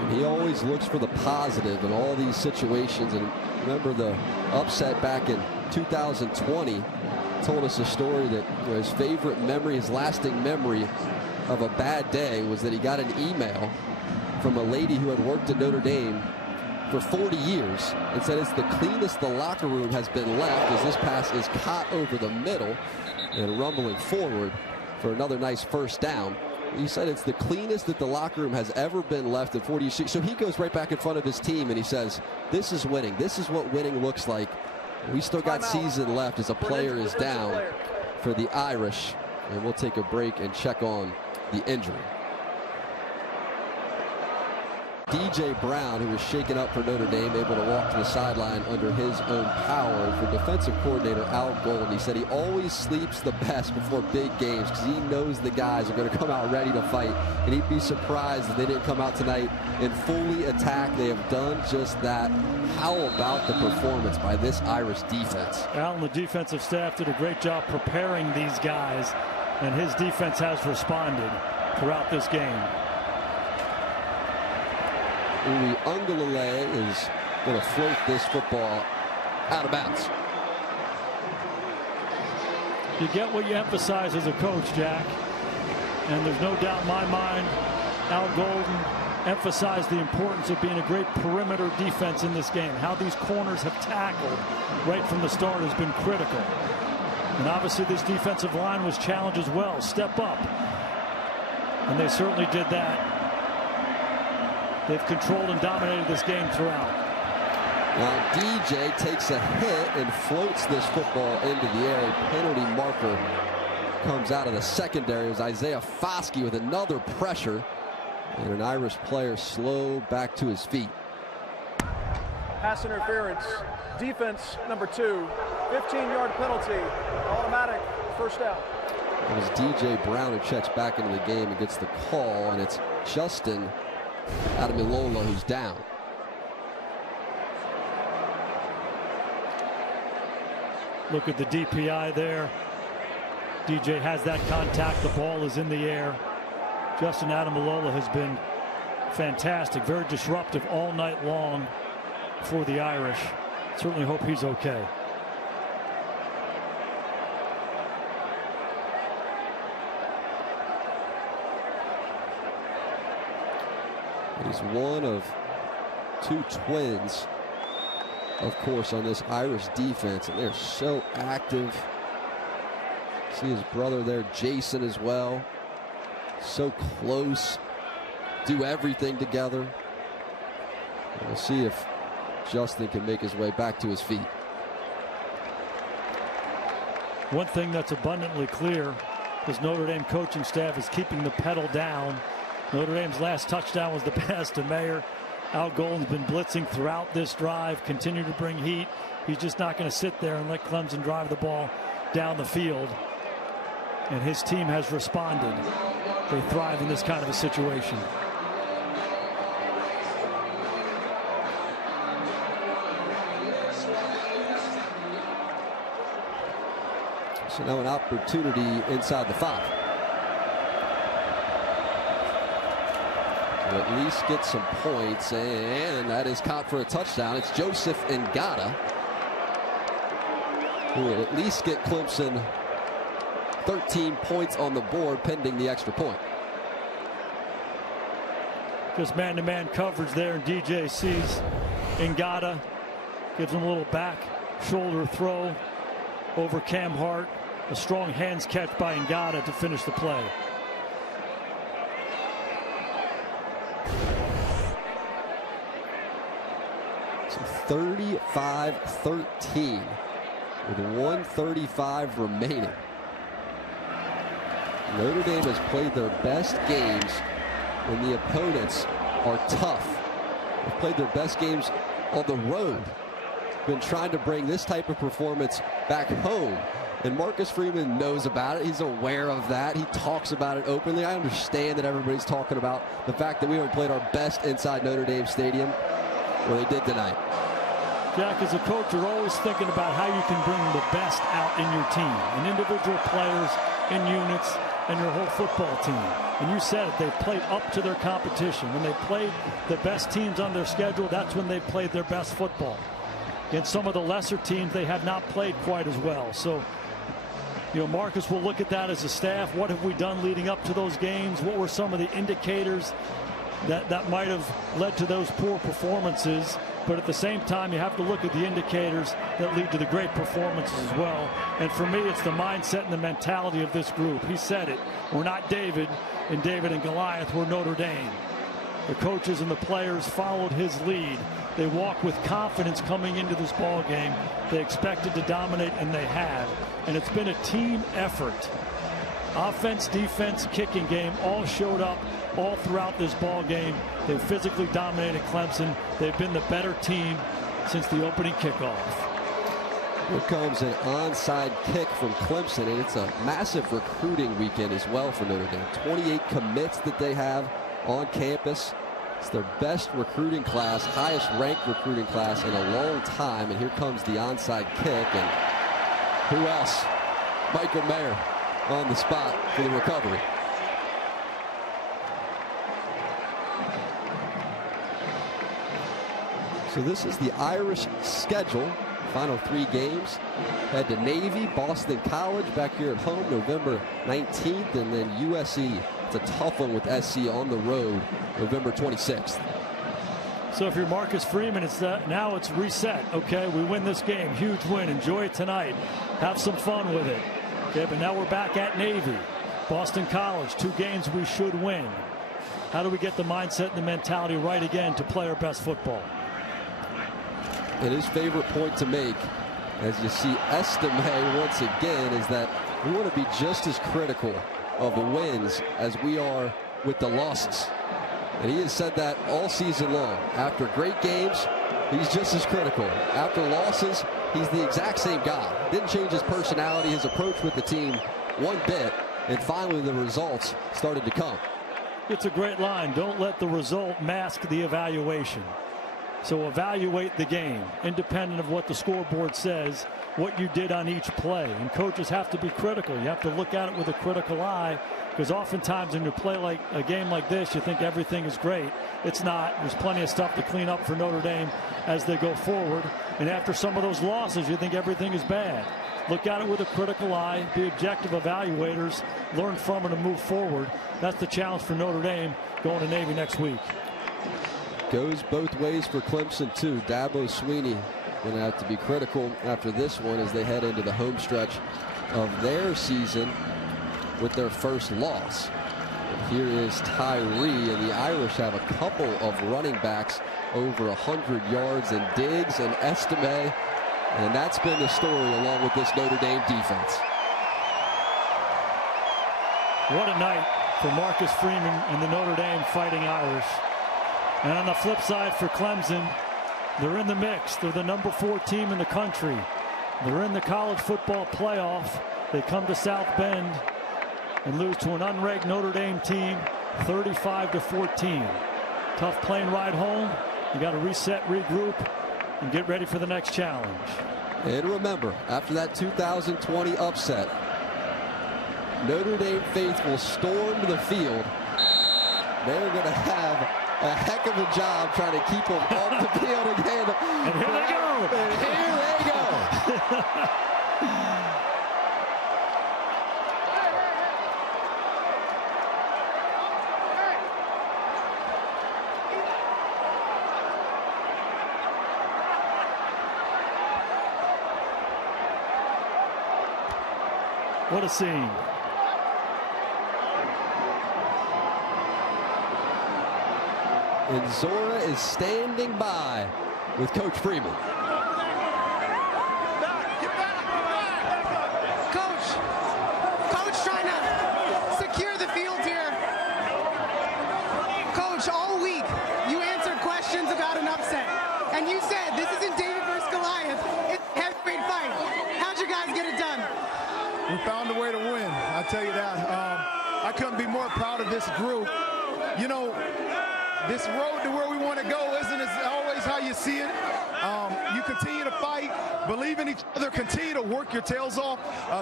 And he always looks for the positive in all these situations. And remember the upset back in 2020, told us a story that his favorite memory, his lasting memory of a bad day, was that he got an email from a lady who had worked at Notre Dame for 40 years and said it's the cleanest the locker room has been left, as this pass is caught over the middle and rumbling forward for another nice first down. He said it's the cleanest that the locker room has ever been left in 40 years. So he goes right back in front of his team and he says, this is winning. This is what winning looks like. We still got season left as a player is down for the Irish. And we'll take a break and check on the injury. DJ Brown, who was shaken up for Notre Dame, able to walk to the sideline under his own power. For defensive coordinator Al Golden, he said he always sleeps the best before big games because he knows the guys are going to come out ready to fight, and he'd be surprised if they didn't come out tonight and fully attack. They have done just that. How about the performance by this Irish defense? Al and the defensive staff did a great job preparing these guys, and his defense has responded throughout this game. Uiagalelei is going to float this football out of bounds. You get what you emphasize as a coach, Jack. And there's no doubt in my mind, Al Golden emphasized the importance of being a great perimeter defense in this game. How these corners have tackled right from the start has been critical. And obviously this defensive line was challenged as well. Step up. And they certainly did that. They've controlled and dominated this game throughout. Now DJ takes a hit and floats this football into the air. A penalty marker comes out of the secondary. It was Isaiah Foskey with another pressure. And an Irish player slow back to his feet. Pass interference. Defense number 2. 15-yard penalty. Automatic first down. It was DJ Brown who checks back into the game and gets the call. And it's Justin Ademilola who's down. Look at the DPI there. DJ has that contact. The ball is in the air. Justin Ademilola has been fantastic, very disruptive all night long for the Irish. Certainly hope he's okay. He's one of 2 twins, of course, on this Irish defense, and they're so active. See his brother there, Jason, as well. So close, do everything together. And we'll see if Justin can make his way back to his feet. One thing that's abundantly clear, this Notre Dame coaching staff is keeping the pedal down. Notre Dame's last touchdown was the pass to Mayer. Al Golden's been blitzing throughout this drive, continue to bring heat. He's just not going to sit there and let Clemson drive the ball down the field. And his team has responded. They thrive in this kind of a situation. So now an opportunity inside the 5. Will at least get some points, and that is caught for a touchdown. It's Joseph Ngata, who will at least get Clemson 13 points on the board pending the extra point. Just man-to-man coverage there, and DJ sees Ngata, gives him a little back shoulder throw over Cam Hart. A strong hands catch by Ngata to finish the play. So 35-13 with 1:35 remaining. Notre Dame has played their best games when the opponents are tough. They've played their best games on the road. Been trying to bring this type of performance back home. And Marcus Freeman knows about it. He's aware of that. He talks about it openly. I understand that everybody's talking about the fact that we haven't played our best inside Notre Dame Stadium. Well, they did tonight. Jack, as a coach, you're always thinking about how you can bring the best out in your team, in individual players, in units, and your whole football team. And you said it, they've played up to their competition. When they played the best teams on their schedule, that's when they played their best football. Against some of the lesser teams, they have not played quite as well. So, you know, Marcus will look at that as a staff. What have we done leading up to those games? What were some of the indicators that might have led to those poor performances? But at the same time, you have to look at the indicators that lead to the great performances as well. And for me, it's the mindset and the mentality of this group. He said it. We're not David and Goliath. We're Notre Dame. The coaches and the players followed his lead. They walked with confidence coming into this ball game. They expected to dominate, and they have. And it's been a team effort. Offense, defense, kicking game all showed up all throughout this ball game. They physically dominated Clemson. They've been the better team since the opening kickoff. Here comes an onside kick from Clemson, and it's a massive recruiting weekend as well for Notre Dame. 28 commits that they have on campus. It's their best recruiting class, highest ranked recruiting class in a long time. And here comes the onside kick, and who else? Michael Mayer on the spot for the recovery. So this is the Irish schedule. Final 3 games. Head to Navy, Boston College back here at home November 19th, and then USC. It's a tough one with SC on the road November 26th. So if you're Marcus Freeman, it's now it's reset. Okay, we win this game. Huge win. Enjoy it tonight. Have some fun with it. Okay, but now we're back at Navy. Boston College, 2 games we should win. How do we get the mindset and the mentality right again to play our best football? And his favorite point to make, as you see Estime once again, is that we want to be just as critical of the wins as we are with the losses. And he has said that all season long. After great games, he's just as critical. After losses, he's the exact same guy. Didn't change his personality, his approach with the team one bit. And finally, the results started to come. It's a great line. Don't let the result mask the evaluation. So evaluate the game, independent of what the scoreboard says, what you did on each play. And coaches have to be critical. You have to look at it with a critical eye, because oftentimes when you play like a game like this, you think everything is great. It's not. There's plenty of stuff to clean up for Notre Dame as they go forward. And after some of those losses, you think everything is bad. Look at it with a critical eye, be objective evaluators, learn from it and move forward. That's the challenge for Notre Dame going to Navy next week. Goes both ways for Clemson too. Dabo Swinney going to have to be critical after this one as they head into the home stretch of their season with their first loss. And here is Tyree, and the Irish have a couple of running backs over 100 yards, and Diggs and Estime, and that's been the story along with this Notre Dame defense. What a night for Marcus Freeman and the Notre Dame Fighting Irish. And on the flip side for Clemson, they're in the mix. They're the number 4 team in the country. They're in the college football playoff. They come to South Bend and lose to an unranked Notre Dame team 35-14. Tough plane ride home. You got to reset, regroup, and get ready for the next challenge. And remember, after that 2020 upset, Notre Dame faithful stormed the field. They're going to have a heck of a job trying to keep them off the field again. And here they go. And here they go. What a scene. And Zora is standing by with Coach Freeman. Coach trying to secure the field here. Coach, all week you answered questions about an upset. And you said this isn't David versus Goliath. It's a heavyweight fight. How'd you guys get it done? We found a way to win. I tell you that. I couldn't be more proud of this group. You know, this road to where we want to go isn't always how you see it. You continue to fight, believe in each other, continue to work your tails off.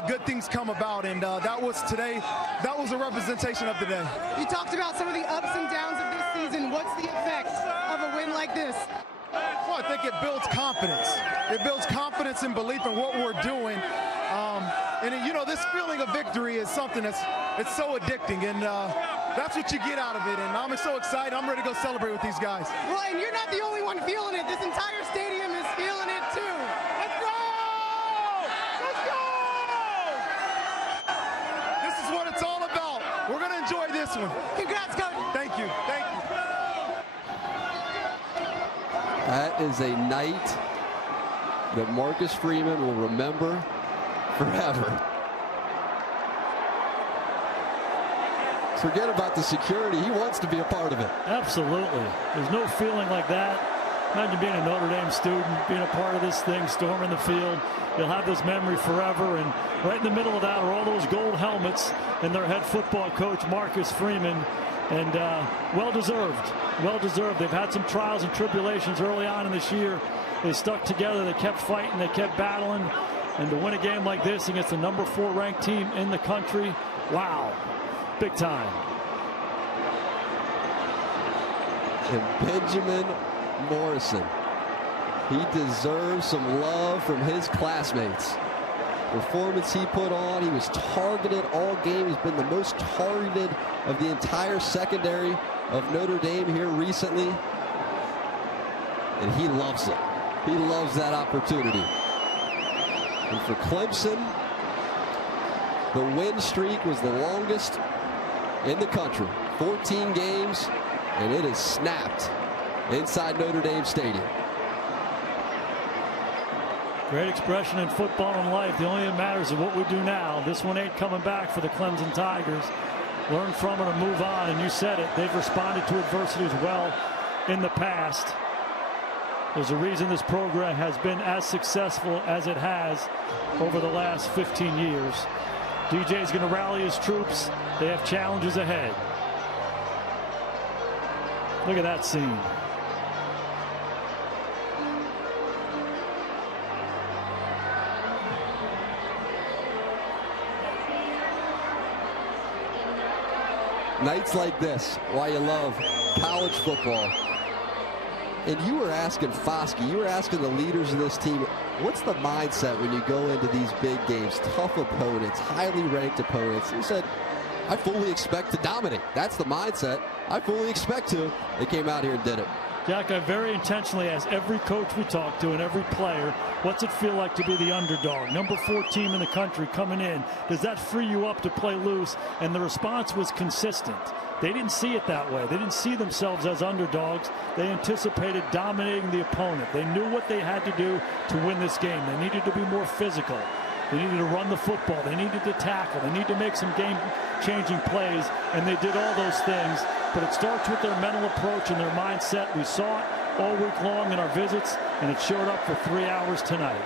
Good things come about, and that was today. That was a representation of the day. You talked about some of the ups and downs of this season. What's the effect of a win like this? Well, I think it builds confidence. It builds confidence and belief in what we're doing. And you know, this feeling of victory is something it's so addicting, and that's what you get out of it. And I'm so excited. I'm ready to go celebrate with these guys. Well, and you're not the only one feeling it. This entire stadium is feeling it too. Let's go! Let's go! This is what it's all about. We're going to enjoy this one. Congrats, Coach. Thank you. Thank you. That is a night that Marcus Freeman will remember forever. Forget about the security. He wants to be a part of it. Absolutely. There's no feeling like that. Imagine being a Notre Dame student, being a part of this thing, storming the field. You'll have this memory forever. And right in the middle of that are all those gold helmets and their head football coach, Marcus Freeman. And well-deserved. Well-deserved. They've had some trials and tribulations early on in this year. They stuck together. They kept fighting. They kept battling. And to win a game like this against the number 4 ranked team in the country, wow. Big time. And Benjamin Morrison, he deserves some love from his classmates. Performance he put on, he was targeted all game. He's been the most targeted of the entire secondary of Notre Dame here recently. And he loves it. He loves that opportunity. And for Clemson, the win streak was the longest in the country. 14 games, and it is snapped inside Notre Dame Stadium. Great expression in football and life. The only thing that matters is what we do now. This one ain't coming back for the Clemson Tigers. Learn from it and move on. And you said it. They've responded to adversity as well in the past. There's a reason this program has been as successful as it has over the last 15 years. DJ is going to rally his troops. They have challenges ahead. Look at that scene. Nights like this, why you love college football. And you were asking Foskey, you were asking the leaders of this team, what's the mindset when you go into these big games, tough opponents, highly ranked opponents? He said, I fully expect to dominate. That's the mindset. I fully expect to. They came out here and did it. Jack, I very intentionally asked every coach we talk to and every player, what's it feel like to be the underdog? Number 4 team in the country coming in. Does that free you up to play loose? And the response was consistent. They didn't see it that way. They didn't see themselves as underdogs. They anticipated dominating the opponent. They knew what they had to do to win this game. They needed to be more physical. They needed to run the football. They needed to tackle. They needed to make some game-changing plays, and they did all those things. But it starts with their mental approach and their mindset. We saw it all week long in our visits, and it showed up for 3 hours tonight.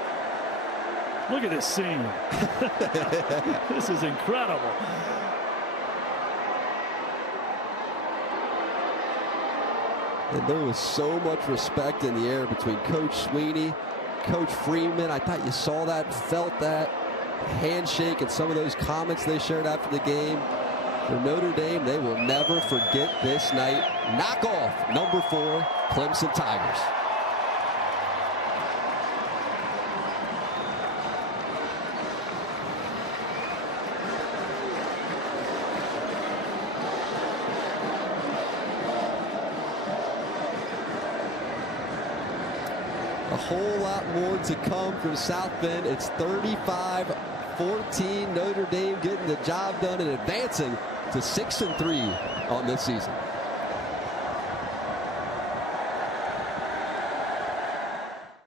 Look at this scene. This is incredible. And there was so much respect in the air between Coach Sweeney, Coach Freeman. I thought you saw that, felt that. handshake and some of those comments they shared after the game. For Notre Dame, they will never forget this night. Knock off number 4 Clemson Tigers. A whole lot more to come from South Bend. It's 35-14. Notre Dame getting the job done and advancing to 6-3 on this season.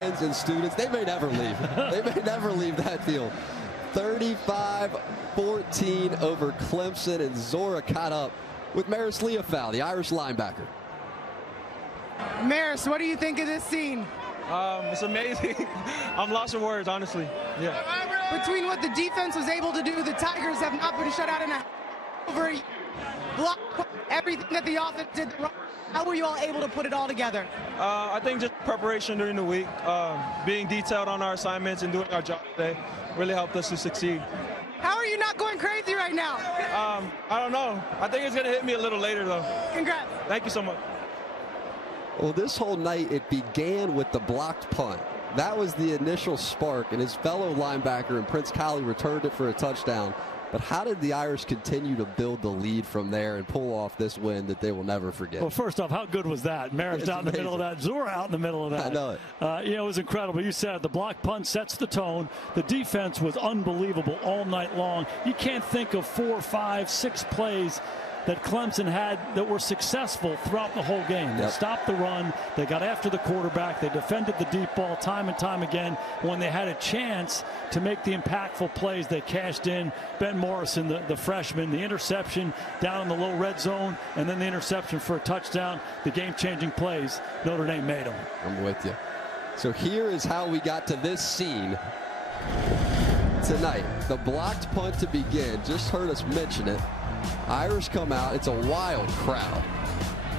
And students, they may never leave. They may never leave that field. 35-14 over Clemson, and Zora caught up with Maris Leofau, the Irish linebacker. Maris, what do you think of this scene? It's amazing. I'm lost for words, honestly. Yeah. Between what the defense was able to do, the Tigers have not been shut out in a over block, everything that the offense did. How were you all able to put it all together? I think just preparation during the week, being detailed on our assignments and doing our job today really helped us to succeed. How are you not going crazy right now? I don't know. I think it's going to hit me a little later, though. Congrats. Thank you so much. Well, this whole night, it began with the blocked punt. That was the initial spark, and his fellow linebacker and Prince Colley returned it for a touchdown. But how did the Irish continue to build the lead from there and pull off this win that they will never forget? Well, first off, how good was that? Maris out in the middle of that. Zora out in the middle of that. I know it. It was incredible. You said the block punt sets the tone. The defense was unbelievable all night long. You can't think of 4, 5, 6 plays that Clemson had that were successful throughout the whole game. They stopped the run. They got after the quarterback. They defended the deep ball time and time again. When they had a chance to make the impactful plays, they cashed in. Ben Morrison, the freshman, the interception down in the low red zone, and then the interception for a touchdown. The game-changing plays, Notre Dame made them. I'm with you. So here is how we got to this scene tonight. The blocked punt to begin. Just heard us mention it. Irish come out. It's a wild crowd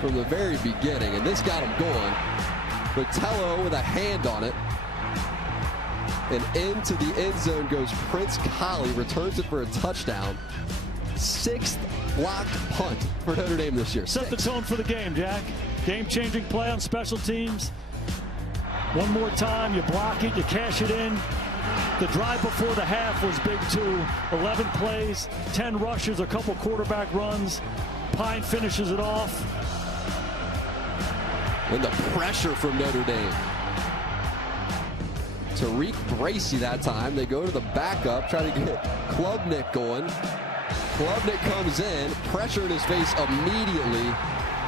from the very beginning, and this got them going. Botello with a hand on it, and into the end zone goes Prince Colley, returns it for a touchdown. 6th blocked punt for Notre Dame this year. Set the tone for the game, Jack. Game-changing play on special teams. One more time, you block it, you cash it in. The drive before the half was big too. 11 plays, 10 rushes, a couple quarterback runs. Pine finishes it off. And the pressure from Notre Dame. Tariq Bracy that time. They go to the backup, try to get Klubnik going. Klubnik comes in, pressure in his face immediately.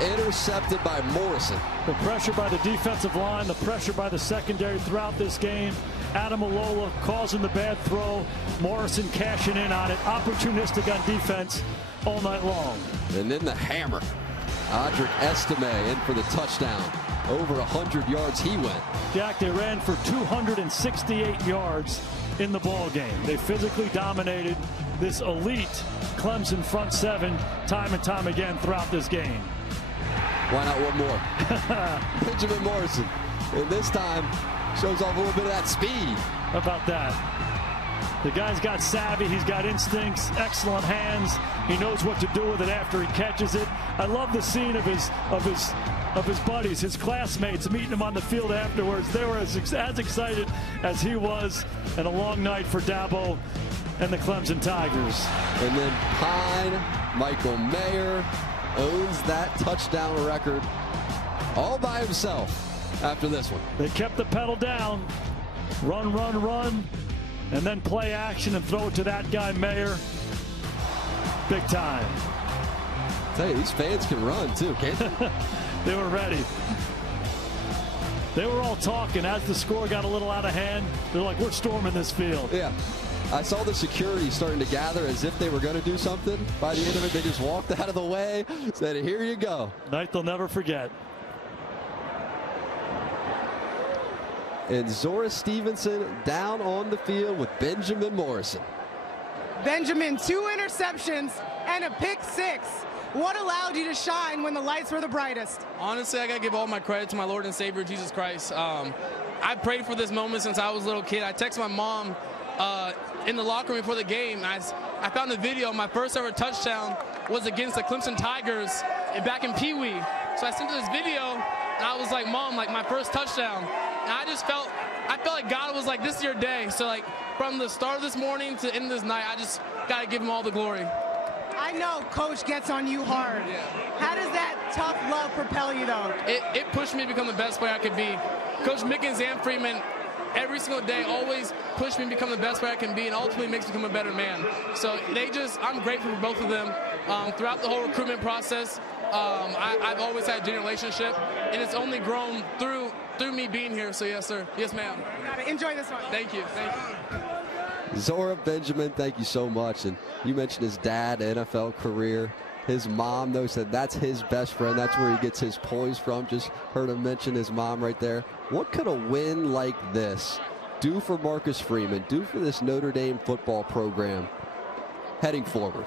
Intercepted by Morrison. The pressure by the defensive line, the pressure by the secondary throughout this game. Adam Alola causing the bad throw. Morrison cashing in on it. Opportunistic on defense all night long. And then the hammer. Audric Estime in for the touchdown. Over 100 yards he went. Jack, they ran for 268 yards in the ball game. They physically dominated this elite Clemson front seven time and time again throughout this game. Why not one more? Benjamin Morrison. And this time shows off a little bit of that speed. How about that? The guy's got savvy. He's got instincts, excellent hands. He knows what to do with it after he catches it. I love the scene of his buddies, his classmates, meeting him on the field afterwards. They were as excited as he was. And a long night for Dabo and the Clemson Tigers. And then Pine, Michael Mayer owns that touchdown record all by himself after this one. They kept the pedal down. Run, run, run. And then play action and throw it to that guy, Mayer. Big time. I tell you, these fans can run too, can't they? They were ready. They were all talking as the score got a little out of hand. They're like, we're storming this field. Yeah. I saw the security starting to gather as if they were going to do something. By the end of it, they just walked out of the way, said, here you go. Night they'll never forget. And Zora Stevenson down on the field with Benjamin Morrison. Benjamin, 2 interceptions and a pick 6. What allowed you to shine when the lights were the brightest? Honestly, I got to give all my credit to my Lord and Savior, Jesus Christ. I prayed for this moment since I was a little kid. I texted my mom in the locker room before the game. I found a video. My first ever touchdown was against the Clemson Tigers back in Pee Wee. So I sent her this video, and I was like, Mom, like my first touchdown. And I felt like God was like, this is your day. So like from the start of this morning to the end of this night, I just got to give him all the glory. I know Coach gets on you hard. Yeah. How does that tough love propel you, though? It pushed me to become the best player I could be. Coach Mick and Zan Freeman, every single day, always push me to become the best player I can be, and ultimately makes me become a better man. So I'm grateful for both of them. Throughout the whole recruitment process, I've always had a genuine relationship, and it's only grown through me being here. So yes, sir. Yes, ma'am. Enjoy this one. Thank you. Thank you. Zora Benjamin, thank you so much. And you mentioned his dad, NFL career. His mom, though, said that's his best friend. That's where he gets his poise from. Just heard him mention his mom right there. What could a win like this do for Marcus Freeman, do for this Notre Dame football program heading forward?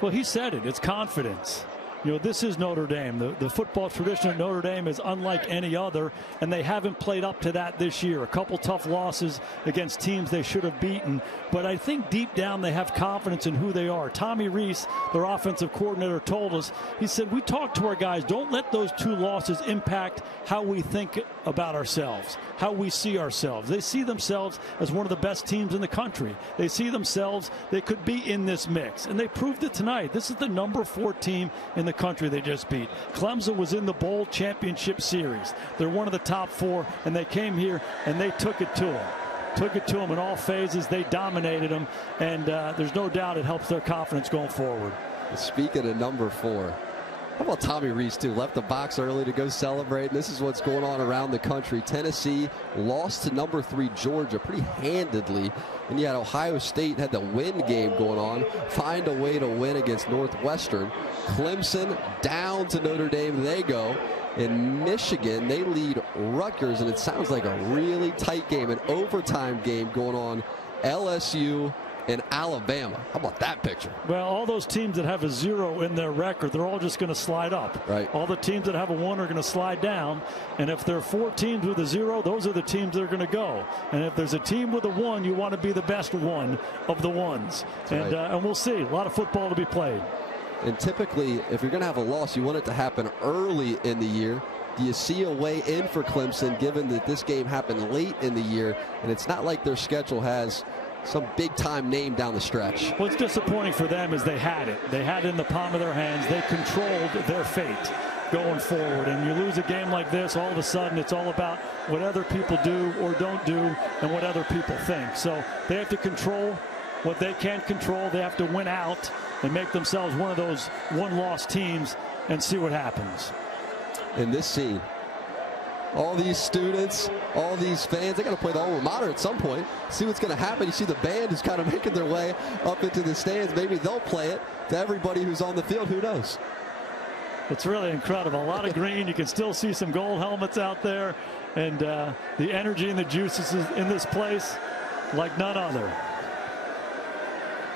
Well, he said it. It's confidence. You know, this is Notre Dame. The football tradition at Notre Dame is unlike any other, and they haven't played up to that this year. A couple tough losses against teams they should have beaten, but I think deep down they have confidence in who they are. Tommy Rees, their offensive coordinator, told us, he said, we talked to our guys, don't let those 2 losses impact how we think about ourselves, how we see ourselves. They see themselves as one of the best teams in the country. They see themselves, they could be in this mix, and they proved it tonight. This is the number 4 team in the country they just beat. Clemson was in the bowl championship series. They're one of the top 4, and they came here and they took it to them. Took it to them in all phases. They dominated them, and there's no doubt it helps their confidence going forward. Speaking of number 4, how about Tommy Rees, too? Left the box early to go celebrate. This is what's going on around the country. Tennessee lost to number 3 Georgia pretty handedly. And yet Ohio State had the win game going on. Find a way to win against Northwestern. Clemson down to Notre Dame they go. In Michigan, they lead Rutgers, and it sounds like a really tight game, an overtime game going on. LSU in Alabama. How about that picture? Well, all those teams that have a 0 in their record, they're all just going to slide up. Right. All the teams that have a 1 are going to slide down. And if there are 4 teams with a 0, those are the teams that are going to go. And if there's a team with a 1, you want to be the best one of the ones. And, right. And we'll see. A lot of football to be played. And typically, if you're going to have a loss, you want it to happen early in the year. Do you see a way in for Clemson, given that this game happened late in the year, and it's not like their schedule has some big-time name down the stretch? What's disappointing for them is they had it. They had it in the palm of their hands. They controlled their fate going forward. And you lose a game like this, all of a sudden it's all about what other people do or don't do and what other people think. So they have to control what they can't control. They have to win out and make themselves one of those one-loss teams and see what happens. In this scene, all these students, all these fans, they got to play the alma mater at some point. See what's going to happen. You see the band is kind of making their way up into the stands. Maybe they'll play it to everybody who's on the field. Who knows? It's really incredible. A lot of green. You can still see some gold helmets out there. And the energy and the juices in this place like none other.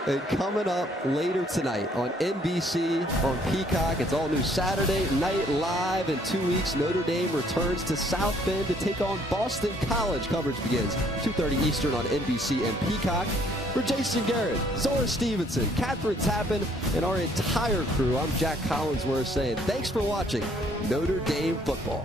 And coming up later tonight on NBC, on Peacock, it's all new Saturday Night Live. In 2 weeks, Notre Dame returns to South Bend to take on Boston College. Coverage begins 2:30 Eastern on NBC and Peacock. For Jason Garrett, Zora Stevenson, Catherine Tappan, and our entire crew, I'm Jack Collinsworth saying thanks for watching Notre Dame football.